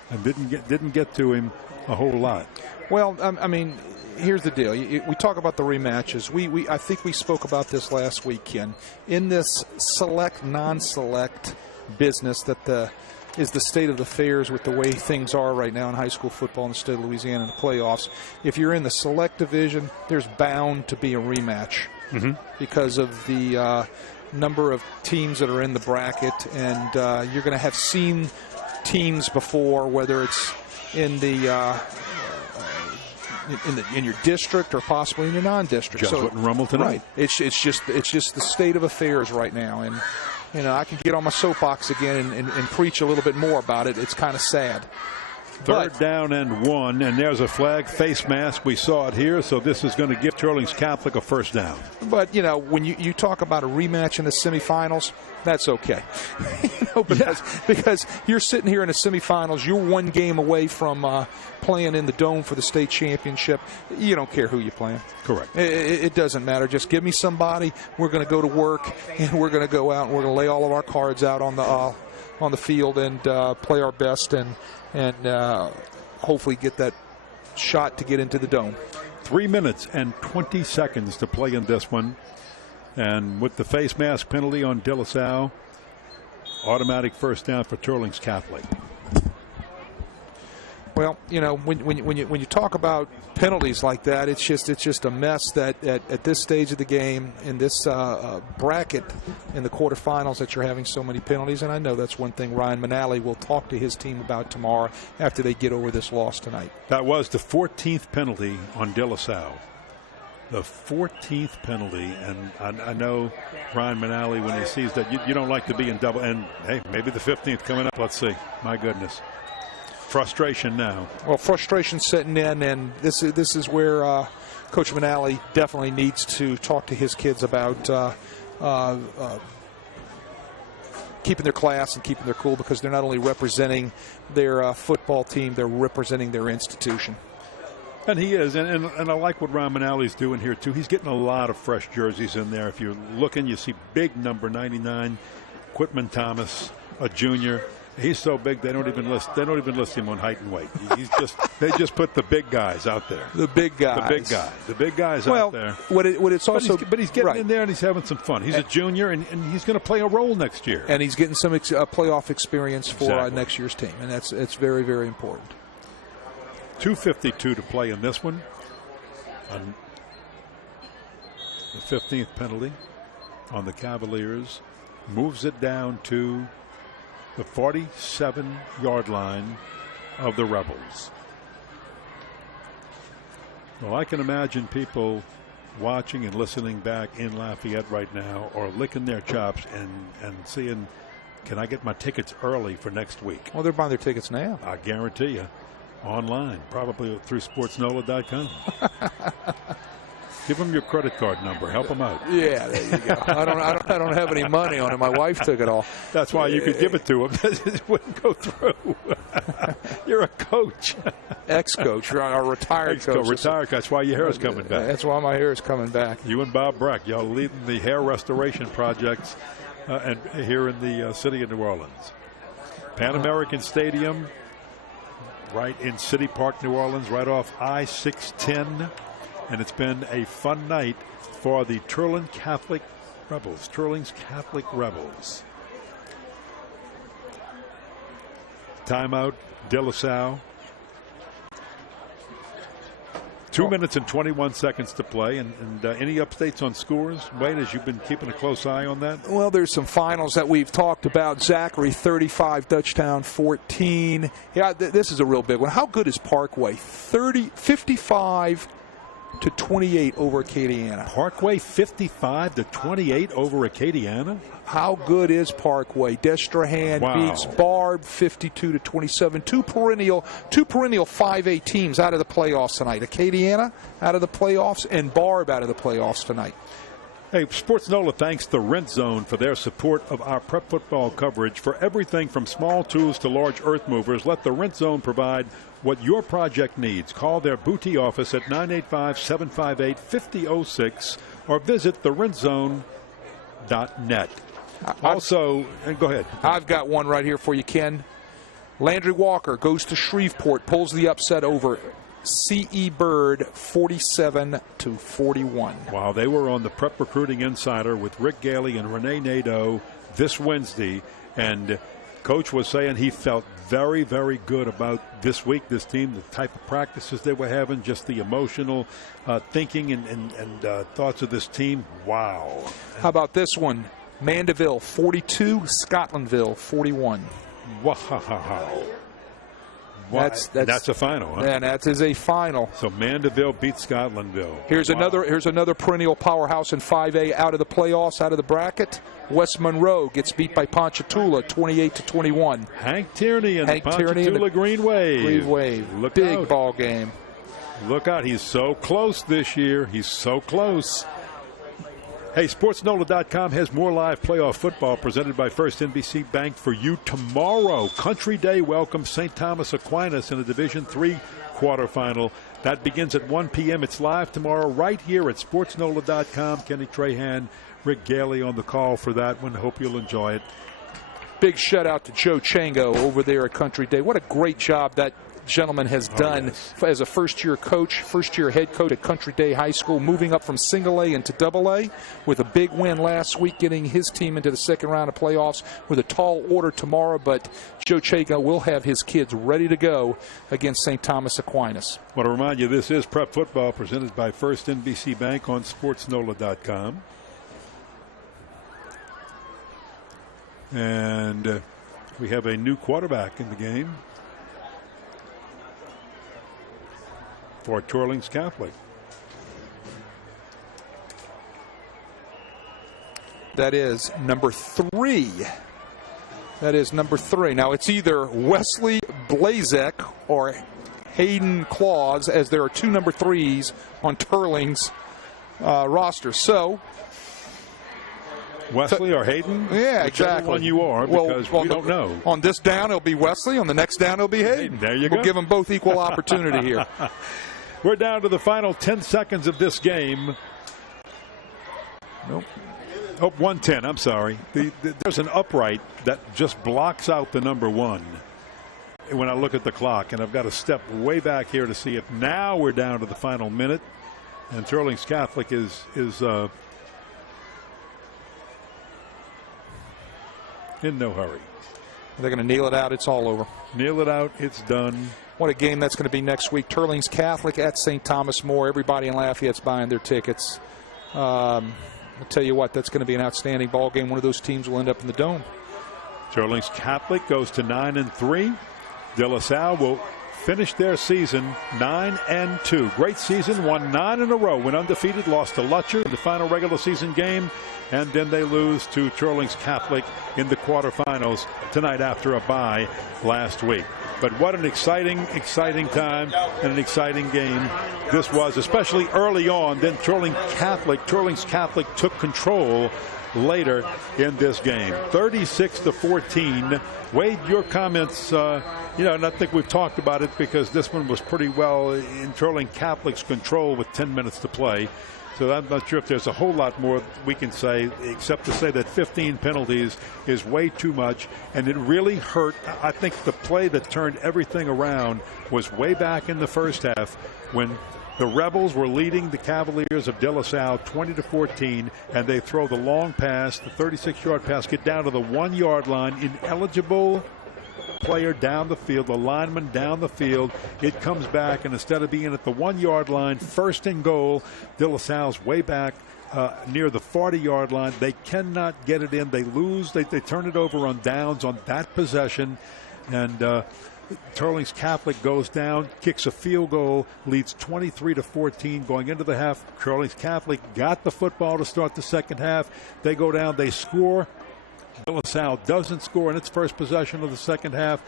and didn't get to him a whole lot. Well, I mean, here's the deal. We talk about the rematches. I think we spoke about this last week, Ken. In this select, non-select business that is the state of affairs with the way things are right now in high school football in the state of Louisiana in the playoffs. If you're in the select division, there's bound to be a rematch because of the number of teams that are in the bracket, and you're going to have seen teams before, whether it's in the in your district or possibly in your non-district. Jesuit and Rummel tonight. Right. It's just the state of affairs right now, and I can get on my soapbox again and preach a little bit more about it. It's kind of sad. Third down and 1, and there's a flag, face mask. We saw it here, so this is going to give Teurlings Catholic a first down. But, when you talk about a rematch in the semifinals, that's okay. Because you're sitting here in the semifinals, you're one game away from playing in the Dome for the state championship. You don't care who you're playing. Correct. It doesn't matter. Just give me somebody. We're going to go to work, and we're going to go out, and we're going to lay all of our cards out on the field and play our best and hopefully get that shot to get into the Dome. 3 minutes and 20 seconds to play in this one. And with the face mask penalty on De La Salle, automatic first down for Teurlings Catholic. Well, when you talk about penalties like that, it's just a mess that at this stage of the game, in this bracket in the quarterfinals, that you're having so many penalties. And I know that's one thing Ryan Manali will talk to his team about tomorrow after they get over this loss tonight. That was the 14th penalty on De La Salle. The 14th penalty, and I know Ryan Manali, when he sees that, you don't like to be in double, and hey, maybe the 15th coming up. Let's see. My goodness. Frustration now. Well, frustration setting in, and this is where Coach Manali definitely needs to talk to his kids about keeping their class and keeping their cool, because they're not only representing their football team, they're representing their institution. And he is, and I like what Ryan Manali's doing here too. He's getting a lot of fresh jerseys in there. If you're looking, you see big number 99, Quitman Thomas, a junior. He's so big they don't even list him on height and weight. They just put the big guys out there. The big guys out there. But he's getting in there and he's having some fun. He's a junior and he's going to play a role next year. And he's getting some playoff experience for next year's team, and it's very, very important. 2:52 to play in this one. On the 15th penalty on the Cavaliers moves it down to the 47-yard line of the Rebels. Well, I can imagine people watching and listening back in Lafayette right now are licking their chops and seeing, can I get my tickets early for next week? Well, they're buying their tickets now. I guarantee you. Online, probably through sportsnola.com. Give them your credit card number. Help them out. Yeah, there you go. I don't have any money on it. My wife took it all. That's why you could give it to them. It wouldn't go through. You're a coach. Ex-coach, or retired coach. Retired. That's why your hair is coming back. That's why my hair is coming back. You and Bob Breck, y'all leading the hair restoration projects and here in the city of New Orleans. Pan American Stadium, right in City Park, New Orleans, right off I-610. And it's been a fun night for the Teurlings Catholic Rebels. Timeout, De La Salle. 2 minutes and 21 seconds to play. And any updates on scores, Wade, as you've been keeping a close eye on that? Well, there's some finals that we've talked about. Zachary, 35, Dutchtown, 14. Yeah, this is a real big one. How good is Parkway? 55 to 28 over Acadiana. Parkway 55 to 28 over Acadiana. How good is Parkway? Destrehan beats Barb 52 to 27. Two perennial 5A teams out of the playoffs tonight. Acadiana out of the playoffs and Barb out of the playoffs tonight. Hey, Sports NOLA thanks the Rent Zone for their support of our prep football coverage. For everything from small tools to large earth movers, let the Rent Zone provide what your project needs. Call their boutique office at 985-758-5006 or visit therentzone.net. Also, go ahead. I've got one right here for you, Ken. Landry Walker goes to Shreveport, pulls the upset over C.E. Bird 47 to 41. Wow, they were on the Prep Recruiting Insider with Rick Gailey and Renee Nadeau this Wednesday, and Coach was saying he felt very, very good about this week, this team, the type of practices they were having, just the emotional thinking and thoughts of this team. Wow. How about this one? Mandeville 42, Scotlandville 41. Wow. That's a final, huh? And that is a final. So Mandeville beats Scotlandville. Here's another perennial powerhouse in 5A out of the playoffs, out of the bracket. West Monroe gets beat by Ponchatoula 28-21. Hank Tierney and the Ponchatoula Green Wave. Green Wave. Big ball game. Look out. He's so close this year. He's so close. Hey, SportsNola.com has more live playoff football presented by First NBC Bank for you tomorrow. Country Day welcomes St. Thomas Aquinas in a Division III quarterfinal. That begins at 1 p.m. It's live tomorrow right here at SportsNola.com. Kenny Trahan, Rick Gailey on the call for that one. Hope you'll enjoy it. Big shout out to Joe Chango over there at Country Day. What a great job that gentleman has done as a first-year head coach at Country Day High School, moving up from single A into double A with a big win last week, getting his team into the second round of playoffs with a tall order tomorrow. But Joe Chaga will have his kids ready to go against St. Thomas Aquinas. I want to remind you, this is Prep Football presented by First NBC Bank on SportsNola.com. And we have a new quarterback in the game for Teurlings Catholic. That is number 3. Now, it's either Wesley Blazek or Hayden Claus, as there are 2 number 3s on Teurlings' roster. So, Wesley or Hayden? Yeah, whichever exactly. one you are, because we don't know. On this down, it'll be Wesley. On the next down, it'll be Hayden. There you go. We'll give them both equal opportunity here. We're down to the final 10 seconds of this game. Nope. Oh, 110, I'm sorry. There's an upright that just blocks out the number 1 when I look at the clock, and I've got to step way back here to see it. Now we're down to the final minute, and Teurlings Catholic is in no hurry. They're going to kneel it out. It's all over. Kneel it out. It's done. What a game that's going to be next week. Teurlings Catholic at St. Thomas More. Everybody in Lafayette's buying their tickets. I'll tell you what, that's going to be an outstanding ball game. One of those teams will end up in the Dome. Teurlings Catholic goes to 9-3. De La Salle will finish their season 9-2. Great season, won 9 in a row, went undefeated, lost to Lutcher in the final regular season game, and then they lose to Teurlings Catholic in the quarterfinals tonight after a bye last week. But what an exciting time and an exciting game this was, especially early on. Then Teurlings Catholic took control later in this game. 36-14. Wade, your comments, and I think we've talked about it because this one was pretty well in Teurlings Catholic's control with 10 minutes to play. So I'm not sure if there's a whole lot more we can say, except to say that 15 penalties is way too much, and it really hurt. I think the play that turned everything around was way back in the first half when the Rebels were leading the Cavaliers of De La Salle 20-14, and they throw the long pass, the 36-yard pass, get down to the 1-yard line, ineligible player down the field, the lineman down the field. It comes back, and instead of being at the 1-yard line, first and goal, De La Salle's way back near the 40-yard line. They cannot get it in. They lose. They turn it over on downs on that possession, and Teurlings Catholic goes down, kicks a field goal, leads 23-14 going into the half. Teurlings Catholic got the football to start the second half. They go down, they score. De La Salle doesn't score in its first possession of the second half.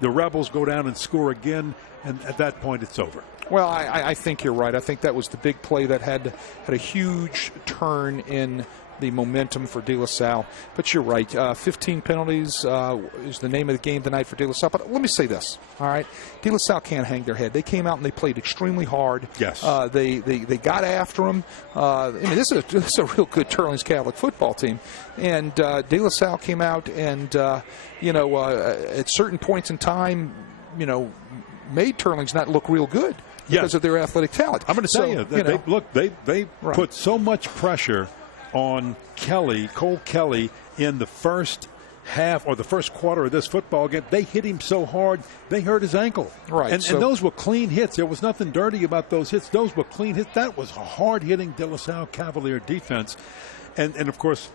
The Rebels go down and score again, and at that point it's over. Well, I think you're right. I think that was the big play that had a huge turn in the momentum for De La Salle. But you're right. 15 penalties is the name of the game tonight for De La Salle. But let me say this, all right? De La Salle can't hang their head. They came out and they played extremely hard. Yes. They got after them. This is a real good Teurlings Catholic football team. And De La Salle came out and, at certain points in time, made Teurlings not look real good because of their athletic talent. I'm going to tell you, they put so much pressure on Cole Kelly in the first half or the first quarter of this football game. They hit him so hard they hurt his ankle. Right. And those were clean hits. There was nothing dirty about those hits. Those were clean hits. That was a hard-hitting De La Salle Cavalier defense. And of course,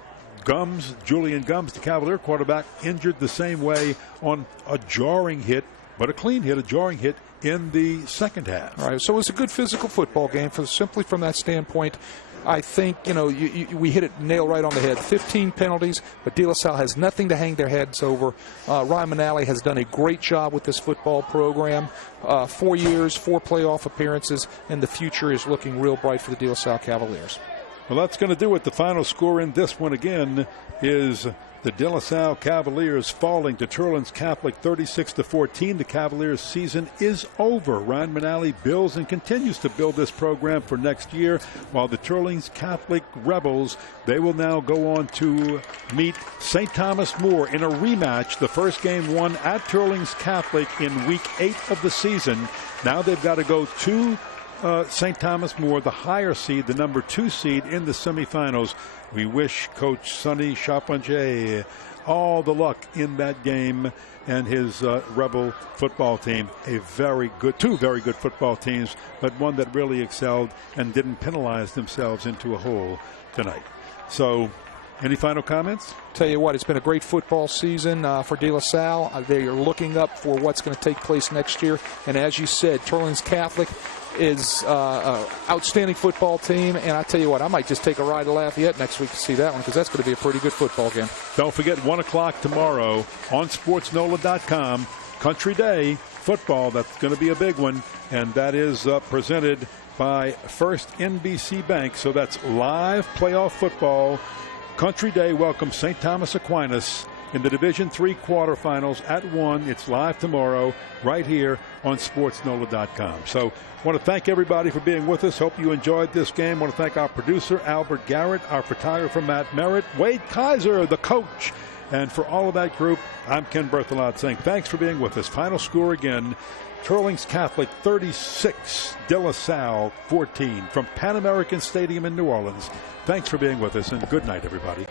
Julian Gums, the Cavalier quarterback, injured the same way on a jarring hit but a clean hit, a jarring hit in the second half. All right, so it was a good physical football game. Simply from that standpoint, I think, we hit it nail right on the head. 15 penalties, but De La Salle has nothing to hang their heads over. Ryan Manali has done a great job with this football program. 4 years, 4 playoff appearances, and the future is looking real bright for the De La Salle Cavaliers. Well, that's going to do it. The final score in this one again is the De La Salle Cavaliers falling to Teurlings Catholic 36-14. The Cavaliers season is over. Ryan Manali builds and continues to build this program for next year, while the Teurlings Catholic Rebels, they will now go on to meet St. Thomas More in a rematch. The first game won at Teurlings Catholic in week 8 of the season. Now they've got to go to St. Thomas More, the higher seed, the number 2 seed in the semifinals. We wish Coach Sonny Charpentier all the luck in that game and his Rebel football team. Two very good football teams, but one that really excelled and didn't penalize themselves into a hole tonight. So, any final comments? Tell you what, it's been a great football season for De La Salle. They are looking up for what's going to take place next year. And as you said, Teurlings Catholic is an outstanding football team. And I tell you what, I might just take a ride to Lafayette next week to see that one, because that's going to be a pretty good football game. Don't forget, 1 o'clock tomorrow on SportsNola.com, Country Day football. That's going to be a big one. And that is presented by First NBC Bank. So that's live playoff football. Country Day welcomes St. Thomas Aquinas in the Division III quarterfinals at 1. It's live tomorrow right here on SportsNola.com. So I want to thank everybody for being with us. Hope you enjoyed this game. I want to thank our producer, Albert Garrett, our photographer, Matt Merritt, Wade Kaiser, the coach. And for all of that group, I'm Ken Berthelot saying thanks for being with us. Final score again, Teurlings Catholic 36, De La Salle 14 from Pan American Stadium in New Orleans. Thanks for being with us, and good night, everybody.